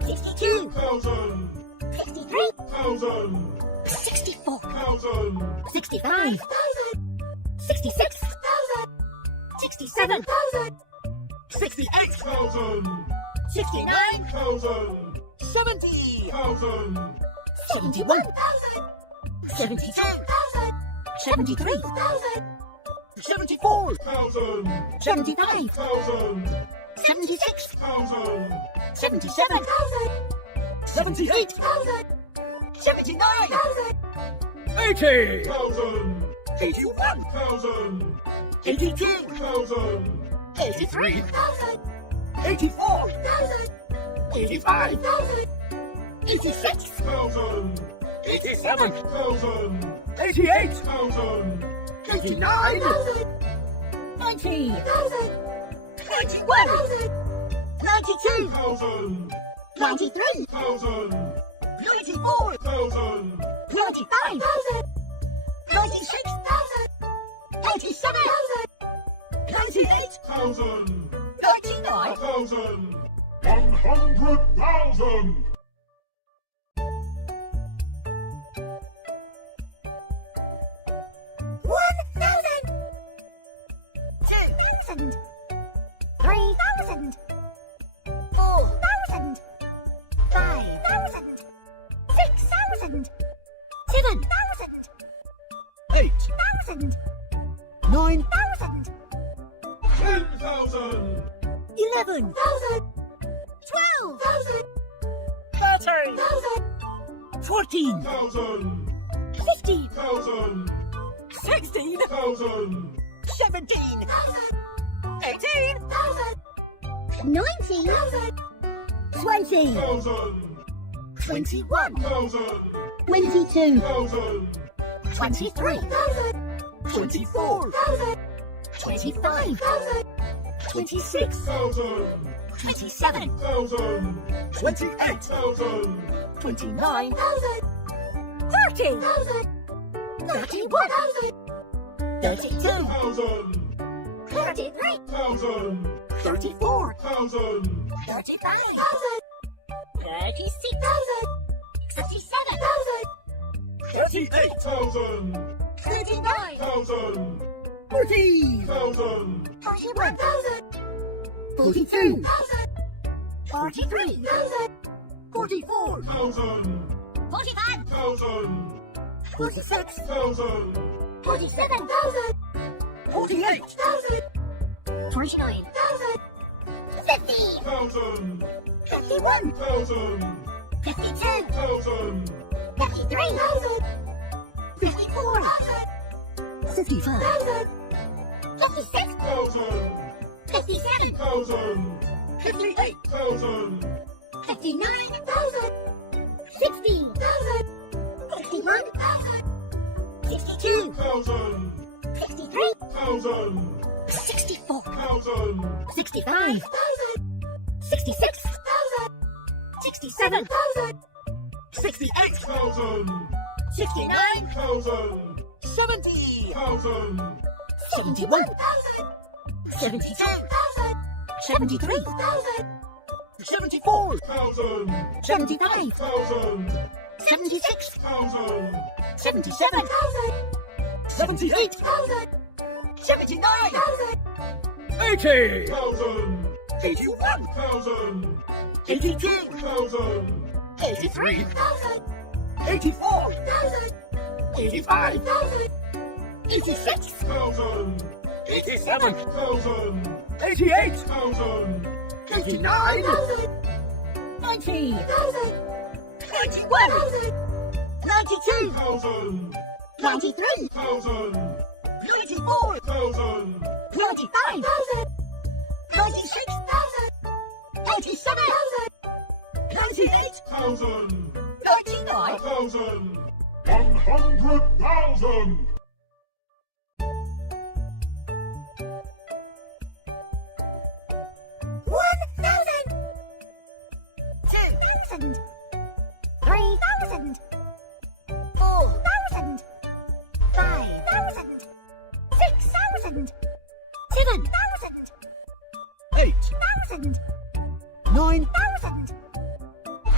62, 1,000, 63, 1,000, 64, 1,000, 65, 66, 67, 68, 1,000, 69, 1,000, 70, 1,000, 71, 72, 73, 74, 1,000, 75, 1,000, 76, 1,000, 77, 78, 79, 80, 1,000, 81, 1,000, 82, 1,000, 83, 84, 85, 86, 1,000, 87, 1,000, 88, 1,000, 89, 90, 91, 92, 1,000, 93, 1,000, 94, 1,000, 95, 96, 97, 98, 1,000, 99, 1,000, 100,000. Thousand, 3,000, 4,000, 5,000, 6,000, 7,000, 8, 1,000, 9, 10,000, 11, 12,000, 13, 14, 1,000, 15, 1,000, 16, 1,000, 17, 18, 19, 20, 1,000, 21, 1,000, 22, 1,000, 23, 24, 25, 26, 1,000, 27, 1,000, 28, 1,000, 29, 30, 31, 32, 1,000, 33, 1,000, 34, 1,000, 35, 36, 37, 38, 1,000, 39, 1,000, 40, 1,000, 41, 42, 43, 44, 1,000, 45, 1,000, 46, 1,000, 47, 48, 49, 50, 1,000, 51, 1,000, 52, 1,000, 53, 54, 55, 56, 1,000, 57, 1,000, 58, 1,000, 59, 60, 61, 62, 1,000, 63, 1,000, 64, 1,000, 65, 66, 67, 68, 1,000, 69, 1,000, 70, 1,000, 71, 72, 73, 74, 1,000, 75, 1,000, 76, 1,000, 77, 78, 79, 80, 1,000, 81, 1,000, 82, 1,000, 83, 84, 85, 86, 1,000, 87, 1,000, 88, 1,000, 89, 90, 91, 92, 1,000, 93, 1,000, 94, 1,000, 95, 96, 97, 98, 1,000, 99, 1,000, 100,000. Thousand, 3,000, 4,000, 5,000, 6,000, 7,000, 8, 1,000, 9, 1,000,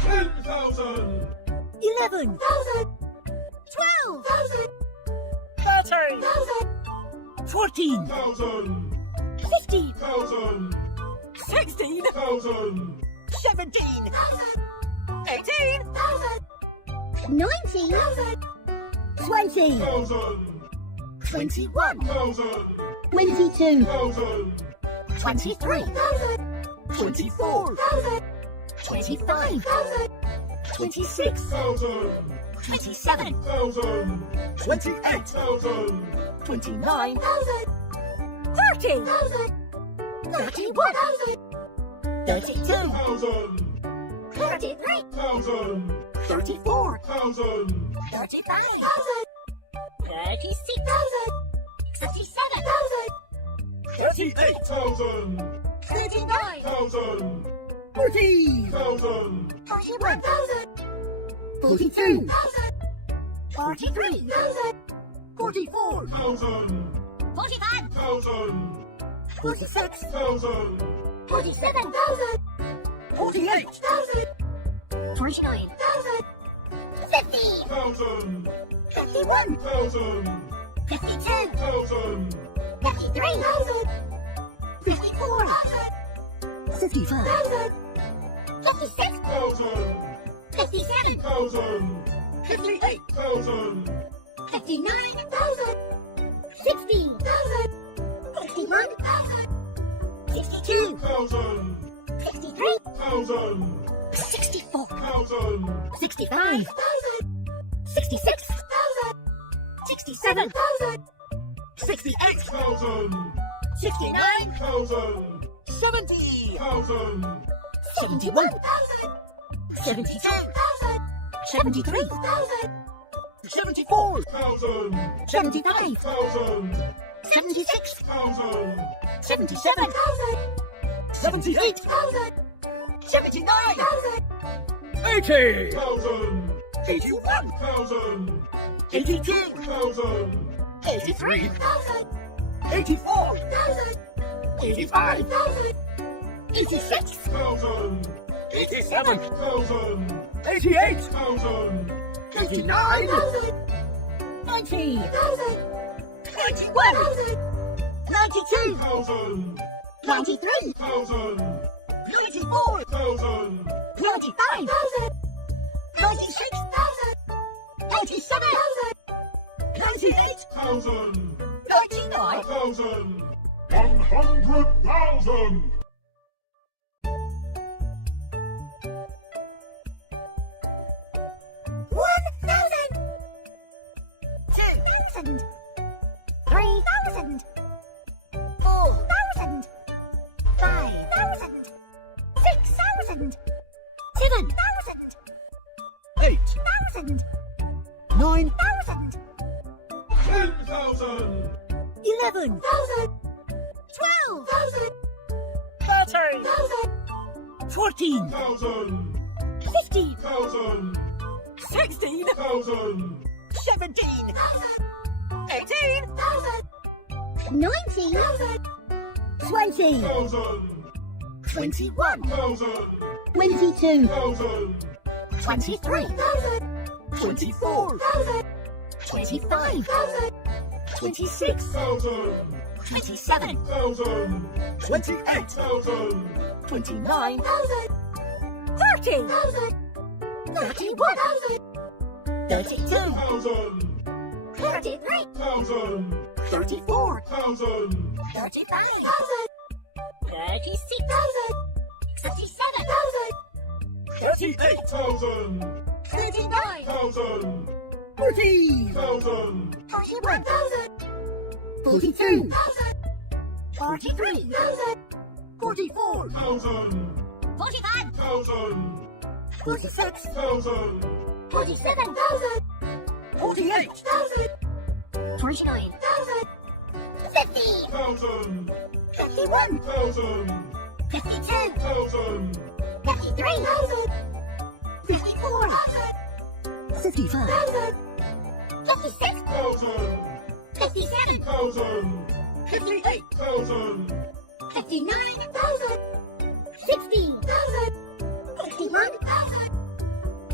10,000. 11, 12, 13, 14, 1,000. 15, 1,000. 16, 1,000. 17, 18, 19, 20, 1,000. 21, 1,000. 22, 1,000. 23, 24, 25, 26, 1,000. 27, 1,000. 28, 1,000. 29, 30, 31, 32, 1,000. 33, 1,000. 34, 1,000. 35, 36, 37, 38, 1,000. 39, 1,000. 40, 1,000. 41, 42, 43, 44, 1,000. 45, 1,000. 46, 1,000. 47, 48, 49, 50, 1,000. 51, 1,000. 52, 1,000. 53, 54, 55, 56, 1,000. 57, 1,000. 58, 1,000. 59, 60, 61, 62, 1,000. 63, 1,000. 64, 1,000. 65, 66, 67, 68, 1,000. 69, 1,000. 70, 1,000. 71, 72, 73, 74, 1,000. 75, 1,000. 76, 1,000. 77, 78, 79, 80, 1,000. 81, 1,000. 82, 1,000. 83, 84, 85, 86, 1,000. 87, 1,000. 88, 1,000. 89, 90, 91, 92, 1,000. 93, 1,000. 94, 1,000. 95, 96, 97, 98, 1,000. 99, 1,000. 100,000. 2,000, 3,000, 4,000, 5,000, 6,000, 7,000, 8, 8,000, 9, 1,000, 10,000. 11, 12, 13, 14, 1,000. 15, 1,000. 16, 1,000. 17, 18, 19, 20, 1,000. 21, 1,000. 22, 1,000. 23, 24, 25, 26, 1,000. 27, 1,000. 28, 1,000. 29, 30, 31, 32, 1,000. 33, 1,000. 34, 1,000. 35, 36, 37, 38, 1,000. 39, 1,000. 40, 1,000. 41, 42, 43, 44, 1,000. 45, 1,000. 46, 1,000. 47, 48, 49, 50, 1,000. 51, 1,000. 52, 1,000. 53, 54, 55, 56, 1,000. 57, 1,000. 58, 1,000. 59, 60, 61,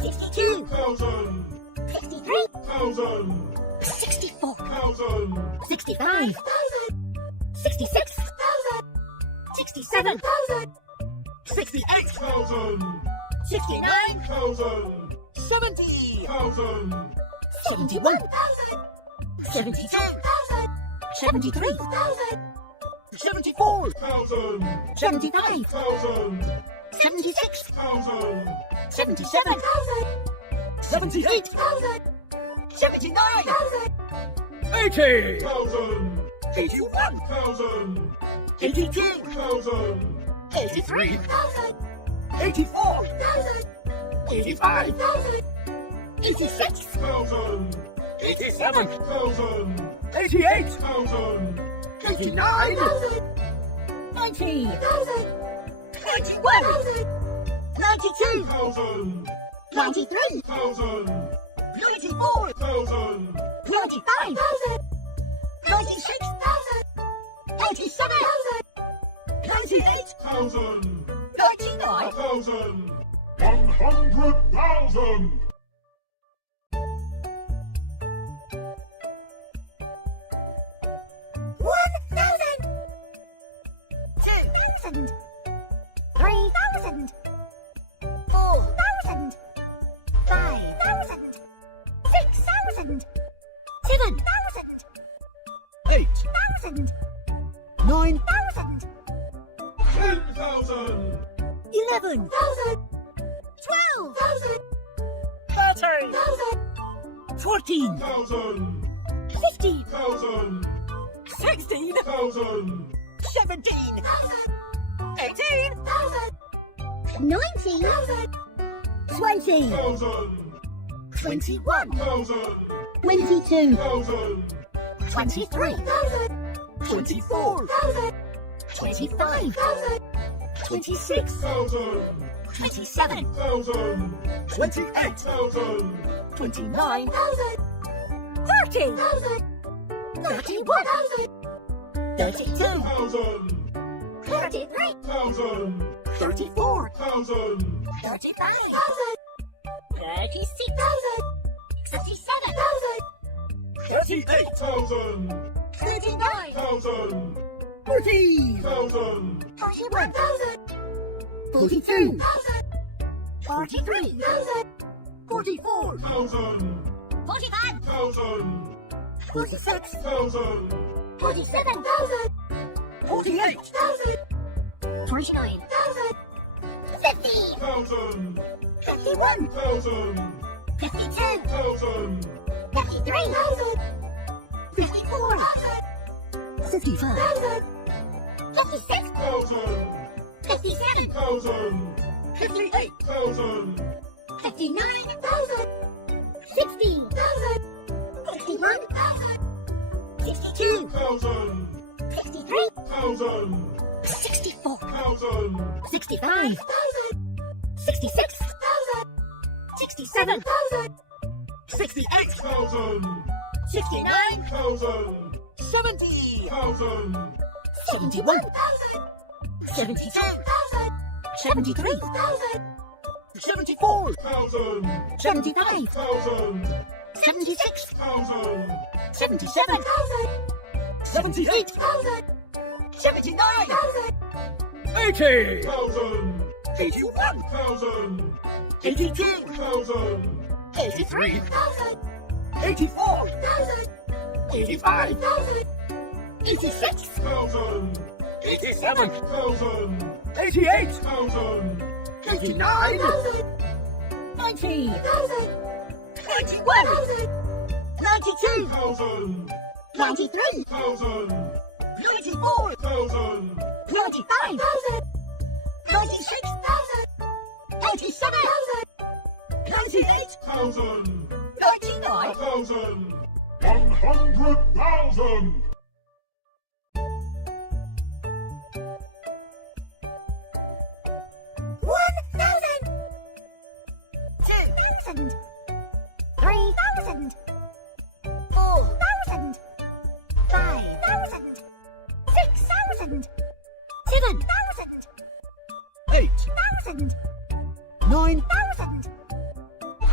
62 thousand, 63, thousand, 64 thousand, 65 66 67 68 thousand, 69 thousand, 70 thousand, 71 72 73 74 thousand, 75 thousand, 76 thousand, 77 78 79 80 thousand, 81 thousand, 82 thousand, 83 84 85 86 thousand, 87, thousand, 88 thousand, 89 90 91 92 thousand, 93 thousand, 94 thousand, 95 96 97 98 thousand, 99 thousand, 100,000. $1,000, 2,000, 3,000, 4,000, 5,000, 6,000, 7,000, 8 1,000, 9 10,000, 11 12, 13 14 thousand, 15 thousand, 16 thousand, 17 18 19, 20 thousand, 21 thousand, 22, thousand, 23 24 25 26 thousand, 27 thousand, 28 thousand, 29 30 31 32 thousand, 33, thousand, 34 thousand, 35 36, 37, 38 thousand, 39 thousand, 40 thousand, 41 42 43 44 thousand, 45, thousand, 46 thousand, 47, 48 49, 50, thousand, 51 thousand, 52, thousand, 53, 54 55 56, thousand, 57, thousand, 58 thousand, 59, 60, 61, 62, thousand, 63, thousand, 64 thousand, 65 66 67 68 thousand, 69 thousand, 70 thousand, 71 72 73 74 thousand, 75 thousand, 76 thousand, 77 78 79 80 thousand, 81 thousand, 82 thousand, 83 84 85 86 thousand, 87, thousand, 88 thousand, 89 90 91 92 thousand, 93 thousand, 94 thousand, 95 96 97 98 thousand, 99 thousand, 100,000. $1,000, 2,000, 3,000, 4,000, 5,000, 6,000, 7,000, 8 1,000, 9 1,000,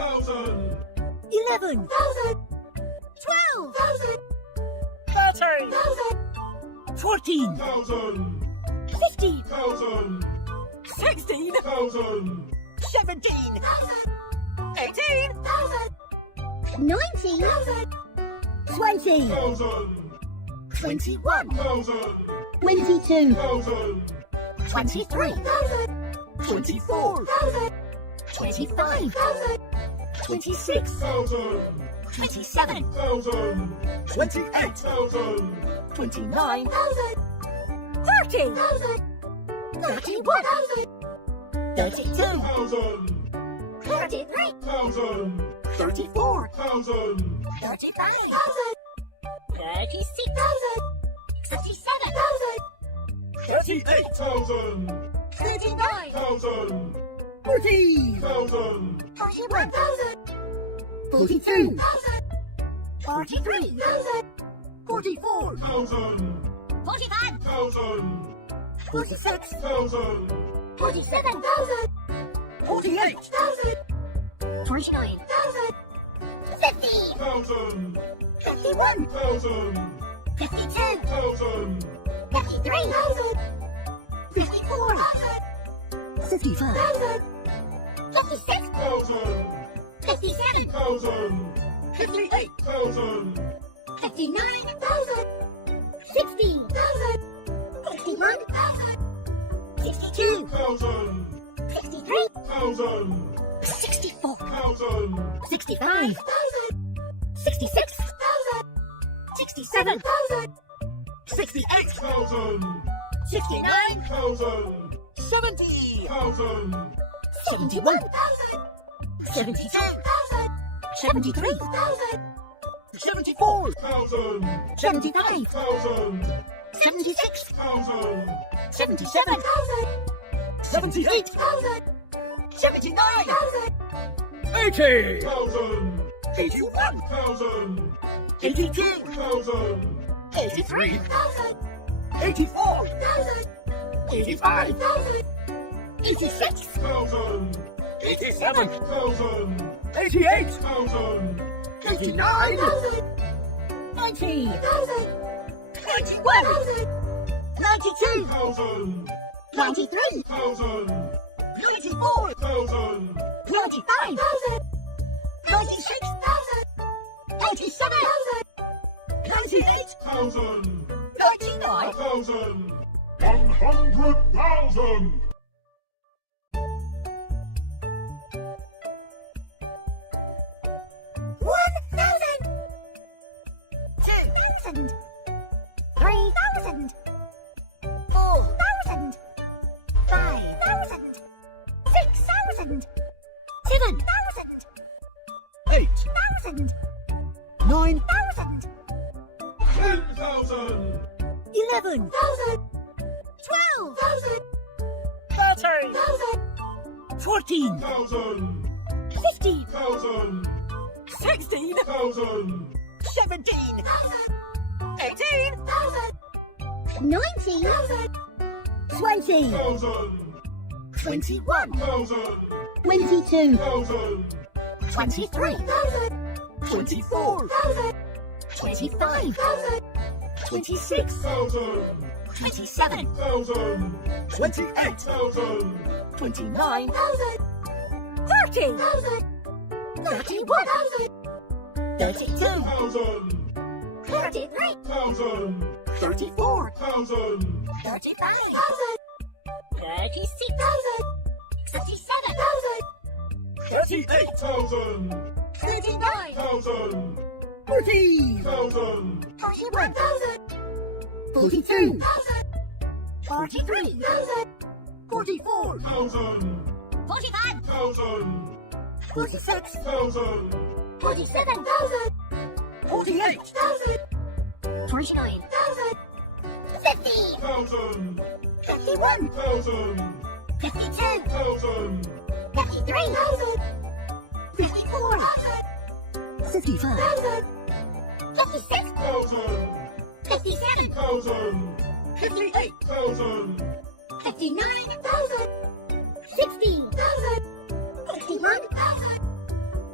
thousand, 11, 12, 13, 14, thousand, 15, thousand, 16, thousand, 17, 18, 19, 20, thousand, 21, thousand, 22, thousand, 23, 24, 25, 26, thousand, 27, thousand, 28, thousand, 29, 30, 31, 32, thousand, 33, thousand, 34, thousand, 35, 36, 37, 38, thousand, 39, thousand, 40, thousand, 41, 42, 43, 44, thousand, 45, thousand, 46, thousand, 47, 48, 49, 50, thousand, 51, thousand, 52, thousand, 53, 54, 55, 56, thousand, 57, thousand, 58, thousand, 59, 60, 61, 62, thousand, 63, thousand, 64, thousand, 65, 66, 67, 68, thousand, 69, thousand, 70, thousand, 71, 72, 73, 74, thousand, 75, thousand, 76, thousand, 77, 78, 79, 80, thousand, 81, thousand, 82, thousand, 83, 84, 85, 86, thousand, 87, thousand, 88, thousand, 89, 90, 91, 92, thousand, 93, thousand, 94, thousand, 95, 96, 97, 98, thousand, 99, thousand, 100,000. Thousand, 3,000, 4,000, 5,000, 6,000, 7,000, 8, 1,000, 9, 1,000, 10,000, 11, 12, 13, 14, 1,000, 15, 1,000, 16, 1,000, 17, 18, 19, 20, 1,000, 21, 1,000, 22, 1,000, 23, 24, 25, 26, 1,000, 27, 1,000, 28, 1,000, 29, 30, 31, 32, 1,000, 33, 1,000, 34, 1,000, 35, 36, 37, 38, 1,000, 39, 1,000, 40, 1,000, 41, 42, 43, 44, 1,000, 45, 1,000, 46, 1,000, 47, 48, 49, 50, 1,000, 51, 1,000, 52, 1,000, 53, 54, 55, 56, 1,000, 57, 1,000, 58, 1,000, 59, 60, 61,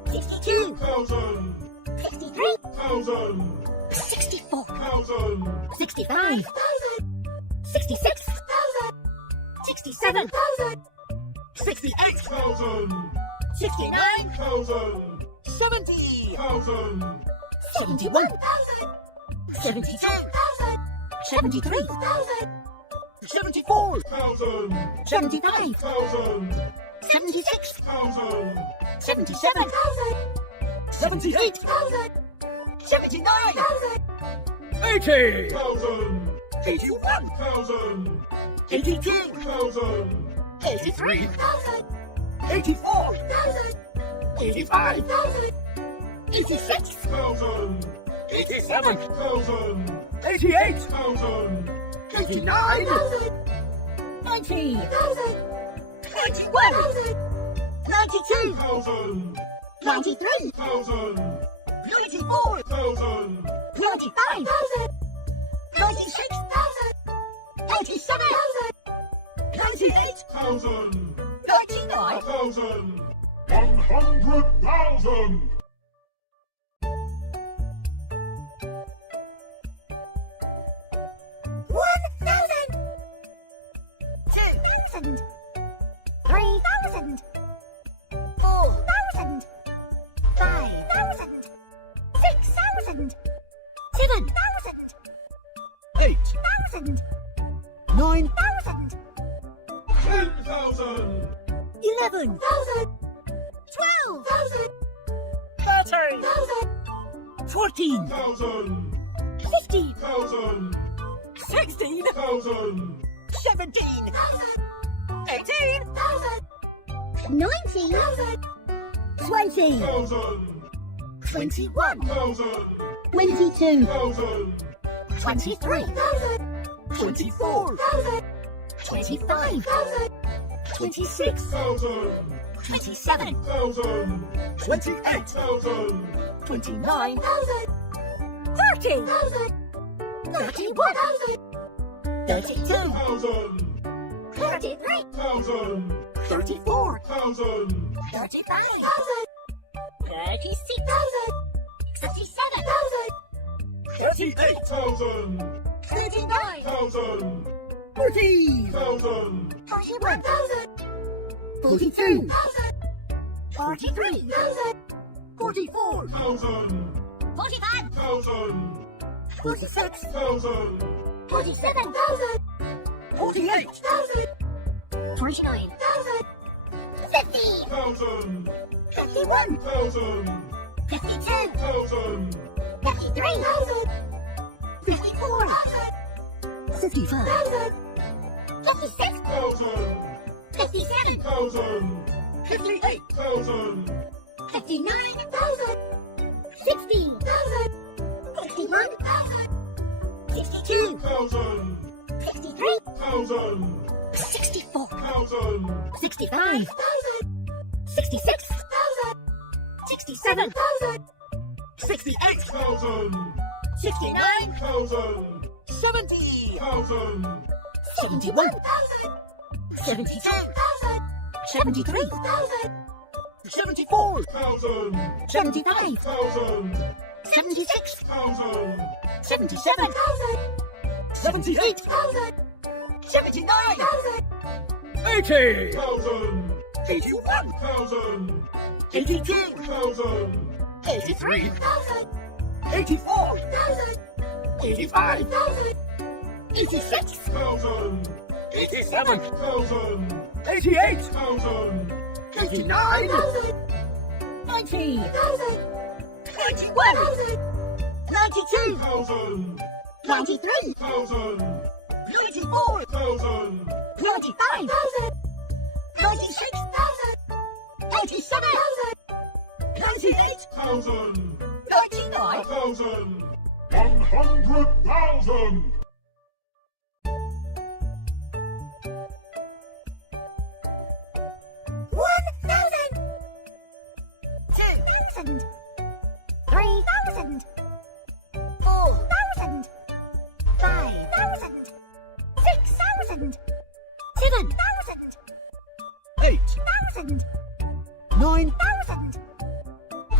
62 thousand, 63, 1,000, 64 1,000, 65 66 67 68 1,000, 69 1,000, 70 1,000, 71 72 73 74 1,000, 75 1,000, 76 1,000, 77 78 79 80, 1,000, 81 1,000, 82 1,000, 83 84 85 86 1,000, 87, 1,000, 88 1,000, 89 90 91 92 1,000, 93 1,000, 94 1,000, 95 96 97 98 1,000, 99 1,000, 100,000. $1,000, 2,000, 3,000, 4,000, 5,000, 6,000, 7,000, 8 9 1,000, 10,000, 11 12,000, 13 14 1,000, 15, 1,000, 16 1,000, 17 18 19, 20 1,000, 21 1,000, 22 1,000, 23 24 25 26 1,000, 27 1,000, 28 1,000, 29 30 31 32 1,000, 33, 1,000, 34 1,000, 35 36, 37, 38 1,000, 39, 1,000, 40 1,000, 41, 42 43 44 1,000, 45, 1,000, 46 1,000, 47, 48 49, 50, 1,000, 51 1,000, 52, 1,000, 53, 54 55 56, 1,000, 57, 1,000, 58 1,000, 59, 60, 61, 62, 1,000, 63, 1,000, 64 1,000, 65 66 67 68 1,000, 69 1,000, 70 1,000, 71 72 73 74 1,000, 75 1,000, 76 1,000, 77 78 79 80, 1,000, 81 1,000, 82 1,000, 83 84 85 86 1,000, 87, 1,000, 88 1,000, 89 90 91 92 1,000, 93 1,000, 94 1,000, 95 96 97 98 1,000, 99 1,000, 100,000. $1,000, 2,000, 3,000, 4,000, 5,000, 6,000, 7,000, 8 1,000, 9 1,000,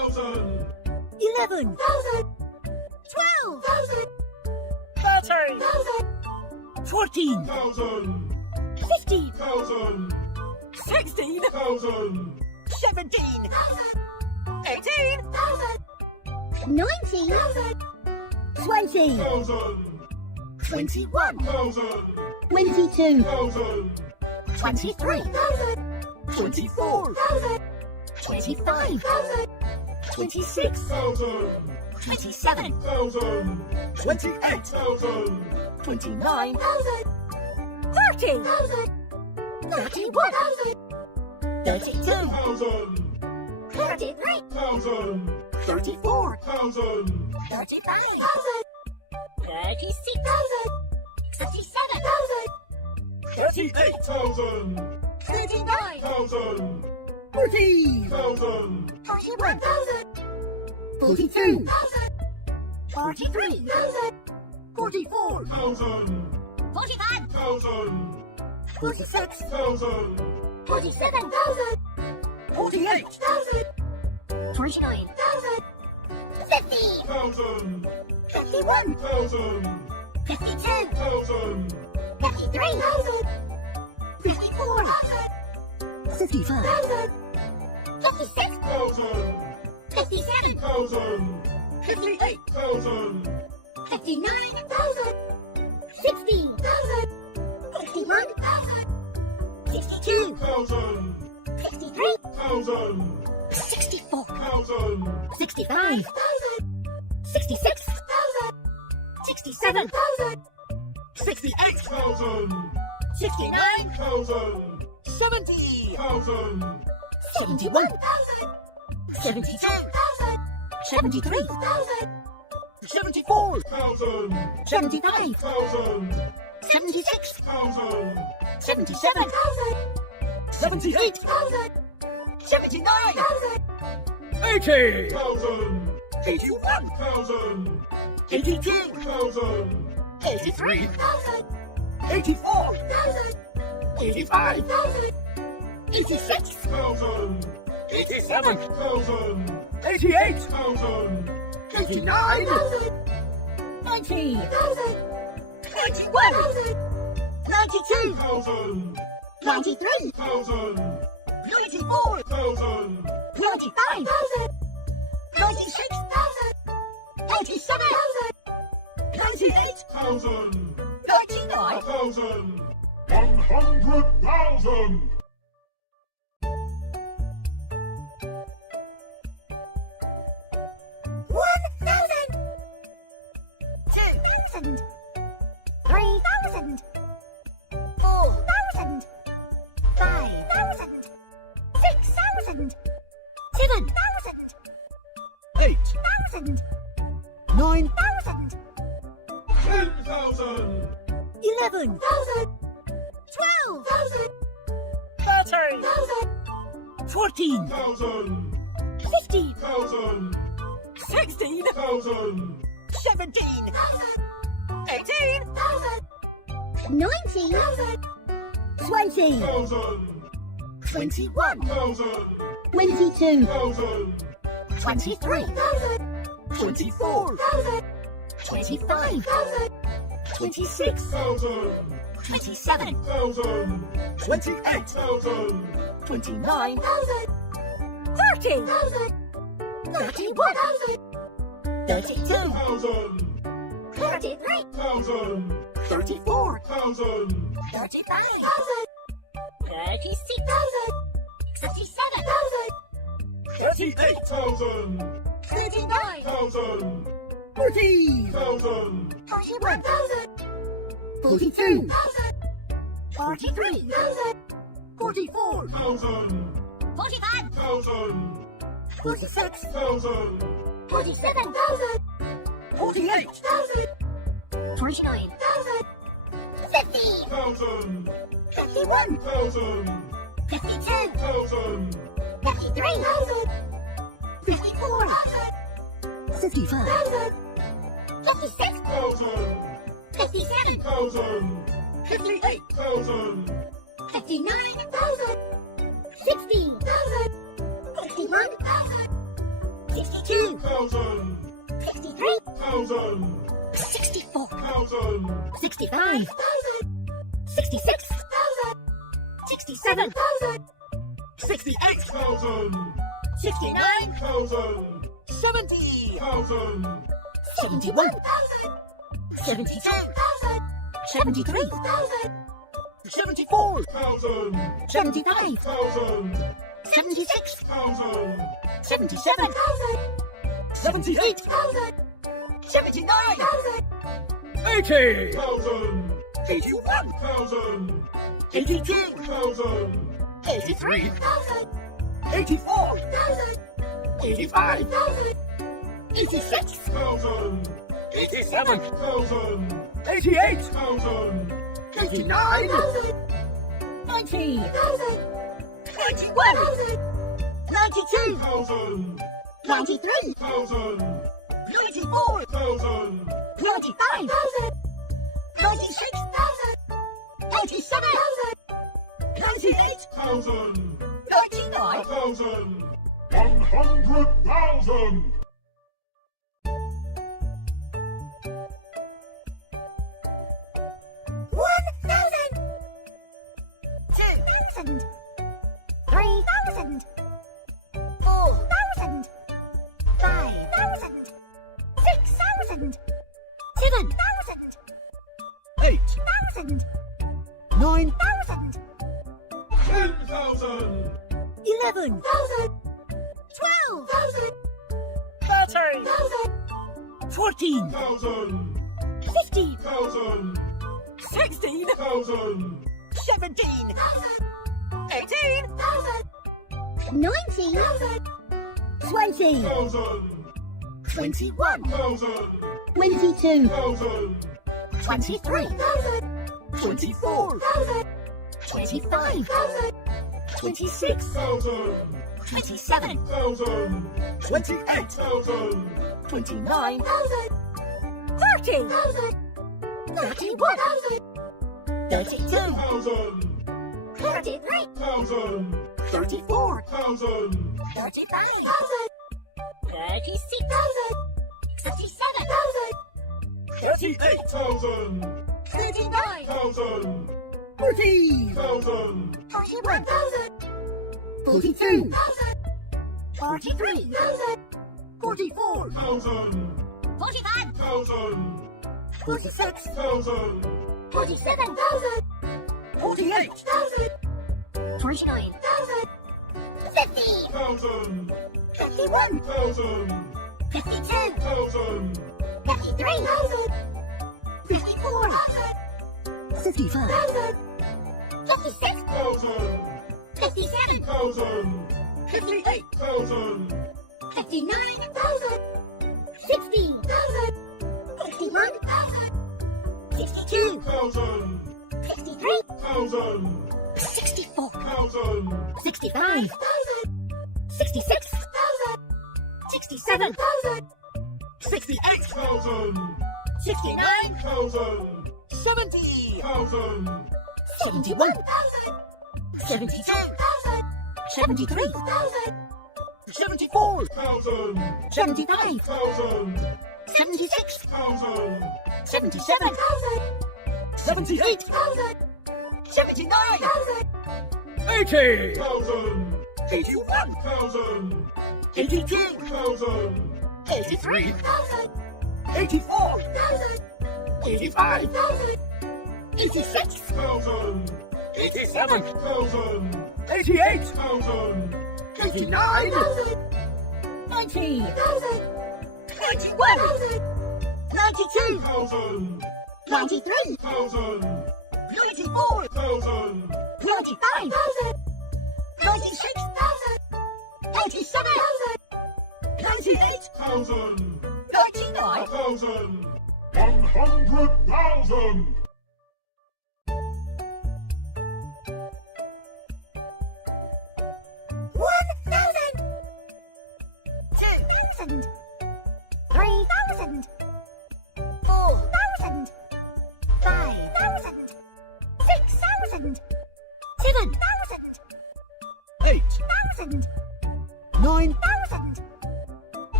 11, 12, 13, 14, 15, 16, 17, 18, 19, 20, 21, 22, 23, 24, 25, 26, 27, 28, 29, 30, 31, 32, 33, 34, 35, 36, 37, 38, 39, 40, 41, 42, 43, 44, 45, 46, 47, 48, 49, 50, 51, 52, 53, 54, 55, 56, 57, 58, 59, 60, 61, 62, 63, 64, 65, 66, 67, 68, 69, 70, 71, 72, 73, 74, 75, 76, 77, 78, 79, 80, 81, 82, 83, 84, 85, 86, 87, 88, 89, 90, 91, 92, 93, 94, 95, 96, 87, 98, 99, 100,000. 1,000, 2,000, 3,000, 4,000, 5,000, 6,000, 7,000, 8, 1,000, 9, 1,000, 10,000. 11, 12, 13, 14, 15, 16, 17, 18, 19, 20, 21, 22, 23, 24, 25, 26, 27, 28, 29, 30, 31, 32, 33, 34, 35, 36, 37, 38, 39, 40, 41, 42, 43, 44, 45, 46, 47, 48, 49, 50, 51, 52, 53, 54, 55, 56, 57, 58, 59, 60, 61, 62, 63, 64, 65, 66, 67, 68, 69, 70, 71, 72, 73, 74, 75, 76, 77, 78, 79, 80, 81, 82, 83, 84, 85, 86, 87, 88, 89, 90, 91, 92, 93, 94, 95, 96, 97, 98, 99, 100,000. $1,000, 2,000, 3,000, 4,000, 5,000, 6,000, 7,000, 8, 8,000, 9, 9,000, 10,000. 11, 12, 13, 14, 15, 16, 17, 18, 19, 20, 21, 22, 23, 24, 25, 26, 27, 28, 29, 30, 31, 32, 33, 34, 35, 36, 37, 38, 39, 40, 41, 42, 43, 44, 45, 46, 47, 48, 49, 50, 51, 52, 53, 54, 55, 56, 57, 58, 59, 60, 61, 62, 63, 64, 65, 66, 67, 68, 69, 70, 71, 72, 73, 74, 75, 76, 77, 78, 79, 80, 81, 82, 83, 84, 85, 86, 87, 88, 89, 90, 91, 92, 93, 94, 95, 96, 97, 98, 99, 100,000. $1,000, 2,000, 3,000, 4,000, 5,000, 6,000, 7,000, 8, 8,000, 9, 9,000,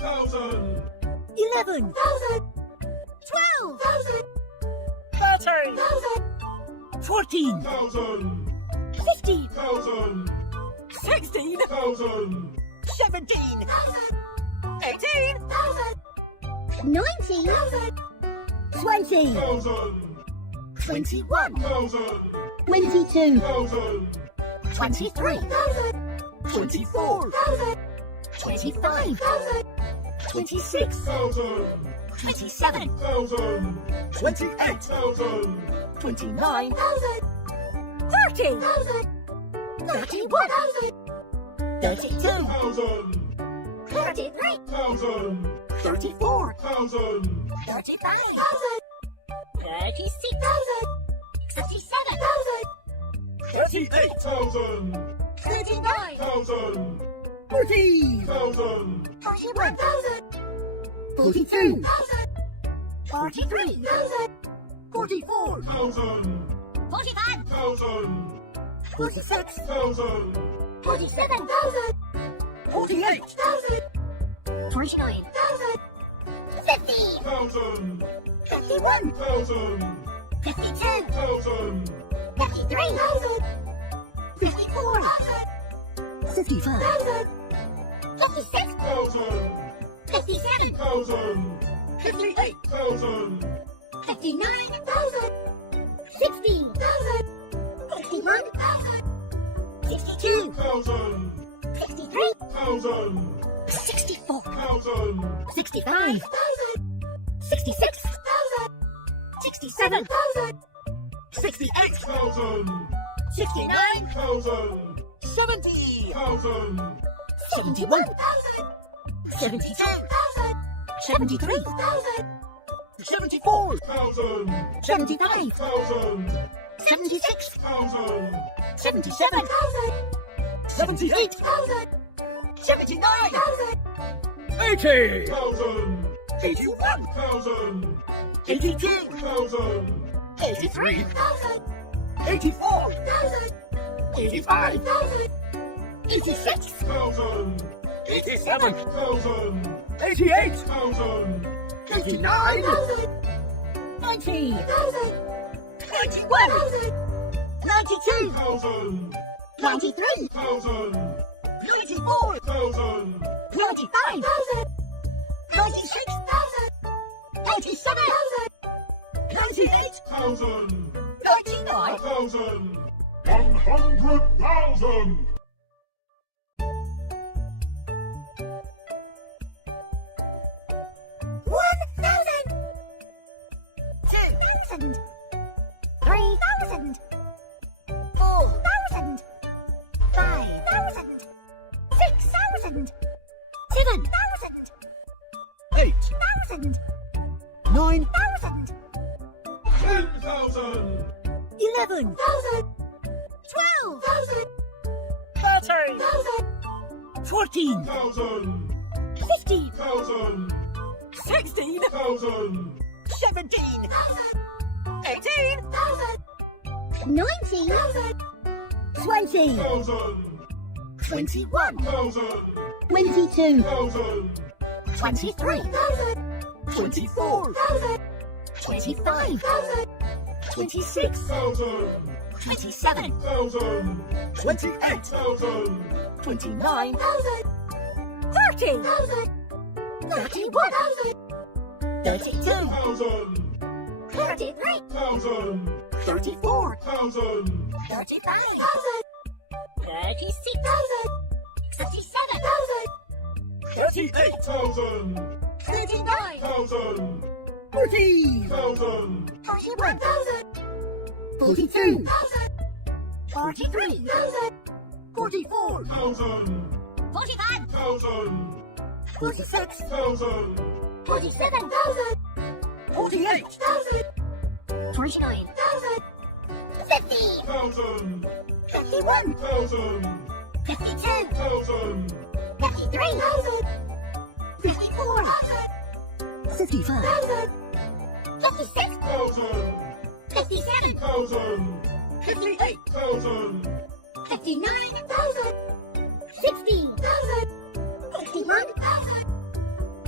10,000. 11, 12, 13, 14, 1,000. 15, 1,000. 16, 1,000. 17, 18, 19, 20, 1,000. 21, 1,000. 22, 1,000. 23, 24, 25, 26, 1,000. 27, 1,000. 28, 1,000. 29, 30, 31, 32, 1,000. 33, 1,000. 34, 1,000. 35, 36, 37, 38, 1,000. 39, 1,000. 40, 1,000. 41, 42, 43, 44, 1,000. 45, 1,000. 46, 1,000. 47, 48, 49, 50, 1,000. 51, 1,000. 52, 1,000. 53, 54, 55, 56, 1,000. 57, 1,000. 58, 1,000. 59, 60, 61, 62, 1,000. 63, 1,000. 64, 1,000. 65, 66, 67, 68, 1,000. 69, 1,000. 70, 1,000. 71, 72, 73, 74, 1,000. 75, 1,000. 76, 1,000. 77, 78, 79, 80, 1,000. 81, 1,000. 82, 1,000. 83, 84, 85, 86, 1,000. 87, 1,000. 88, 1,000. 89, 90, 91, 92, 1,000. 93, 1,000. 94, 1,000. 95, 96, 97, 98, 1,000. 99, 1,000. 100,000. $1,000, 2,000, 3,000, 4,000, 5,000, 6,000, 7,000, 8, 8,000, 9, 1,000, 10,000. 11, 12, 13, 14, 1,000. 15, 1,000. 16, 1,000. 17, 18, 19, 20, 1,000. 21, 1,000. 22, 1,000. 23, 24, 25, 26, 1,000. 27, 1,000. 28, 1,000. 29, 30, 31, 32, 1,000. 33, 1,000. 34, 1,000. 35, 36, 37, 38, 1,000. 39, 1,000. 40, 1,000. 41, 42, 43, 44, 1,000. 45, 1,000. 46, 1,000. 47, 48, 49, 50, 1,000. 51, 1,000. 52, 1,000. 53, 54, 55, 56, 1,000. 57, 1,000. 58, 1,000. 59, 60, 61,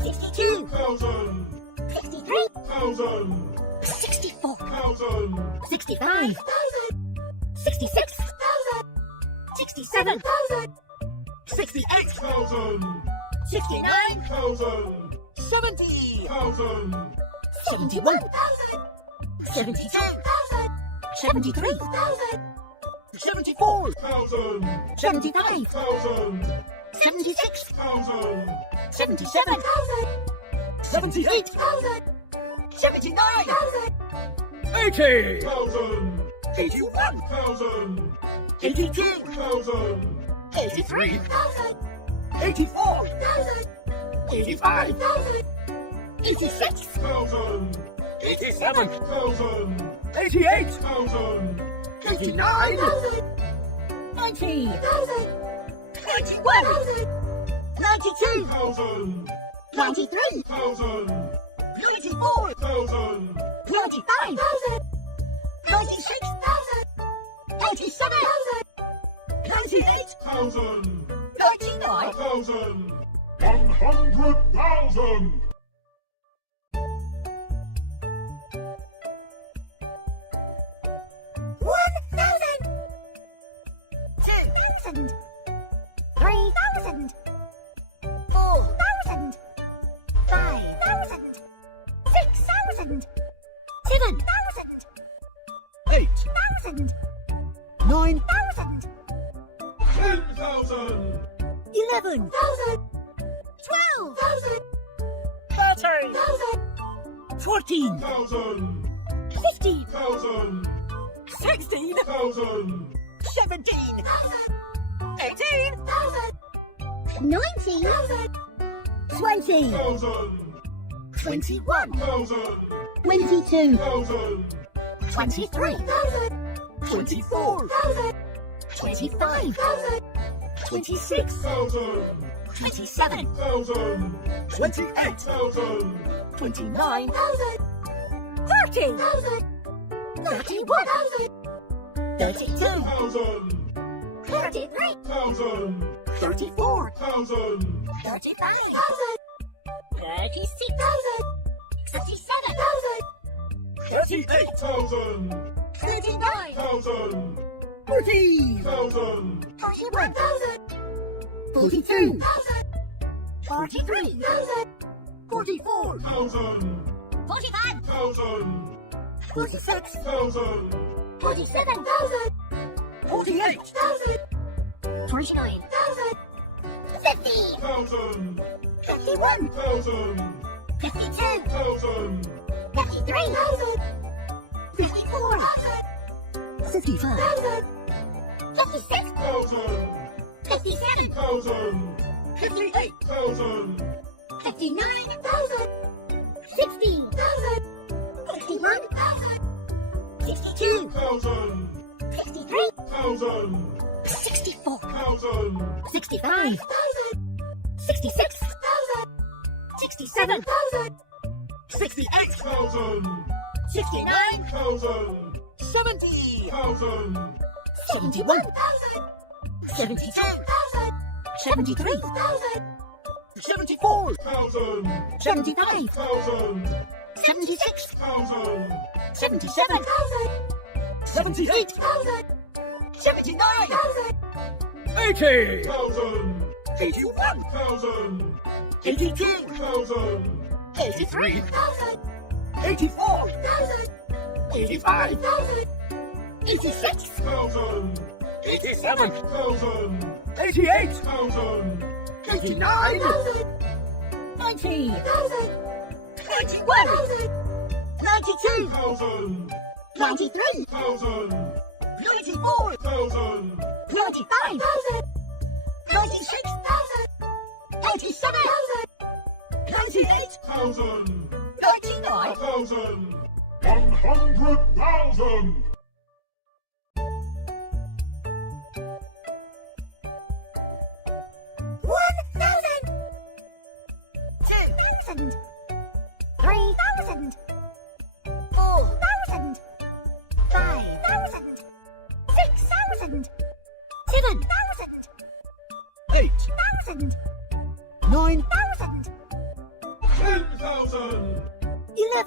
52, 1,000, 53, 1,000, 64, 1,000, 65, 66, 67, 68, 1,000, 69, 1,000, 70, 1,000, 71, 72, 73, 74, 1,000, 75, 1,000, 76, 1,000, 77, 78, 79, 80, 1,000, 81, 1,000, 82, 1,000, 83, 84, 85, 86, 1,000, 87, 1,000, 88, 1,000, 89, 90, 91, 92, 1,000, 93, 1,000, 94, 1,000, 95, 96, 97, 98, 1,000, 99, 1,000, 100,000. $1,000, 3,000, 4,000, 5,000, 6,000, 7,000, 8, 1,000, 9, 1,000, 10,000, 11, 12,000, 30, 14, 1,000, 15, 1,000, 16, 1,000, 17, 18, 19, 20, 1,000, 21, 1,000, 22, 1,000, 23, 24, 25, 26, 1,000, 27, 1,000, 28, 1,000, 29, 30, 31, 32, 1,000, 33, 1,000, 34, 1,000, 35, 36, 37, 38, 1,000, 39, 1,000, 40, 1,000, 41, 42, 43, 44, 1,000, 45, 1,000, 46, 1,000, 47, 48, 49, 50, 1,000, 51, 1,000, 52, 1,000, 53, 54, 55, 56, 1,000, 57, 1,000, 58, 1,000, 59, 60, 61, 62, 1,000, 63, 1,000, 64, 1,000, 65, 66, 67, 68, 1,000, 69, 1,000, 70, 1,000, 71, 72, 73, 74, 1,000, 75, 1,000, 76, 1,000, 77, 78, 79, 80, 1,000, 81, 1,000, 82, 1,000, 83, 84, 85, 86, 1,000, 87, 1,000, 88, 1,000, 89, 90, 91, 92, 1,000, 93, 1,000, 94, 1,000, 95, 96, 97, 98, 1,000, 99, 1,000, 100,000. $1,000, 2,000, 3,000, 4,000, 5,000, 6,000, 7,000, 8, 8,000, 9, 1,000,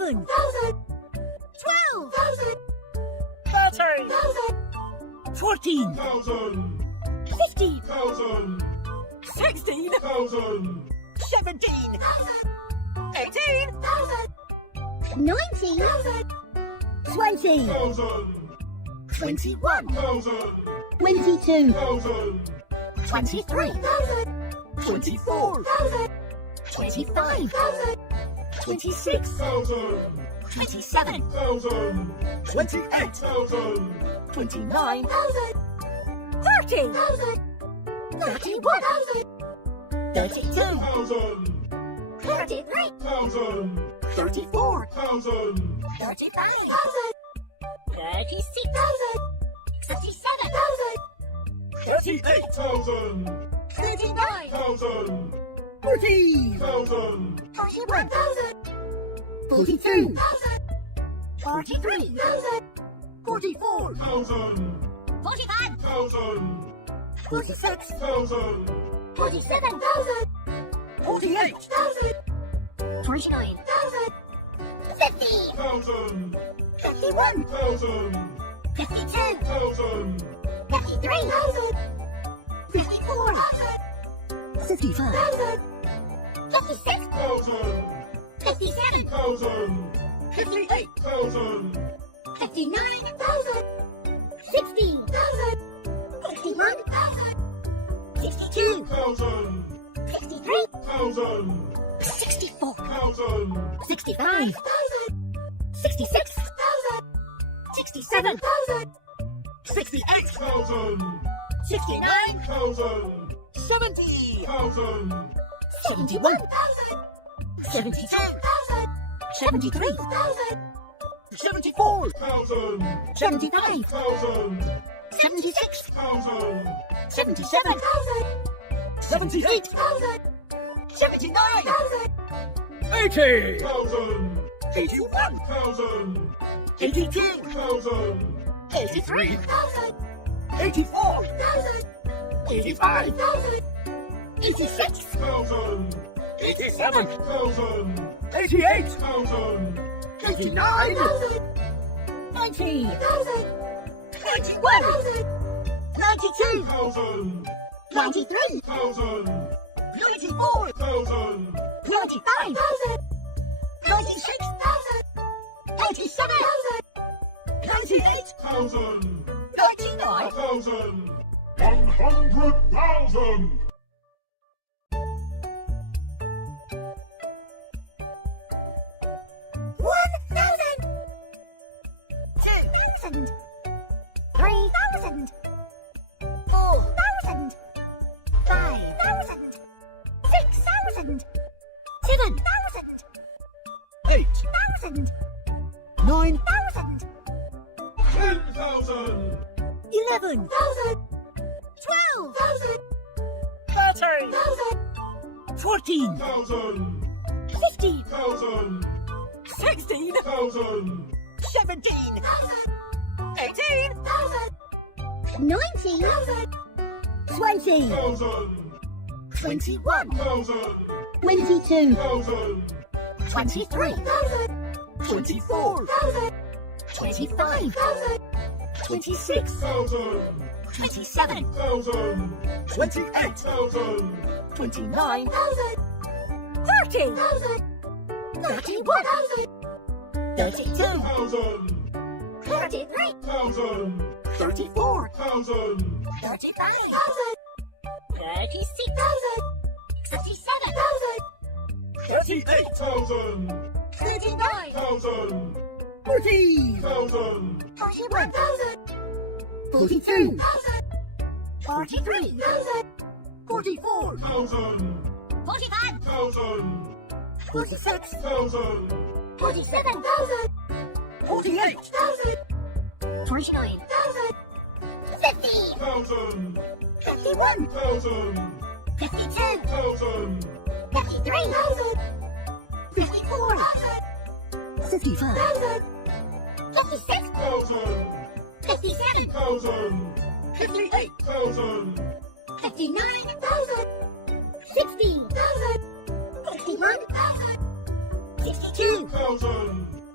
11, 12, 13, 14, 15, 16, 17, 18, 19, 20, 21, 22, 23, 24, 25, 26, 27, 28, 29, 30, 31, 32, 33, 34, 35, 36, 37, 38, 39, 40, 41, 42, 43, 44, 45, 46, 47, 48, 49, 50, 51, 52, 53, 54, 55, 56, 57, 58, 59, 60, 61, 62, 63, 64, 65, 66, 67, 68, 69, 70, 71, 72, 73, 74, 75, 76, 77, 78, 79, 80, 81, 82, 83, 84, 85, 86, 87, 88, 89, 90, 91, 92, 93, 94, 95, 96, 97, 98, 99, 100,000! 1,000, 2,000, 3,000, 4,000, 5,000, 6,000, 7,000, 8, 8,000, 9, 9,000, 10,000! 11, 12, 13, 14, 15, 16, 17, 18, 19, 20, 21, 22, 23, 24, 25, 26, 27, 28, 29, 30, 31, 32, 33, 34, 35, 36, 37, 38, 39, 40, 41, 42, 43, 44, 45, 46, 47, 48, 49, 50, 51, 52, 53, 54, 55, 56, 57, 58, 59, 60, 61, 62,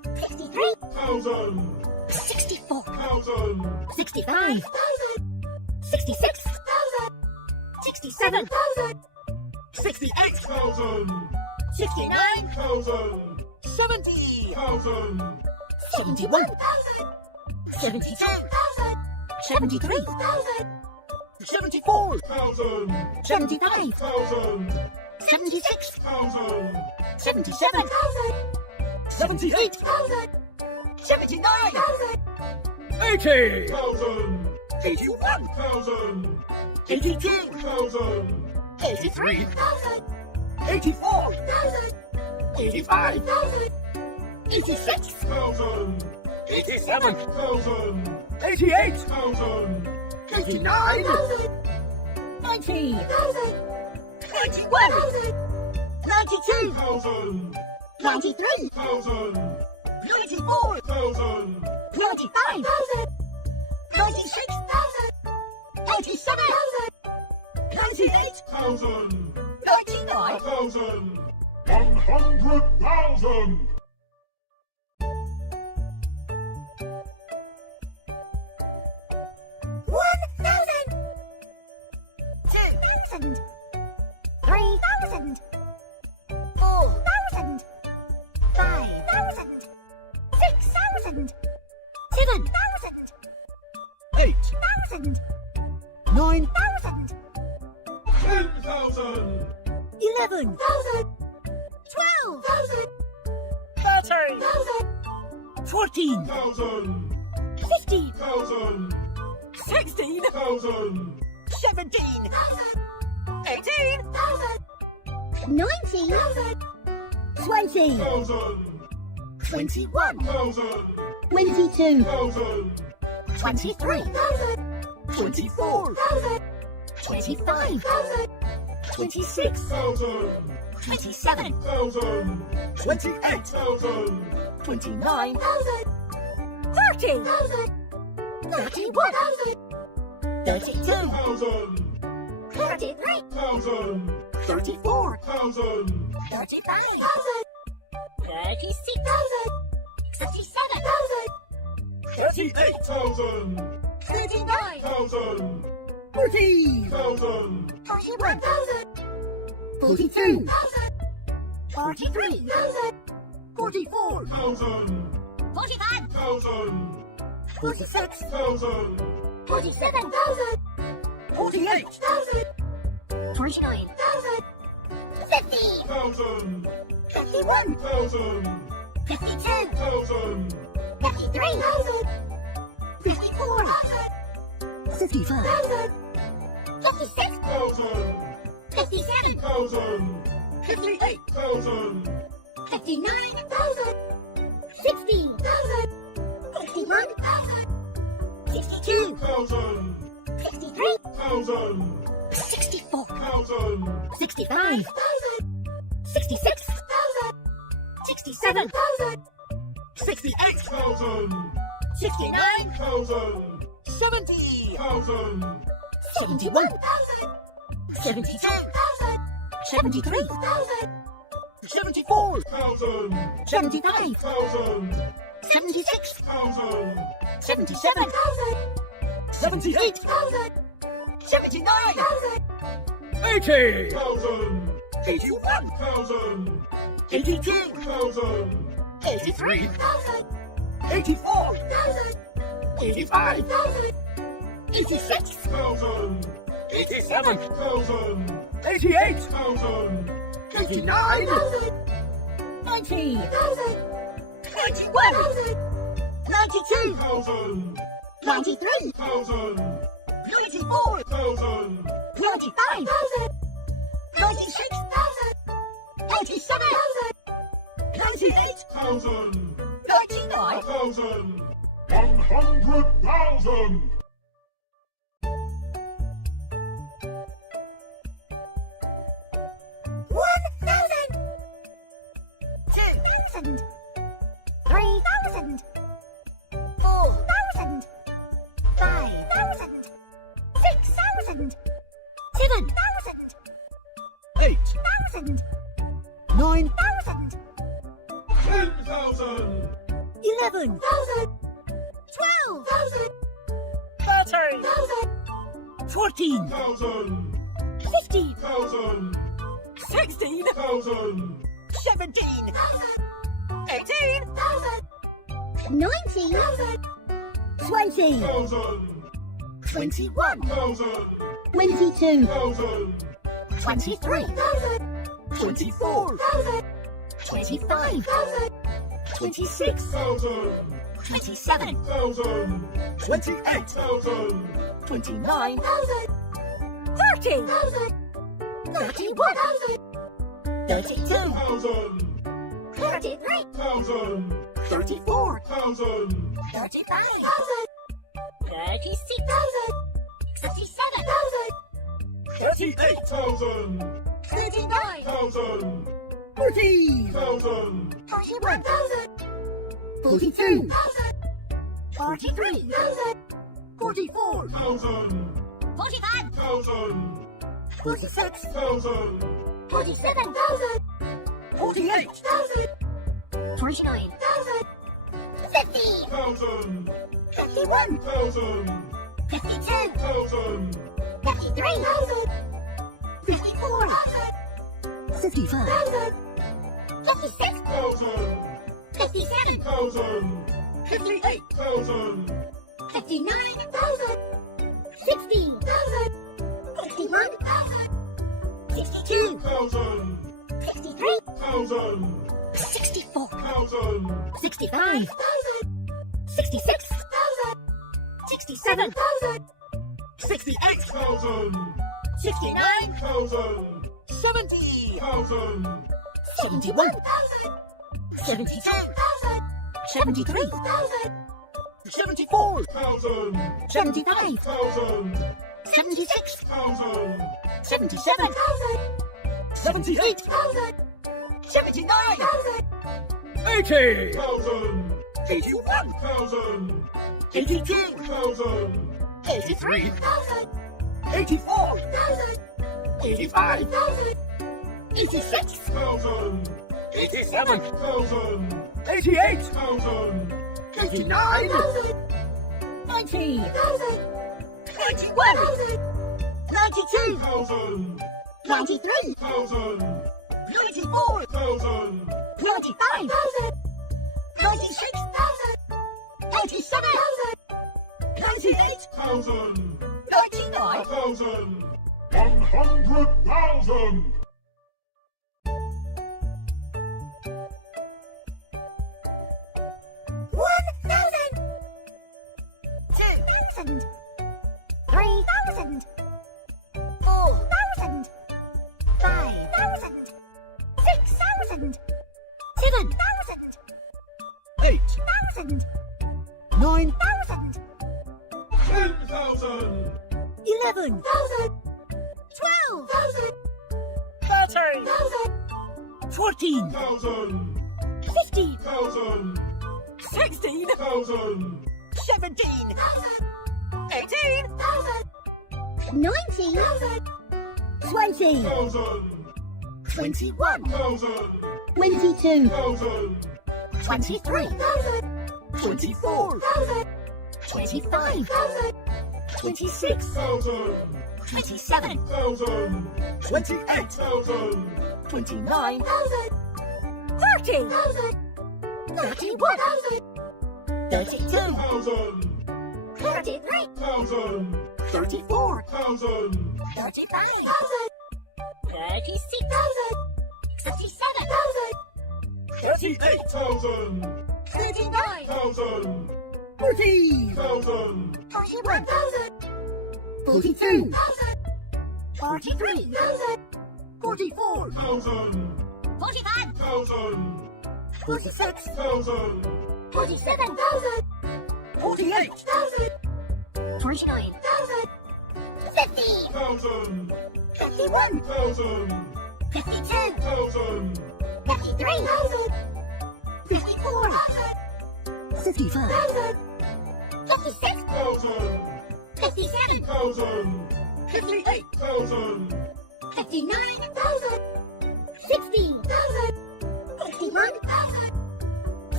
thousand, 64,000, 64,000, 65, 66,000, 67,000, 68,000, 69,000, 70,000, 71,000, 72,000, 73,000, 74,000, 75,000, 76,000, 77,000, 78,000, 79,000, 80! 81,000, 82,000, 83,000, 84,000, 85,000, 86,000, 87! 88,000, 89,000, 90,000, 91,000, 92,000, 92,000, 93,000, 94,000, 95,000, 96,000, 87,000, 98,000, 99,000, 100,000, 2,000, 3,000, 4,000, 5,000, 6,000, 7,000, 8,000, 1,000, 9,000, 10,000, 11,000, 12,000, 30! 14,000, 15,000, 16,000, 17,000, 18,000, 19,000, 20,000, 21,000, 22,000, 23,000, 24,000, 25,000, 26,000, 27,000, 28,000, 29,000, 30,000, 31,000, 32,000, 33,000, 34,000, 35,000, 36,000, 37,000, 38,000, 39,000, 40,000, 41,000, 42,000, 43,000, 44,000, 45,000, 46,000, 47,000, 48,000, 49,000, 50, 51, 52, 53,000, 54,000, 55,000, 56,000, 57,000, 58,000, 59,000, 60,000, 61,000, 62,000, 63,000, 64,000, 65,000, 66,000, 67,000, 68,000, 69,000, 70,000, 71,000, 72,000, 73,000, 74,000, 75,000, 76,000, 77,000, 78,000, 79,000, 80! 81,000, 82,000, 83,000, 84,000, 85,000, 86,000, 87! 88,000, 89,000, 90,000, 91,000, 92,000, 93,000, 94,000, 95,000, 96,000, 87,000, 98,000, 99,000, 100,000, 1,000, 2,000, 3,000, 4,000, 5,000, 6,000, 7,000, 8,000, 8,000, 9,000, 9,000, 10,000, 11, 12, 13, 14, 15, 16, 17, 18, 19, 20, 21, 22, 23, 24, 25, 26, 27, 28, 29, 30, 31, 32, 33, 34, 35, 36, 37, 38, 39, 40, 41, 42, 43, 44, 45, 46, 47, 48, 49, 50, 51, 52, 53, 54, 55, 56, 57, 58, 59, 60, 61, 62, 63, 64, 65, 66, 67, 68, 69, 70, 71, 72, 73, 74, 75, 76, 77, 78, 79, 80, 81, 82, 83, 84, 85, 86, 87, 88, 89, 90, 91, 92, 93, 94, 95, 96, 97, 98, 99, 100,000. 1,000, 2,000, 3,000, 4,000, 5,000, 6,000, 7,000, 8, 8,000, 9, 10,000. 11,000, 12,000, 13, 14,000, 15,000, 1,000. 16,000, 17,000, 18,000, 19,000, 20,000, 21,000, 22,000, 23,000, 24,000, 25,000, 26,000, 27,000, 28, 29,000, 30,000, 31,000, 32,000, 33,000, 34,000, 35,000, 36,000, 37,000, 38, 39,000, 40, 41,000, 42,000, 43,000, 44,000, 45,000, 46,000, 47,000, 48, 49,000, 50,000, 51,000, 52,000, 53,000, 54,000, 55,000, 56,000, 57,000, 58, 59,000, 60,000, 61,000,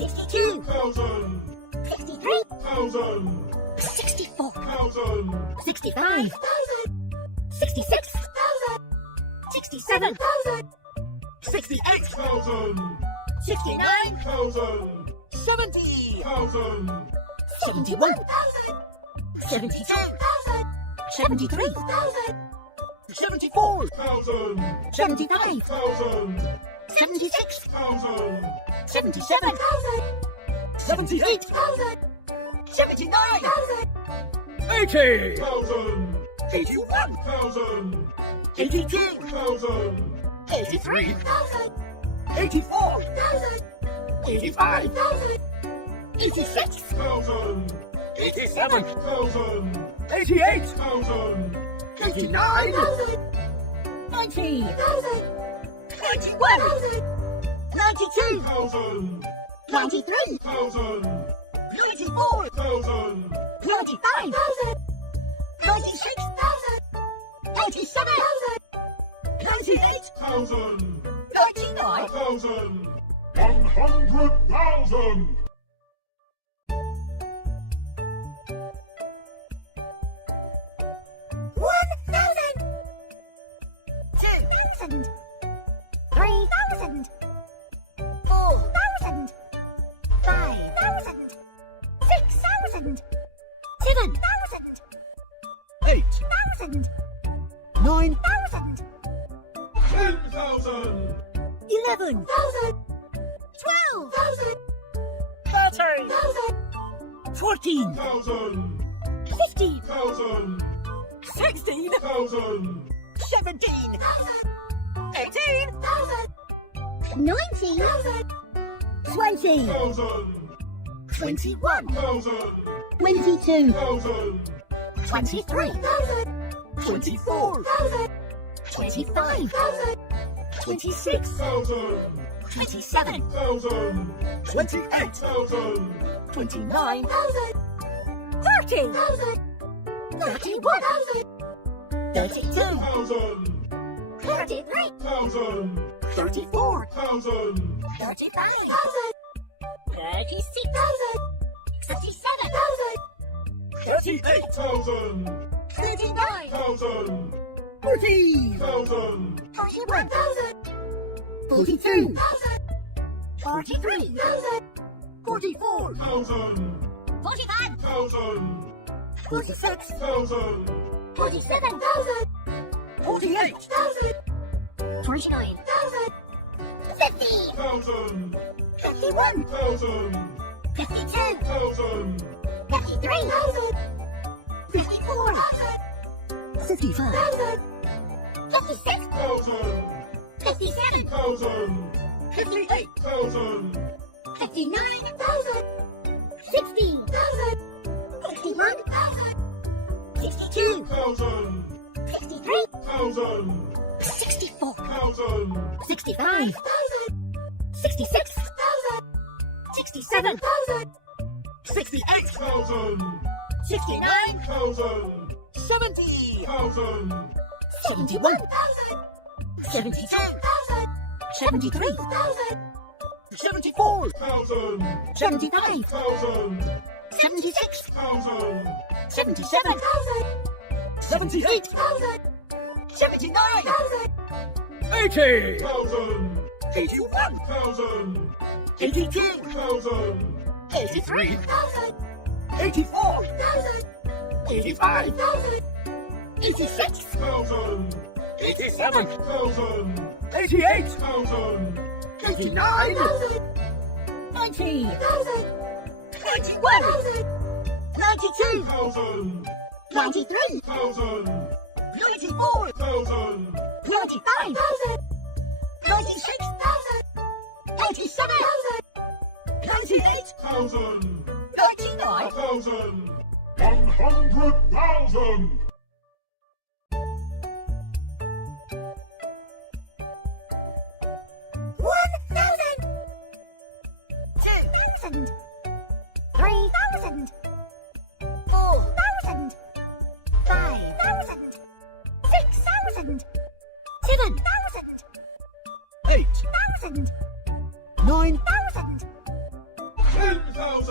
62 thousand, 63, 1,000, 64, 1,000, 65, 66, 67, 68 1,000, 69 1,000, 70 1,000, 71, 72, 73, 74 1,000, 75, 1,000, 76, 1,000, 77, 78 79 80. 1,000, 81 1,000, 82 1,000, 83 84 85 86 1,000, 87. 1,000, 88 1,000, 89 90, 91 92 1,000, 93, 1,000, 94 1,000, 95, 96 97 98 1,000, 99 1,000, 100,000. thousand, 3,000, 4,000, 5,000, 6,000, 7,000, 8 1,000, 9 10,000, 11 12, 30. 14 1,000, 15, 1,000, 16 1,000, 17 18 19, 20, 1,000, 21 1,000, 22, 1,000, 23, 24 25, 26 1,000, 27, 1,000, 28 1,000, 29 30, 31, 32, 1,000, 33, 1,000, 34 1,000, 35, 36, 37, 38 1,000, 39, 1,000, 40 1,000, 41, 42 43, 44 1,000, 45, 1,000, 46 1,000, 47, 48 49, 50, 1,000, 51, 1,000, 52, 1,000, 53, 54, 55 56, 1,000, 57, 1,000, 58 1,000, 59, 60, 61, 62, 1,000, 63, 1,000, 64, 1,000, 65, 66, 67, 68 1,000, 69 1,000, 70 1,000, 71, 72, 73, 74 1,000, 75, 1,000, 76, 1,000, 77, 78 79 80. 1,000, 81 1,000, 82 1,000, 83 84 85 86 1,000, 87. 1,000, 88 1,000, 89 90, 91 92 1,000, 93, 1,000, 94 1,000, 95, 96 87 98 1,000, 99 1,000, 100,000. thousand, 3,000, 4,000, 5,000, 6,000, 7,000, 8 1,000, 9 1,000,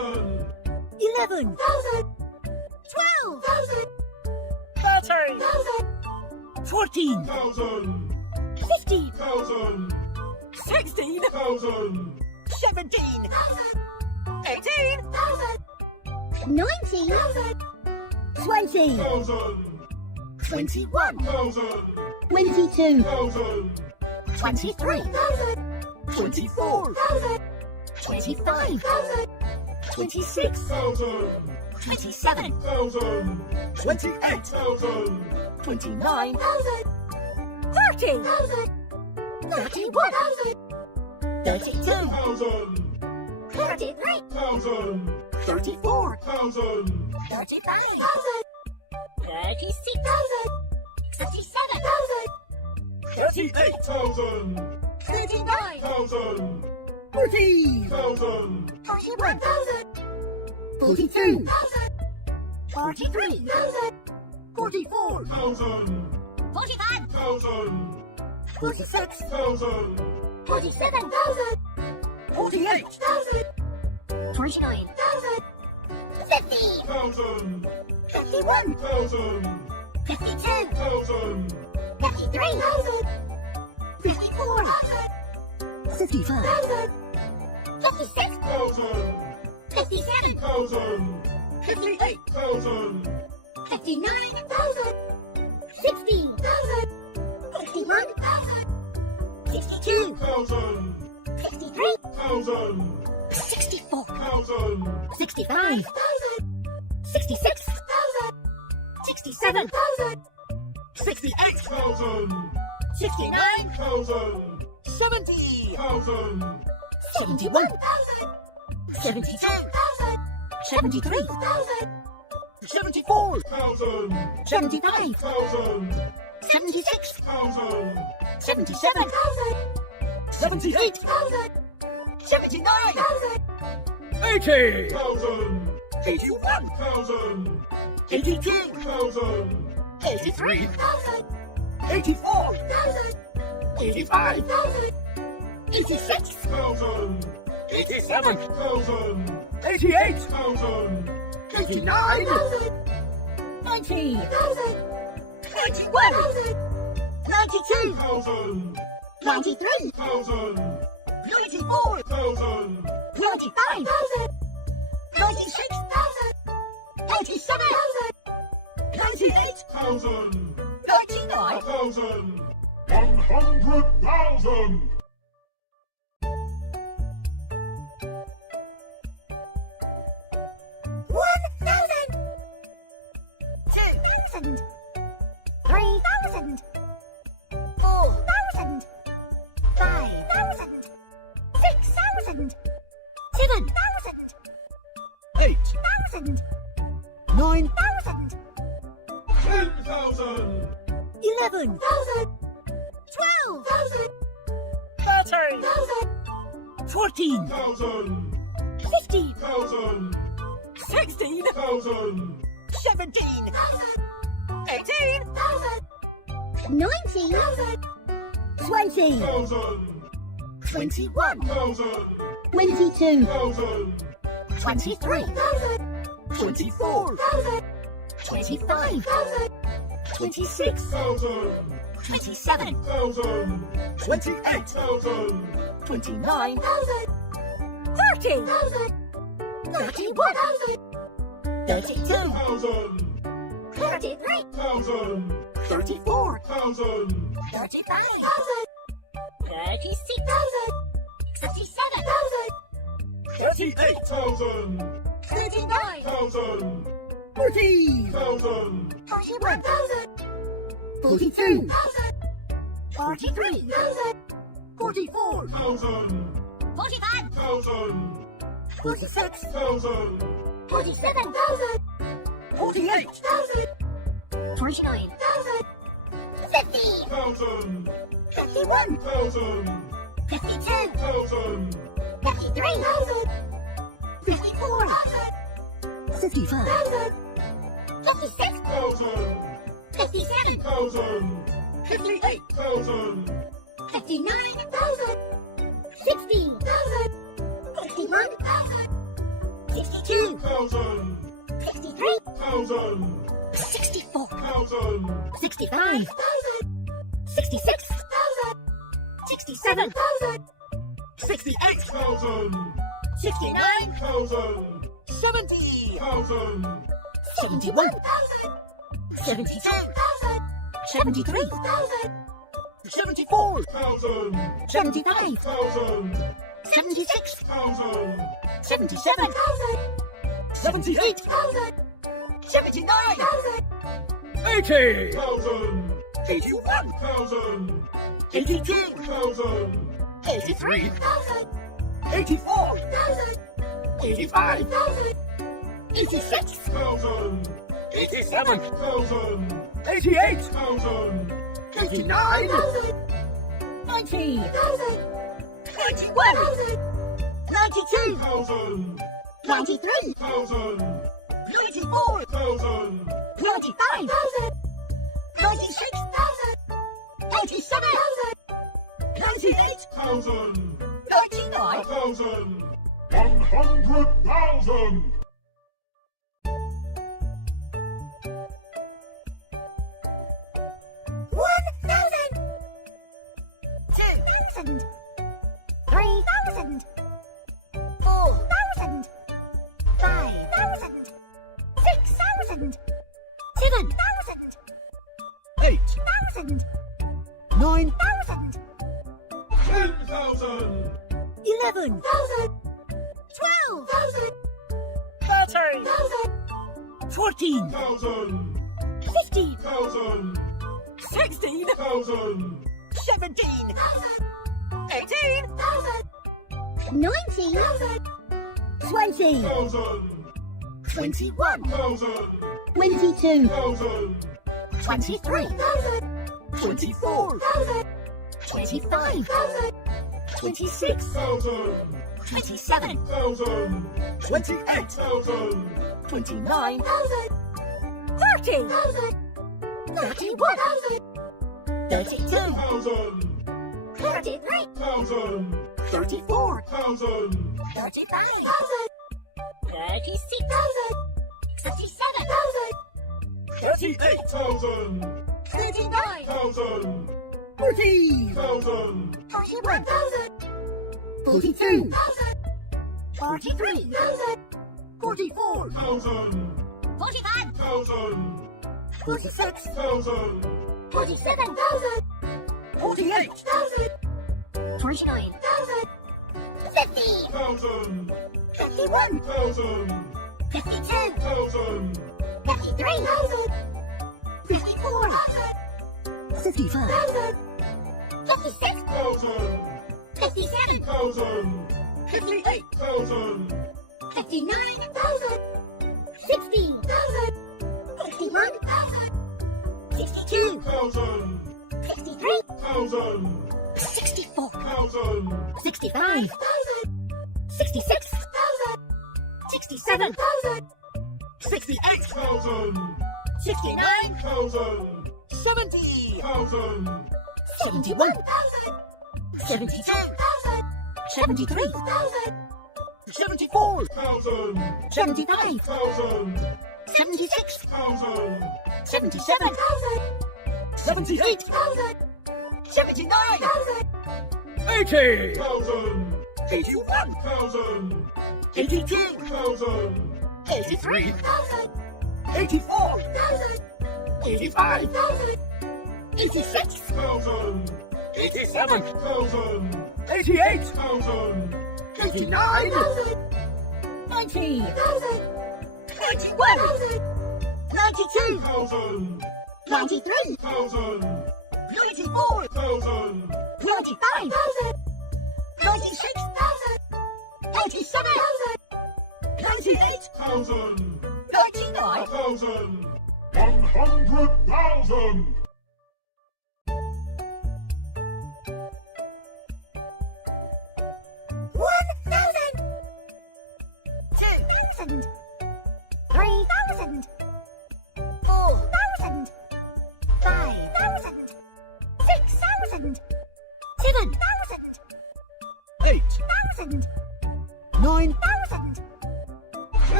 thousand, 11, 12, 13, 14, thousand, 15, thousand, 16, thousand, 17, 18, 19, 20, thousand, 21, thousand, 22, thousand, 23, 24, 25, 26, thousand, 27, thousand, 28, thousand, 29, 30, 31, 32, thousand, 33, thousand, 34, thousand, 35, 36, 37, 38, thousand, 39, thousand, 40, thousand, 41, 42, 43, 44, thousand, 45, thousand, 46, thousand, 47, 48, 49, 50, thousand, 51, thousand, 52, thousand, 53, 54, 55, 56, thousand, 57, thousand, 58, thousand, 59, 60, 61, 62, thousand, 63, thousand, 64, thousand, 65, 66, 67, 68, thousand, 69, thousand, 70, thousand, 71, 72, 73, 74, thousand, 75, thousand, 76, thousand, 77, 78, 79, 80, thousand, 81, thousand, 82, thousand, 83, 84, 85, 86, thousand, 87, thousand, 88, thousand, 89, 90, 91, 92, thousand, 93, thousand, 94, thousand, 95, 96, 97, 98, thousand, 99, thousand, 100,000. Thousand, 3,000, 4,000, 5,000, 6,000, 7,000, 8, 1,000, 9, 1,000, 10,000, 11, 12, 13, 14, 1,000, 15, 1,000, 16, 1,000, 17, 18, 19, 20, 1,000, 21, 1,000, 22, 1,000, 23, 24, 25, 26, 1,000, 27, 1,000, 28, 1,000, 29, 30, 31, 32, 1,000, 33, 1,000, 34, 1,000, 35, 36, 37, 38, 1,000, 39, 1,000, 40, 1,000, 41, 42, 43, 44, 1,000, 45, 1,000, 46, 1,000, 47, 48, 49, 50, 1,000, 51, 1,000, 52, 1,000, 53, 54, 55, 56, 1,000, 57, 1,000, 58, 1,000, 59, 60, 61, 62, 1,000, 63, 1,000, 64, 1,000, 65, 66, 67, 68, 1,000, 69, 1,000, 70, 1,000, 71, 72, 73, 74, 1,000, 75, 1,000, 76, 1,000, 77, 78, 79, 80, 1,000, 81, 1,000, 82, 1,000, 83, 84, 85, 86, 1,000, 87, 1,000, 88, 1,000, 89, 90, 91, 92, 1,000, 93, 1,000, 94, 1,000, 95, 96, 97, 98, 1,000, 99, 1,000, 100,000. $1,000, 2,000, 3,000, 4,000, 5,000, 6,000, 7,000, 8, 8,000, 9, 9,000, 10,000, 11, 12,000, 30, 14, 1,000, 15,000, 1,000, 16, 1,000, 17, 18, 19,000, 20, 1,000, 21, 1,000, 22, 1,000, 23, 24, 25, 26, 1,000, 27, 1,000, 28, 1,000, 29, 30, 31, 32, 1,000, 33, 1,000, 34, 1,000, 35, 36, 37, 38, 1,000, 39, 1,000, 40, 1,000, 41, 42, 43, 44, 1,000, 45, 1,000, 46, 1,000, 47, 48, 49, 50, 1,000, 51, 1,000, 52, 1,000, 53, 54, 55, 56, 1,000, 57, 1,000, 58, 1,000, 59, 60, 61, 62, 1,000, 63, 1,000, 64, 1,000, 65, 66, 67, 68, 1,000, 69, 1,000, 70, 1,000, 71, 72, 73, 74, 1,000, 75, 1,000, 76, 1,000, 77, 78, 79, 80, 1,000, 81, 1,000, 82, 1,000, 83, 84, 85, 86, 1,000, 87, 1,000, 88, 1,000, 89, 90, 91, 92, 1,000, 93, 1,000, 94, 1,000, 95, 96, 97, 98, 1,000, 99, 1,000, 100,000. $1,000, 2,000, 3,000, 4,000, 5,000, 6,000, 7,000, 8, 8,000, 9, 9,000,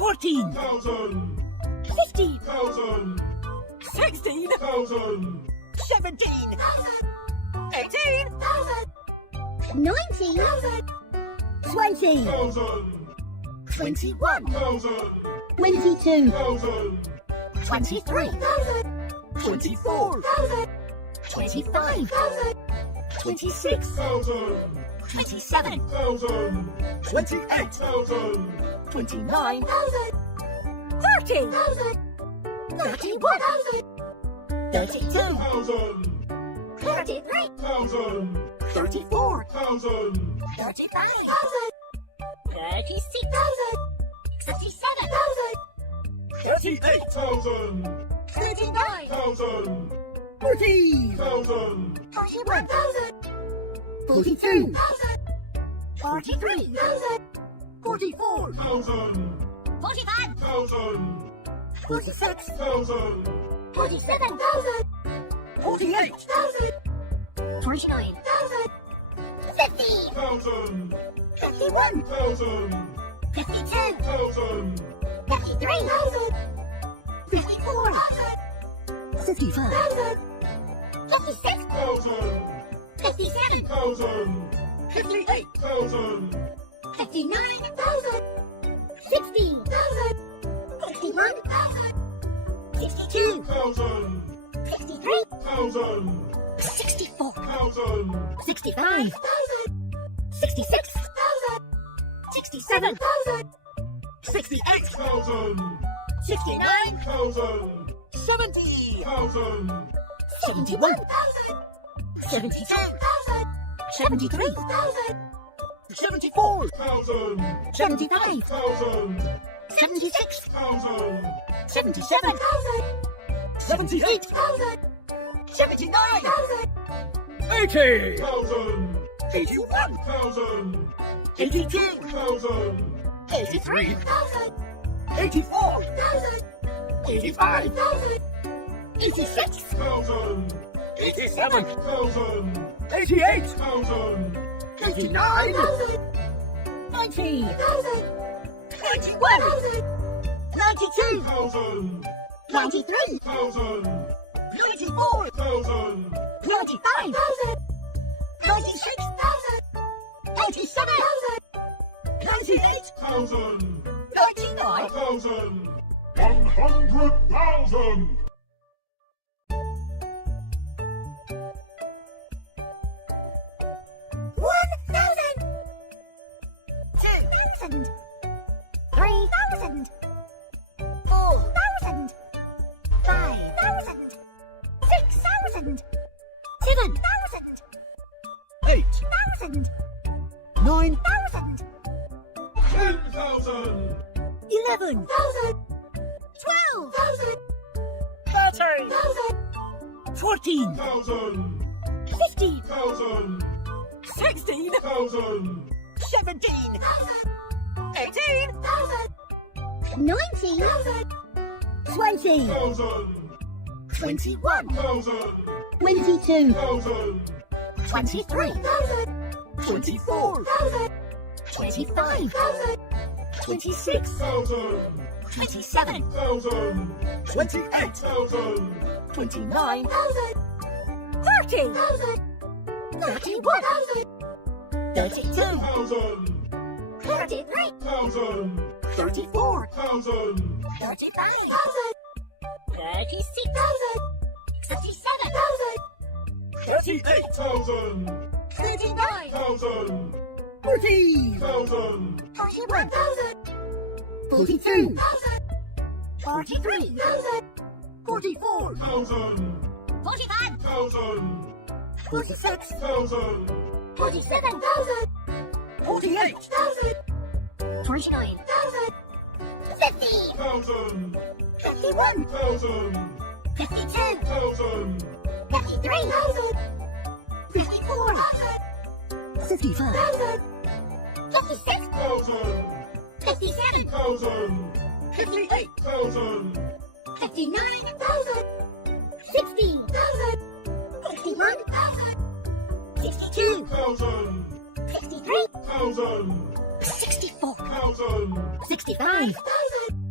14, 15, 16, 17, 18, 19, 20, 21, 22, 23, 24, 25, 26, 27, 28, 29, 30, 31, 32, 33, 34, 35, 36, 37, 38, 39, 40, 41, 42, 43, 44, 45, 46, 47, 48, 49, 50, 51, 52, 53, 54, 55, 56, 57, 58, 59, 60, 61, 62, 63, 64, 65, 66, 67, 68, 69, 70, 71, 72, 73, 74, 75, 76, 77, 78, 79, 80, 81, 82, 83, 84, 85, 86, 87, 88, 89, 90, 91, 92, 93, 94, 95, 96, 97, 98, 99, 100,000. 1,000, 2,000, 3,000, 4,000, 5,000, 6,000, 7,000, 8, 8,000, 9, 1,000, 10,000. 11, 12, 30, 14, 15, 16, 17, 18, 19, 20, 21, 22, 23, 24, 25, 26, 27, 28, 29, 30, 31, 32, 33, 34, 35, 36, 37, 38, 39, 40, 41, 42, 43, 44, 45, 46, 47, 48, 49, 50, 51, 52, 53, 54, 55, 56, 57, 58, 59, 60, 61, 62, 63, 64, 65,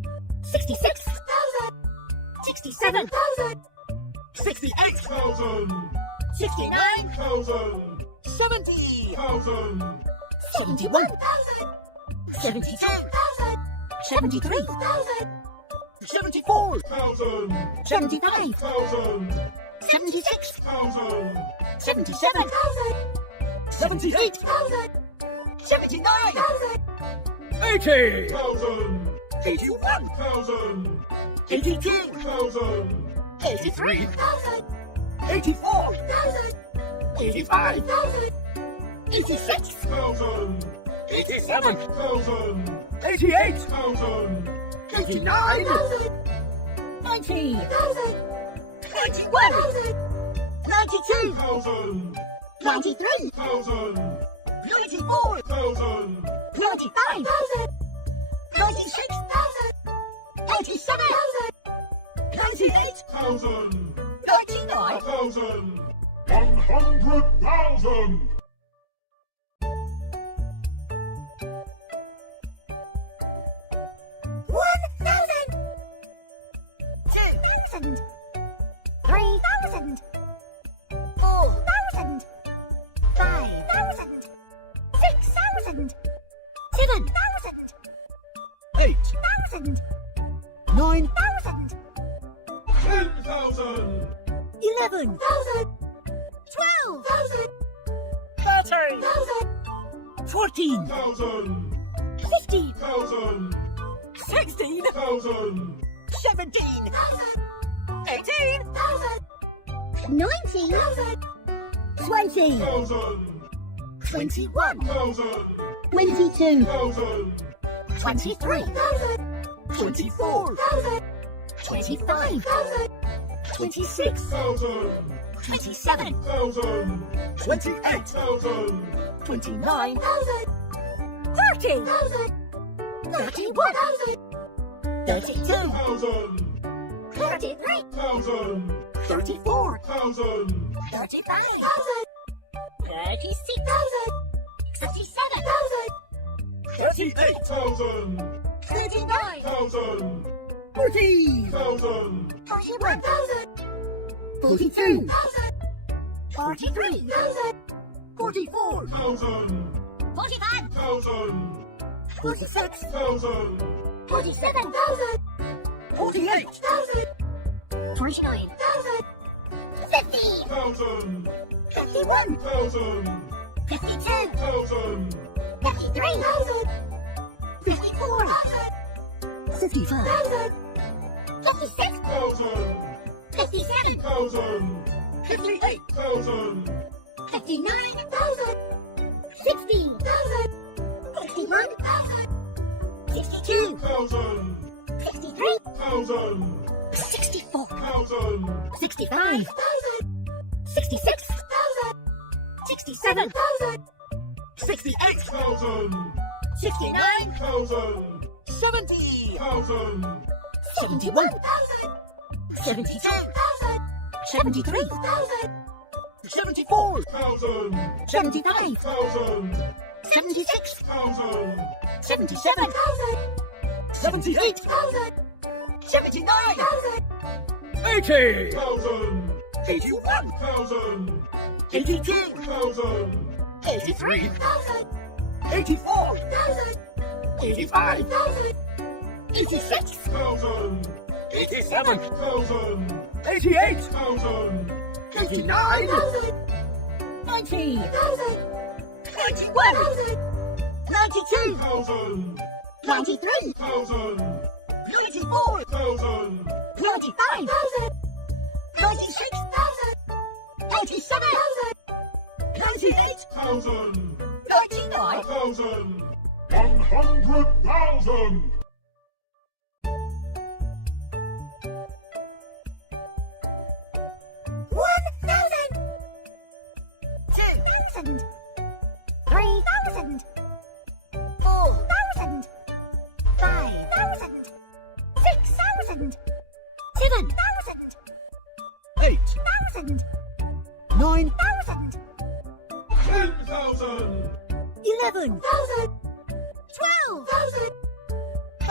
66, 67, 68, 69, 70, 71, 72, 73, 74, 75, 76, 77, 78, 79, 80, 81, 82, 83, 84, 85, 86, 87, 88, 89, 90, 91, 92, 93, 94, 95, 96, 97, 98, 99, 100,000. 2,000, 3,000, 4,000, 5,000, 6,000, 7,000, 8, 1,000, 9, 1,000, 10,000. 11, 12,000, 30, 14, 1,000. 15,000, 16, 1,000. 17, 18, 19,000, 20, 1,000. 21, 1,000. 22, 1,000. 23, 24, 25, 26, 1,000. 27, 1,000. 28, 1,000. 29, 30,000, 31, 32, 1,000. 33,000, 34, 1,000. 35, 36,000, 37,000, 38, 1,000. 39,000, 1,000. 40, 1,000. 41, 41,000, 42, 43,000, 44, 1,000. 45,000, 1,000. 46, 1,000. 47,000, 48, 49,000, 50, 1,000. 51, 1,000. 52, 1,000. 53,000, 54, 55, 56, 1,000. 57, 1,000. 58, 1,000. 59,000, 60,000, 61,000, 62, 1,000. 63, 1,000. 64, 1,000. 65, 66, 67, 68, 1,000. 69, 1,000. 70, 1,000. 71, 72, 73, 74, 1,000. 75, 1,000. 76, 1,000. 77, 78, 79, 80, 1,000. 81, 1,000. 82, 1,000. 83, 84, 85, 86, 1,000. 87, 1,000. 88, 1,000. 89, 90, 91, 92, 1,000. 93, 1,000. 94, 1,000. 95, 96, 97, 98, 1,000. 99, 1,000. 100,000. 2,000, 3,000, 4,000, 5,000, 6,000, 7,000, 8, 9, 10,000. 11, 12,000,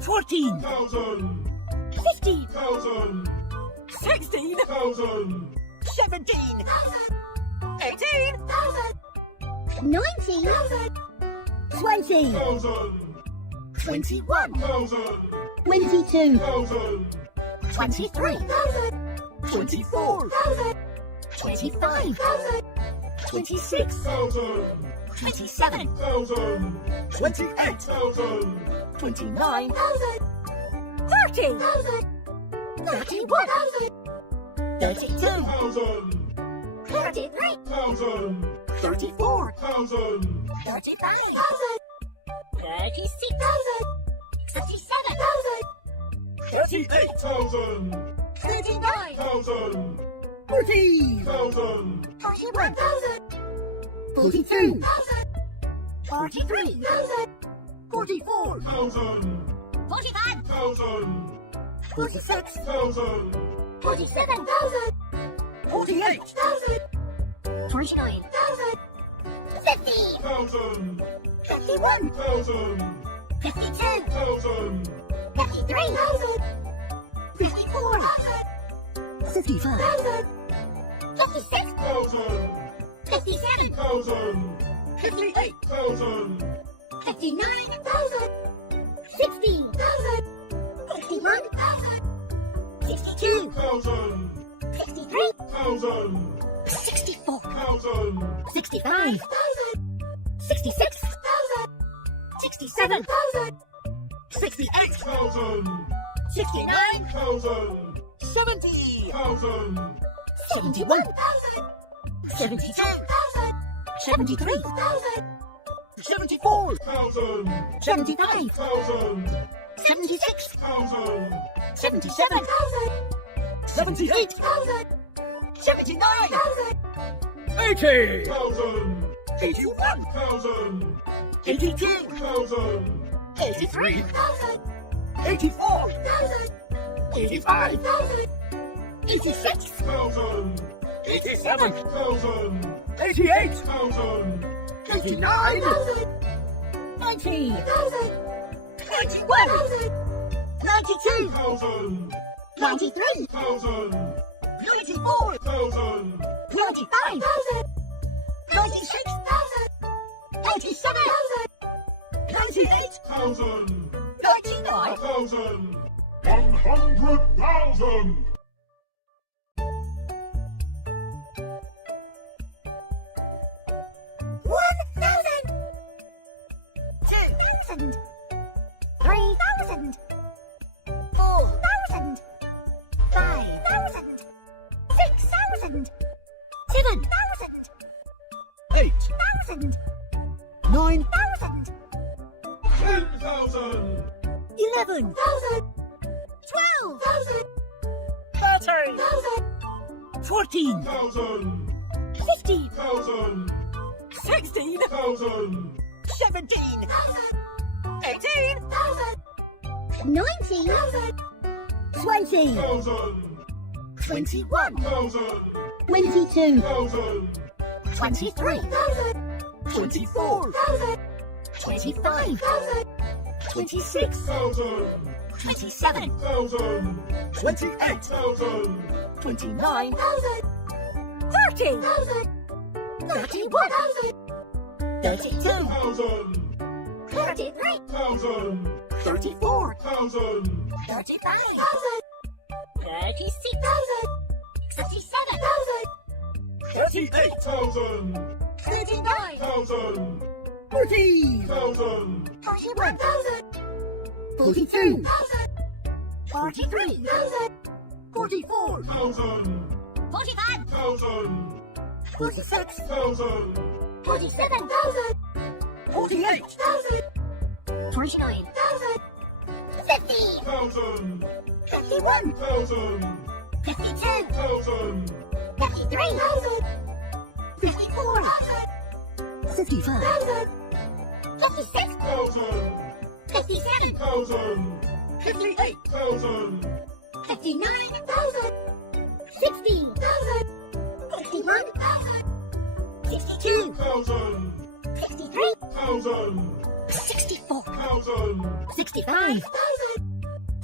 14, 15, 16, 17, 18, 19, 20, 21, 22, 23, 24, 25, 26, 27, 28, 29, 30, 31, 32, 33, 34, 35, 36, 37, 38, 39, 40, 41, 42, 43, 44, 45, 46, 47, 48, 49, 50, 51, 52, 53, 54, 55, 56, 57, 58, 59, 60, 61, 62, 63, 64, 65, 66, 67, 68, 69, 70, 71, 72, 73, 74, 75, 76, 77, 78, 79, 80, 81, 82, 83, 84, 85, 86, 87, 88, 89, 90, 91, 92, 93, 94, 95, 96, 97, 98, 99, 100,000. 1,000, 2,000, 3,000, 4,000, 5,000, 6,000, 7,000, 8, 8,000, 9, 1,000, 10,000. 11, 12, 13, 14, 15, 16, 17, 18, 19, 20, 21, 22, 23, 24, 25, 26, 27, 28, 29, 30, 31, 32, 33, 34, 35, 36, 37, 38, 39, 40, 41, 42, 43, 44, 45, 46, 47, 48, 49, 50, 51, 52, 53, 54, 55, 56, 57, 58, 59, 60, 61, 62, 63, 64, 65,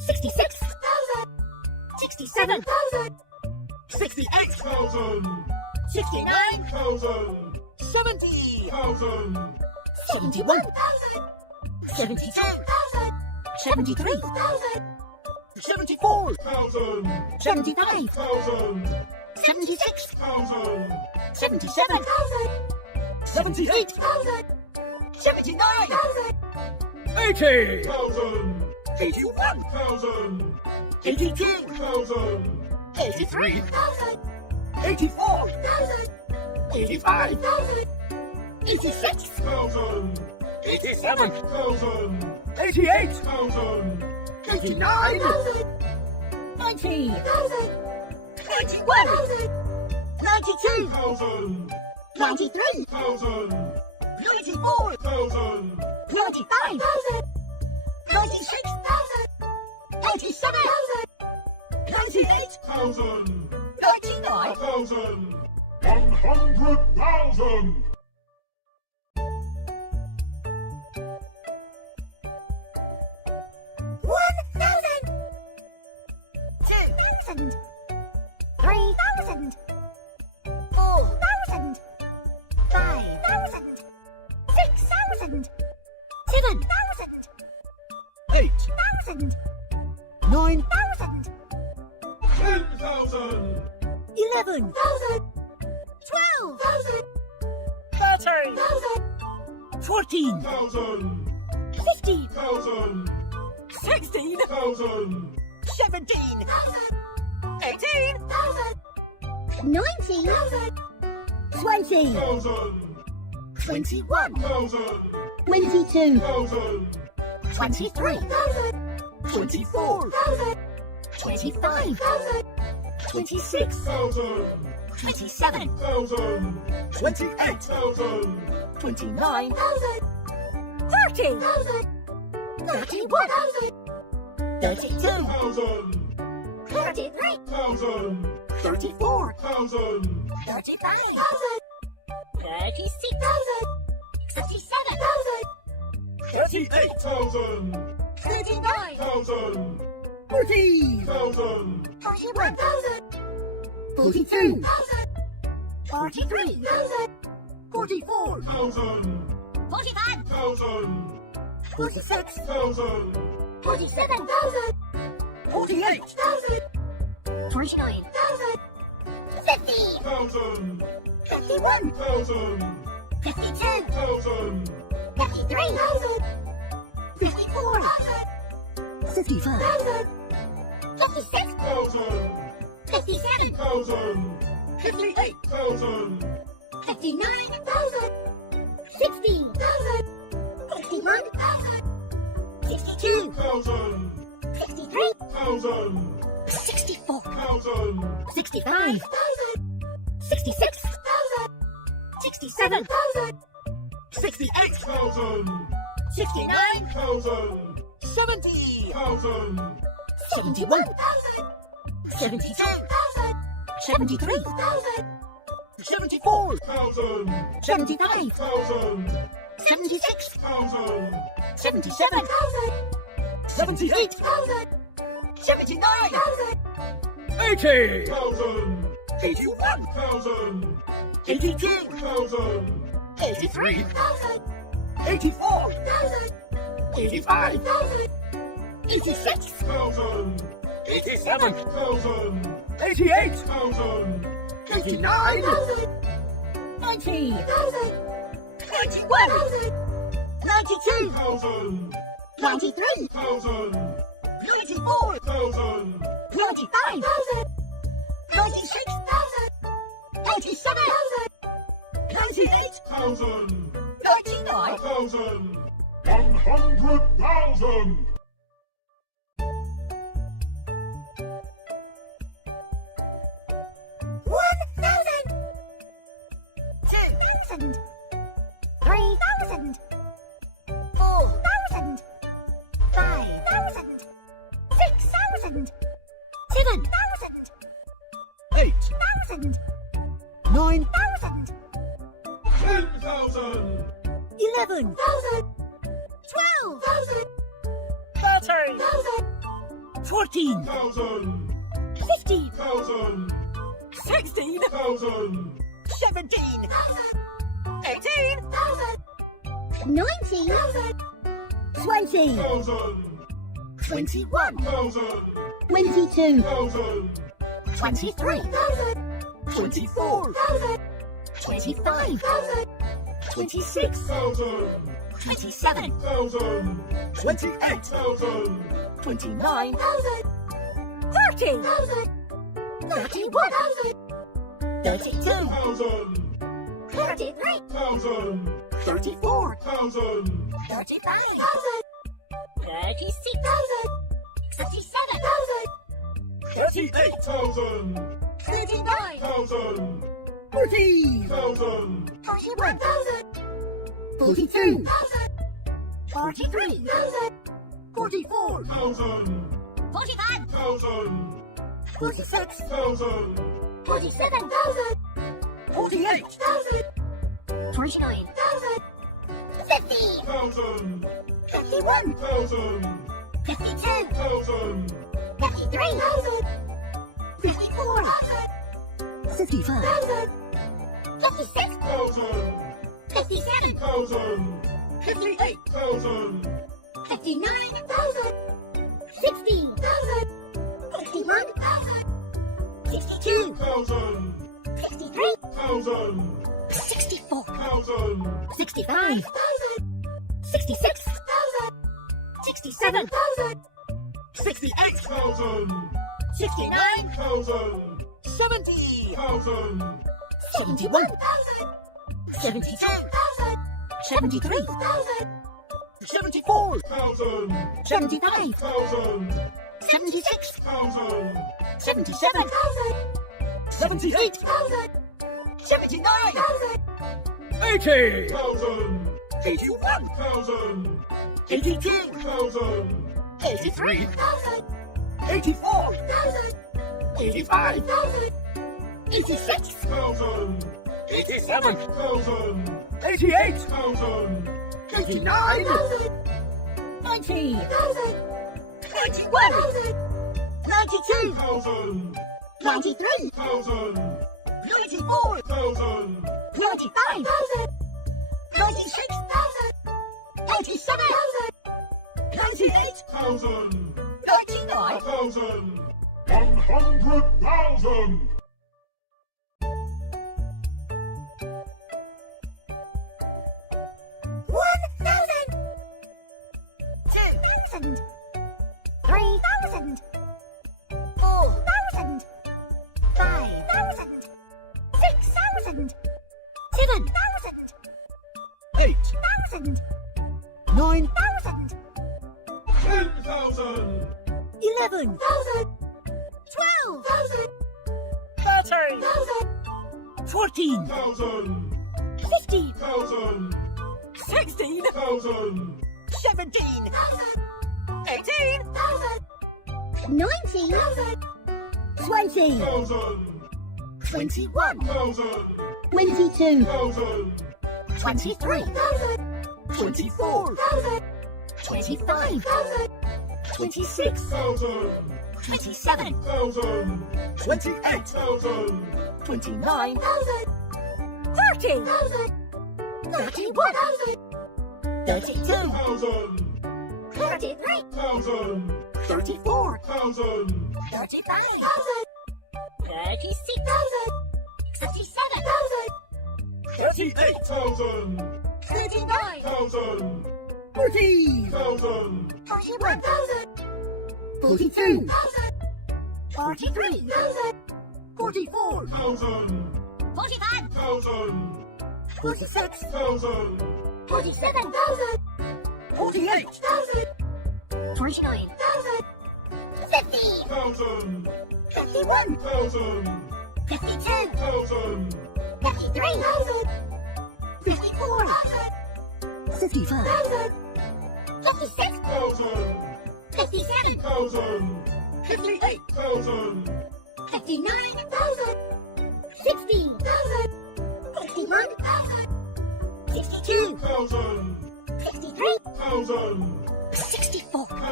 66, 67, 68, 69, 70, 71, 72, 73, 74, 75, 76, 77, 78, 79, 80, 81, 82, 83, 84, 85, 86, 87, 88, 89, 90, 91, 92, 93, 94, 95, 96, 97, 98, 99, 100,000. 1,000, 2,000, 3,000, 4,000, 5,000, 6,000, 7,000, 8, 1,000, 9, 10,000. 11, 12,000, 13, 14, 15, 16, 17, 18, 19, 20, 21, 22, 23, 24, 25, 26, 27, 28, 29, 30, 31, 32, 33, 34, 35, 36, 37, 38, 39, 40, 41, 42, 43, 44, 45, 46, 47, 48, 49, 50, 51, 52, 53, 54, 55, 56, 57, 58, 59, 60, 61, 62, 63, 64, 65, 66, 67, 68, 69, 70, 71, 72, 73, 74, 75, 76, 77, 78, 79, 80, 81, 82, 83, 84, 85, 86, 87, 88, 89, 90, 91, 92, 93, 94, 95, 96, 97, 98, 99, 100,000. 1,000, 2,000, 3,000, 4,000, 5,000, 6,000, 7,000, 8, 1,000, 9, 1,000, 10,000. 11, 12,000, 13, 14, 1,000, 15, 1,000, 16, 1,000, 17, 18, 19, 20, 1,000, 21, 1,000, 22, 1,000, 23, 24, 25, 26, 1,000, 27, 1,000, 28, 1,000, 29, 30, 31, 32, 1,000, 33, 1,000, 34, 1,000, 35, 36, 37, 38, 1,000, 39, 1,000, 40, 1,000, 41, 42, 43, 44, 1,000, 45, 1,000, 46, 1,000, 47, 48, 49, 50, 1,000, 51, 1,000, 52, 1,000, 53, 54, 55, 56, 1,000, 57, 1,000, 58, 1,000, 59, 60, 61, 62, 1,000, 63, 1,000, 64, 1,000, 65, 66, 67, 68, 1,000, 69, 1,000, 70, 1,000, 71, 72, 73, 74, 1,000, 75, 1,000, 76, 1,000, 77, 78, 79, 80, 1,000, 81, 1,000, 82, 1,000, 83, 84, 85, 86, 1,000, 87, 1,000, 88, 1,000, 89, 90, 91, 92, 1,000, 93, 1,000, 94, 1,000, 95, 96, 97, 98, 1,000, 99, 1,000, 100,000. $1,000, 2,000, 3,000, 4,000, 5,000, 6,000, 7,000, 8, 8,000, 9, 9,000, 10,000, 11, 12, 13, 13, 14, 1,000, 15, 1,000, 16, 1,000, 17, 18, 19, 20, 1,000, 21, 1,000, 22, 1,000, 23, 24, 25, 26, 1,000, 27, 1,000, 28, 1,000, 29, 30, 31, 32, 1,000, 33, 1,000, 34, 1,000, 35, 36, 37, 38, 1,000, 39, 1,000, 40, 1,000, 41, 42, 43, 44, 1,000, 45, 1,000, 46, 1,000, 47, 48, 49, 50, 1,000, 51, 1,000, 52, 1,000, 53, 54, 55, 56, 1,000, 57, 1,000, 58, 1,000, 59, 60, 61, 62, 1,000, 63, 1,000, 64, 1,000,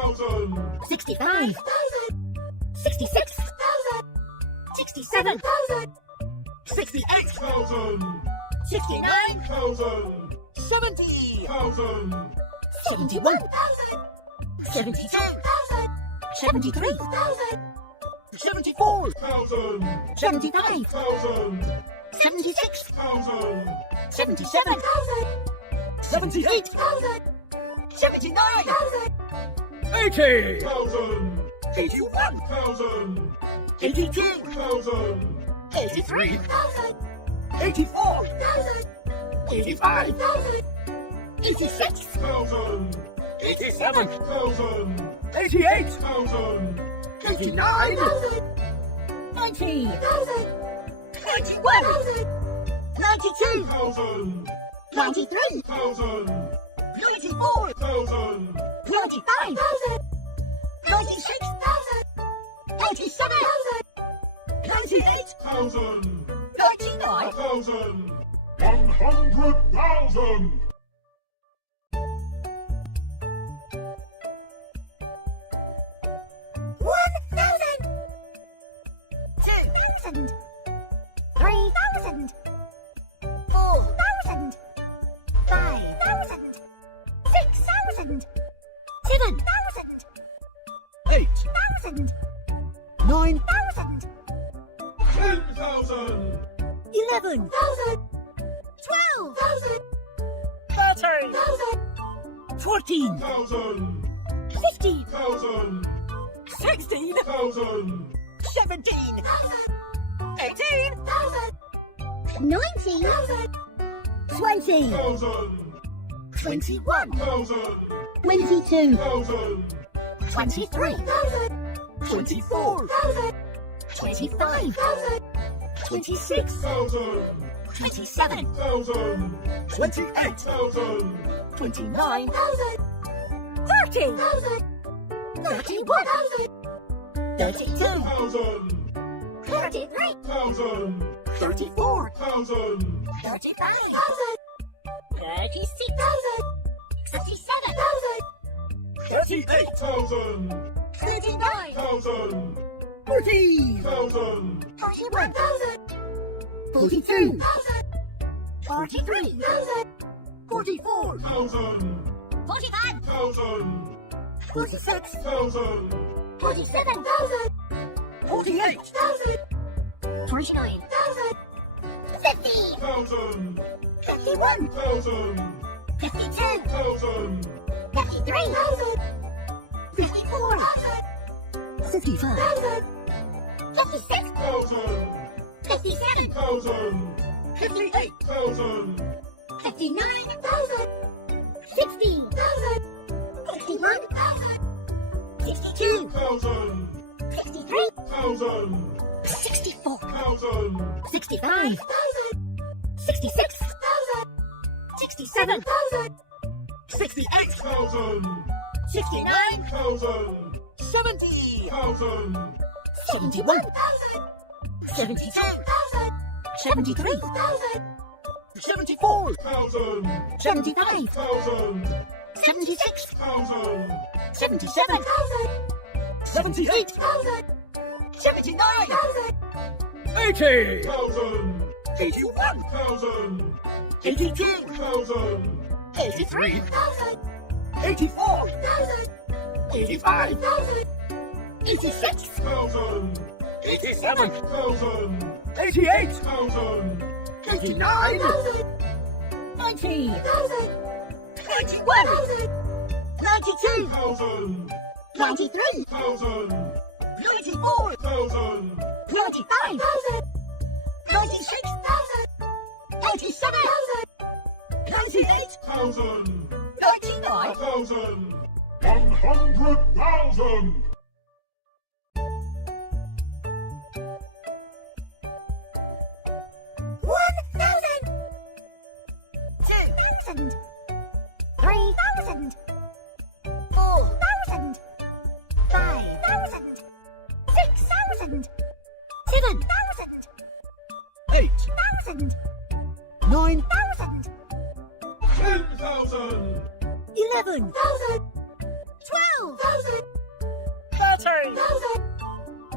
thousand, 65, 66, 67, 68, thousand, 69, thousand, 70, thousand, 71, 72, 73, 74, thousand, 75, thousand, 76, thousand, 77, 78, 79, 80, thousand, 81, thousand, 82, thousand, 83, 84, 85, 86, thousand, 87, thousand, 88, thousand, 89, 90, 91, 92, thousand, 93, thousand, 94, thousand, 95, 96, 97, 98, thousand, 99, thousand, 100,000. Eight, 9, 10,000, 11, 12, 13, 14, 1,000, 15, 1,000, 16, 1,000, 17, 18, 19, 20, 1,000, 21, 1,000, 22, 1,000, 23, 24, 25, 26, 1,000, 27, 1,000, 28, 1,000, 29, 30, 31, 32, 1,000, 33, 1,000, 34, 1,000, 35, 36, 37, 38, 1,000, 39, 1,000, 40, 1,000, 41, 42, 43, 44, 1,000, 45, 1,000, 46, 1,000, 47, 48, 49, 50, 1,000, 51, 1,000, 52, 1,000, 53, 54, 55, 56, 1,000, 57, 1,000, 58, 1,000, 59, 60, 61, 62, 1,000, 63, 1,000, 64, 1,000, 65, 66, 67, 68, 1,000, 69, 1,000, 70, 1,000, 71, 72, 73, 74, 1,000, 75, 1,000, 76, 1,000, 77, 78, 79, 80, 1,000, 81, 1,000, 82, 1,000, 83, 84, 85, 86, 1,000, 87, 1,000, 88, 1,000, 89, 90, 91, 92, 1,000, 93, 1,000, 94, 1,000, 95, 96, 87, 98, 1,000, 99, 1,000, 100,000. Eight, 9, 10,000, 11, 12,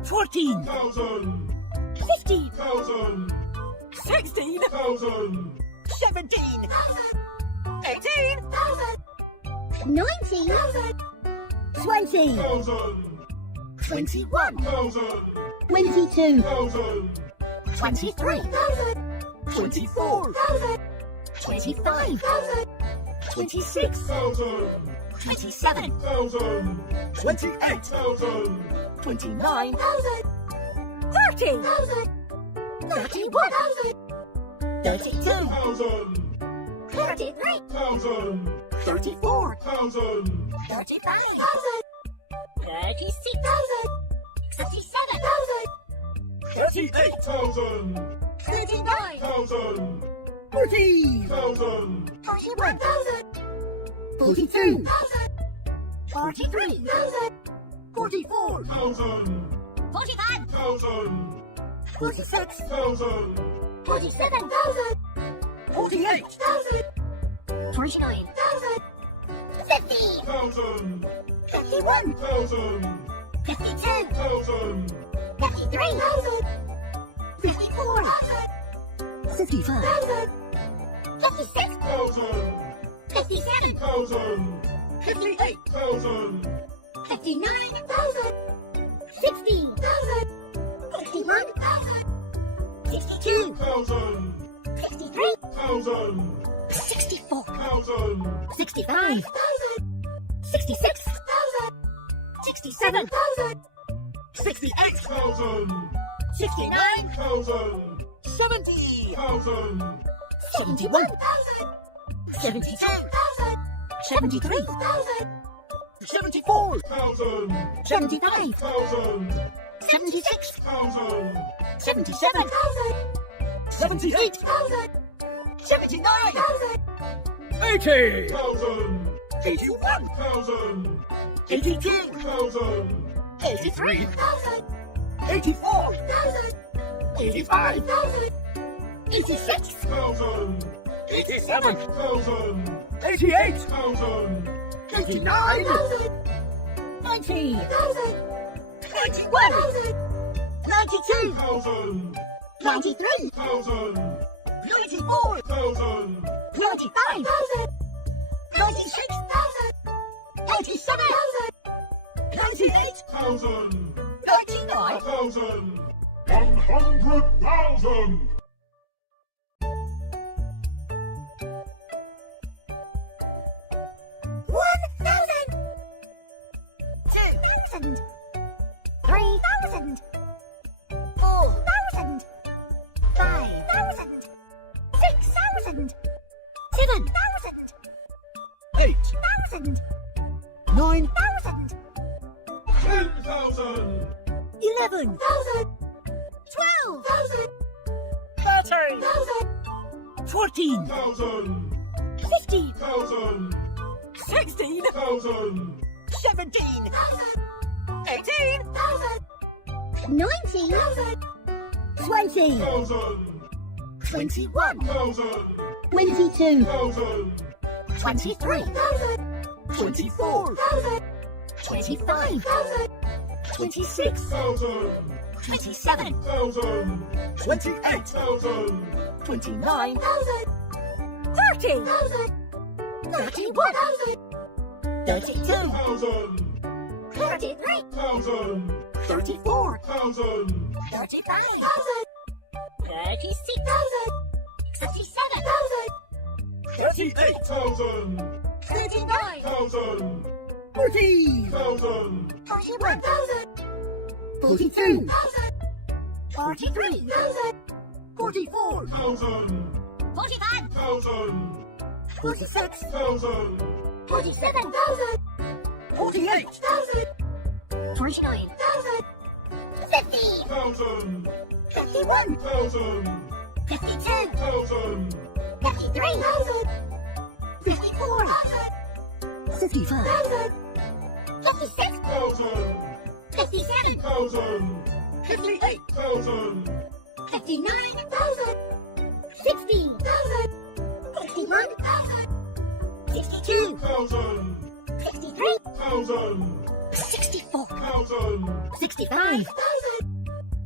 14, 1,000, 15, 1,000, 16, 1,000, 17, 18, 19, 20, 1,000, 21, 1,000, 22, 1,000, 23, 24, 25, 26, 1,000, 27, 1,000, 28, 1,000, 29, 30, 31, 32, 1,000, 33, 1,000, 34, 1,000, 35, 36, 37, 38, 1,000, 39, 1,000, 40, 1,000, 41, 42, 43, 44, 1,000, 45, 1,000, 46, 1,000, 47, 48, 49, 50, 1,000, 51, 1,000, 52, 1,000, 53, 54, 55, 56, 1,000, 57, 1,000, 58, 1,000, 59, 60, 61, 62, 1,000, 63, 1,000, 64, 1,000, 65, 66, 67, 68, 1,000, 69, 1,000, 70, 1,000, 71, 72, 73, 74, 1,000, 75, 1,000, 76, 1,000, 77, 78, 79, 80, 1,000, 81, 1,000, 82, 1,000, 83, 84, 85, 86, 1,000, 87, 1,000, 88, 1,000, 89, 90, 91, 92, 1,000, 93, 1,000, 94, 1,000, 95, 96, 87, 98, 1,000, 99, 1,000, 100,000. $1,000, 3,000, 4,000, 5,000, 6,000, 7,000, 8, 1,000, 9, 1,000, 10,000, 11, 12,000, 13, 14, 1,000, 15, 1,000, 16, 1,000, 17, 18, 19, 20, 1,000, 21, 1,000, 22, 1,000, 23, 24, 25, 26, 1,000, 27, 1,000, 28, 1,000, 29, 30, 31, 32, 1,000, 33, 1,000, 34, 1,000, 35, 36, 37, 38, 1,000, 39, 1,000, 40, 1,000, 41, 42, 43, 44, 1,000, 45, 1,000, 46, 1,000, 47, 48, 49, 50, 1,000, 51, 1,000, 52, 1,000, 53, 54, 55, 56, 1,000, 57, 1,000, 58, 1,000, 59, 60, 61, 62, 1,000, 63, 1,000, 64, 1,000, 65,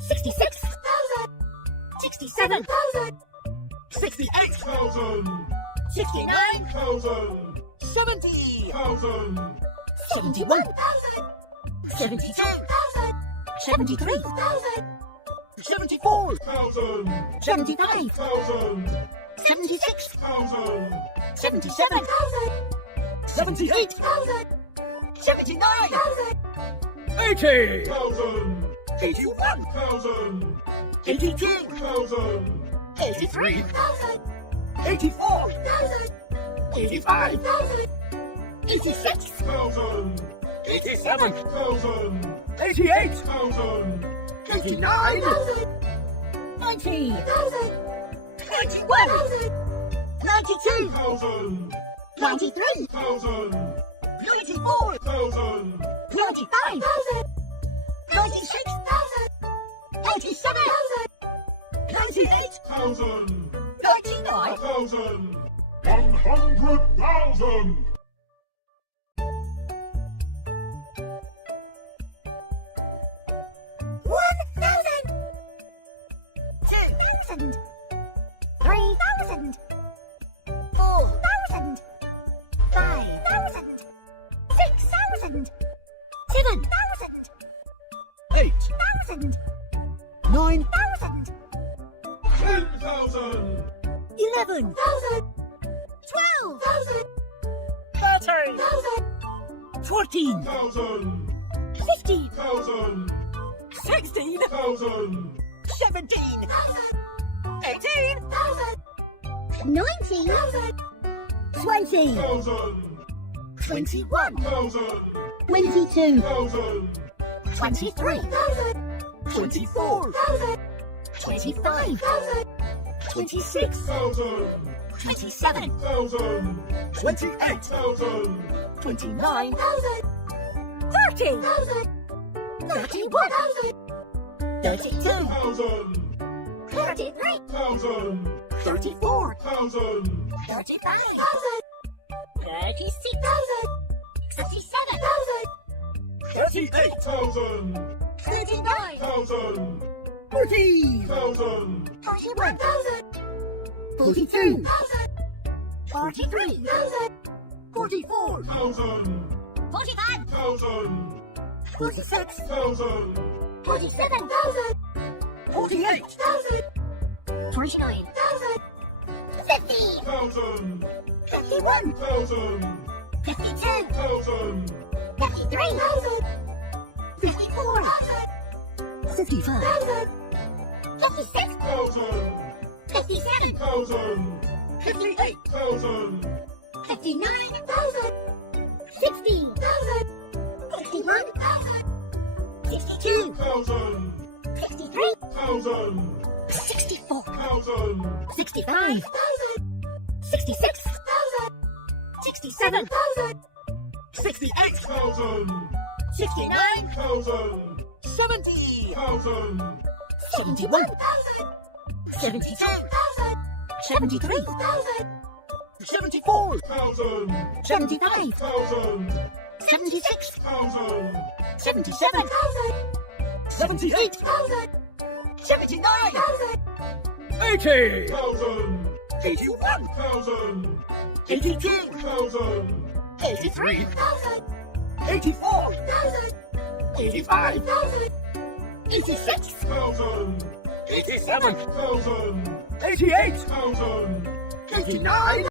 66, 67, 68,000, 69, 70, 71, 72, 73, 74, 75, 76, 77, 78, 79, 80, 81, 82, 83, 84, 85, 86, 87, 88, 89, 90, 91, 92, 93, 94, 95, 96, 97, 98, 99, 100,000. $1,000, 2,000, 3,000, 4,000, 5,000, 6,000, 7,000, 8, 8,000, 9, 10,000, 11, 12,000, 13, 14, 15, 16, 1,000, 17, 18, 19, 20, 21, 22, 23, 24, 25, 26, 27, 28, 29, 30, 31, 32, 33, 34, 35, 36, 37, 38, 39, 40, 41, 42, 43, 44, 45, 46, 47, 48, 49, 50, 51, 52, 53, 54, 55, 56, 57, 58, 59, 60, 61, 62, 63, 64, 65, 66, 67, 68, 69, 70, 1,000, 71, 72, 73, 74, 75, 76, 77, 78, 79, 80, 81, 82, 83, 84, 85, 86, 87, 88, 89.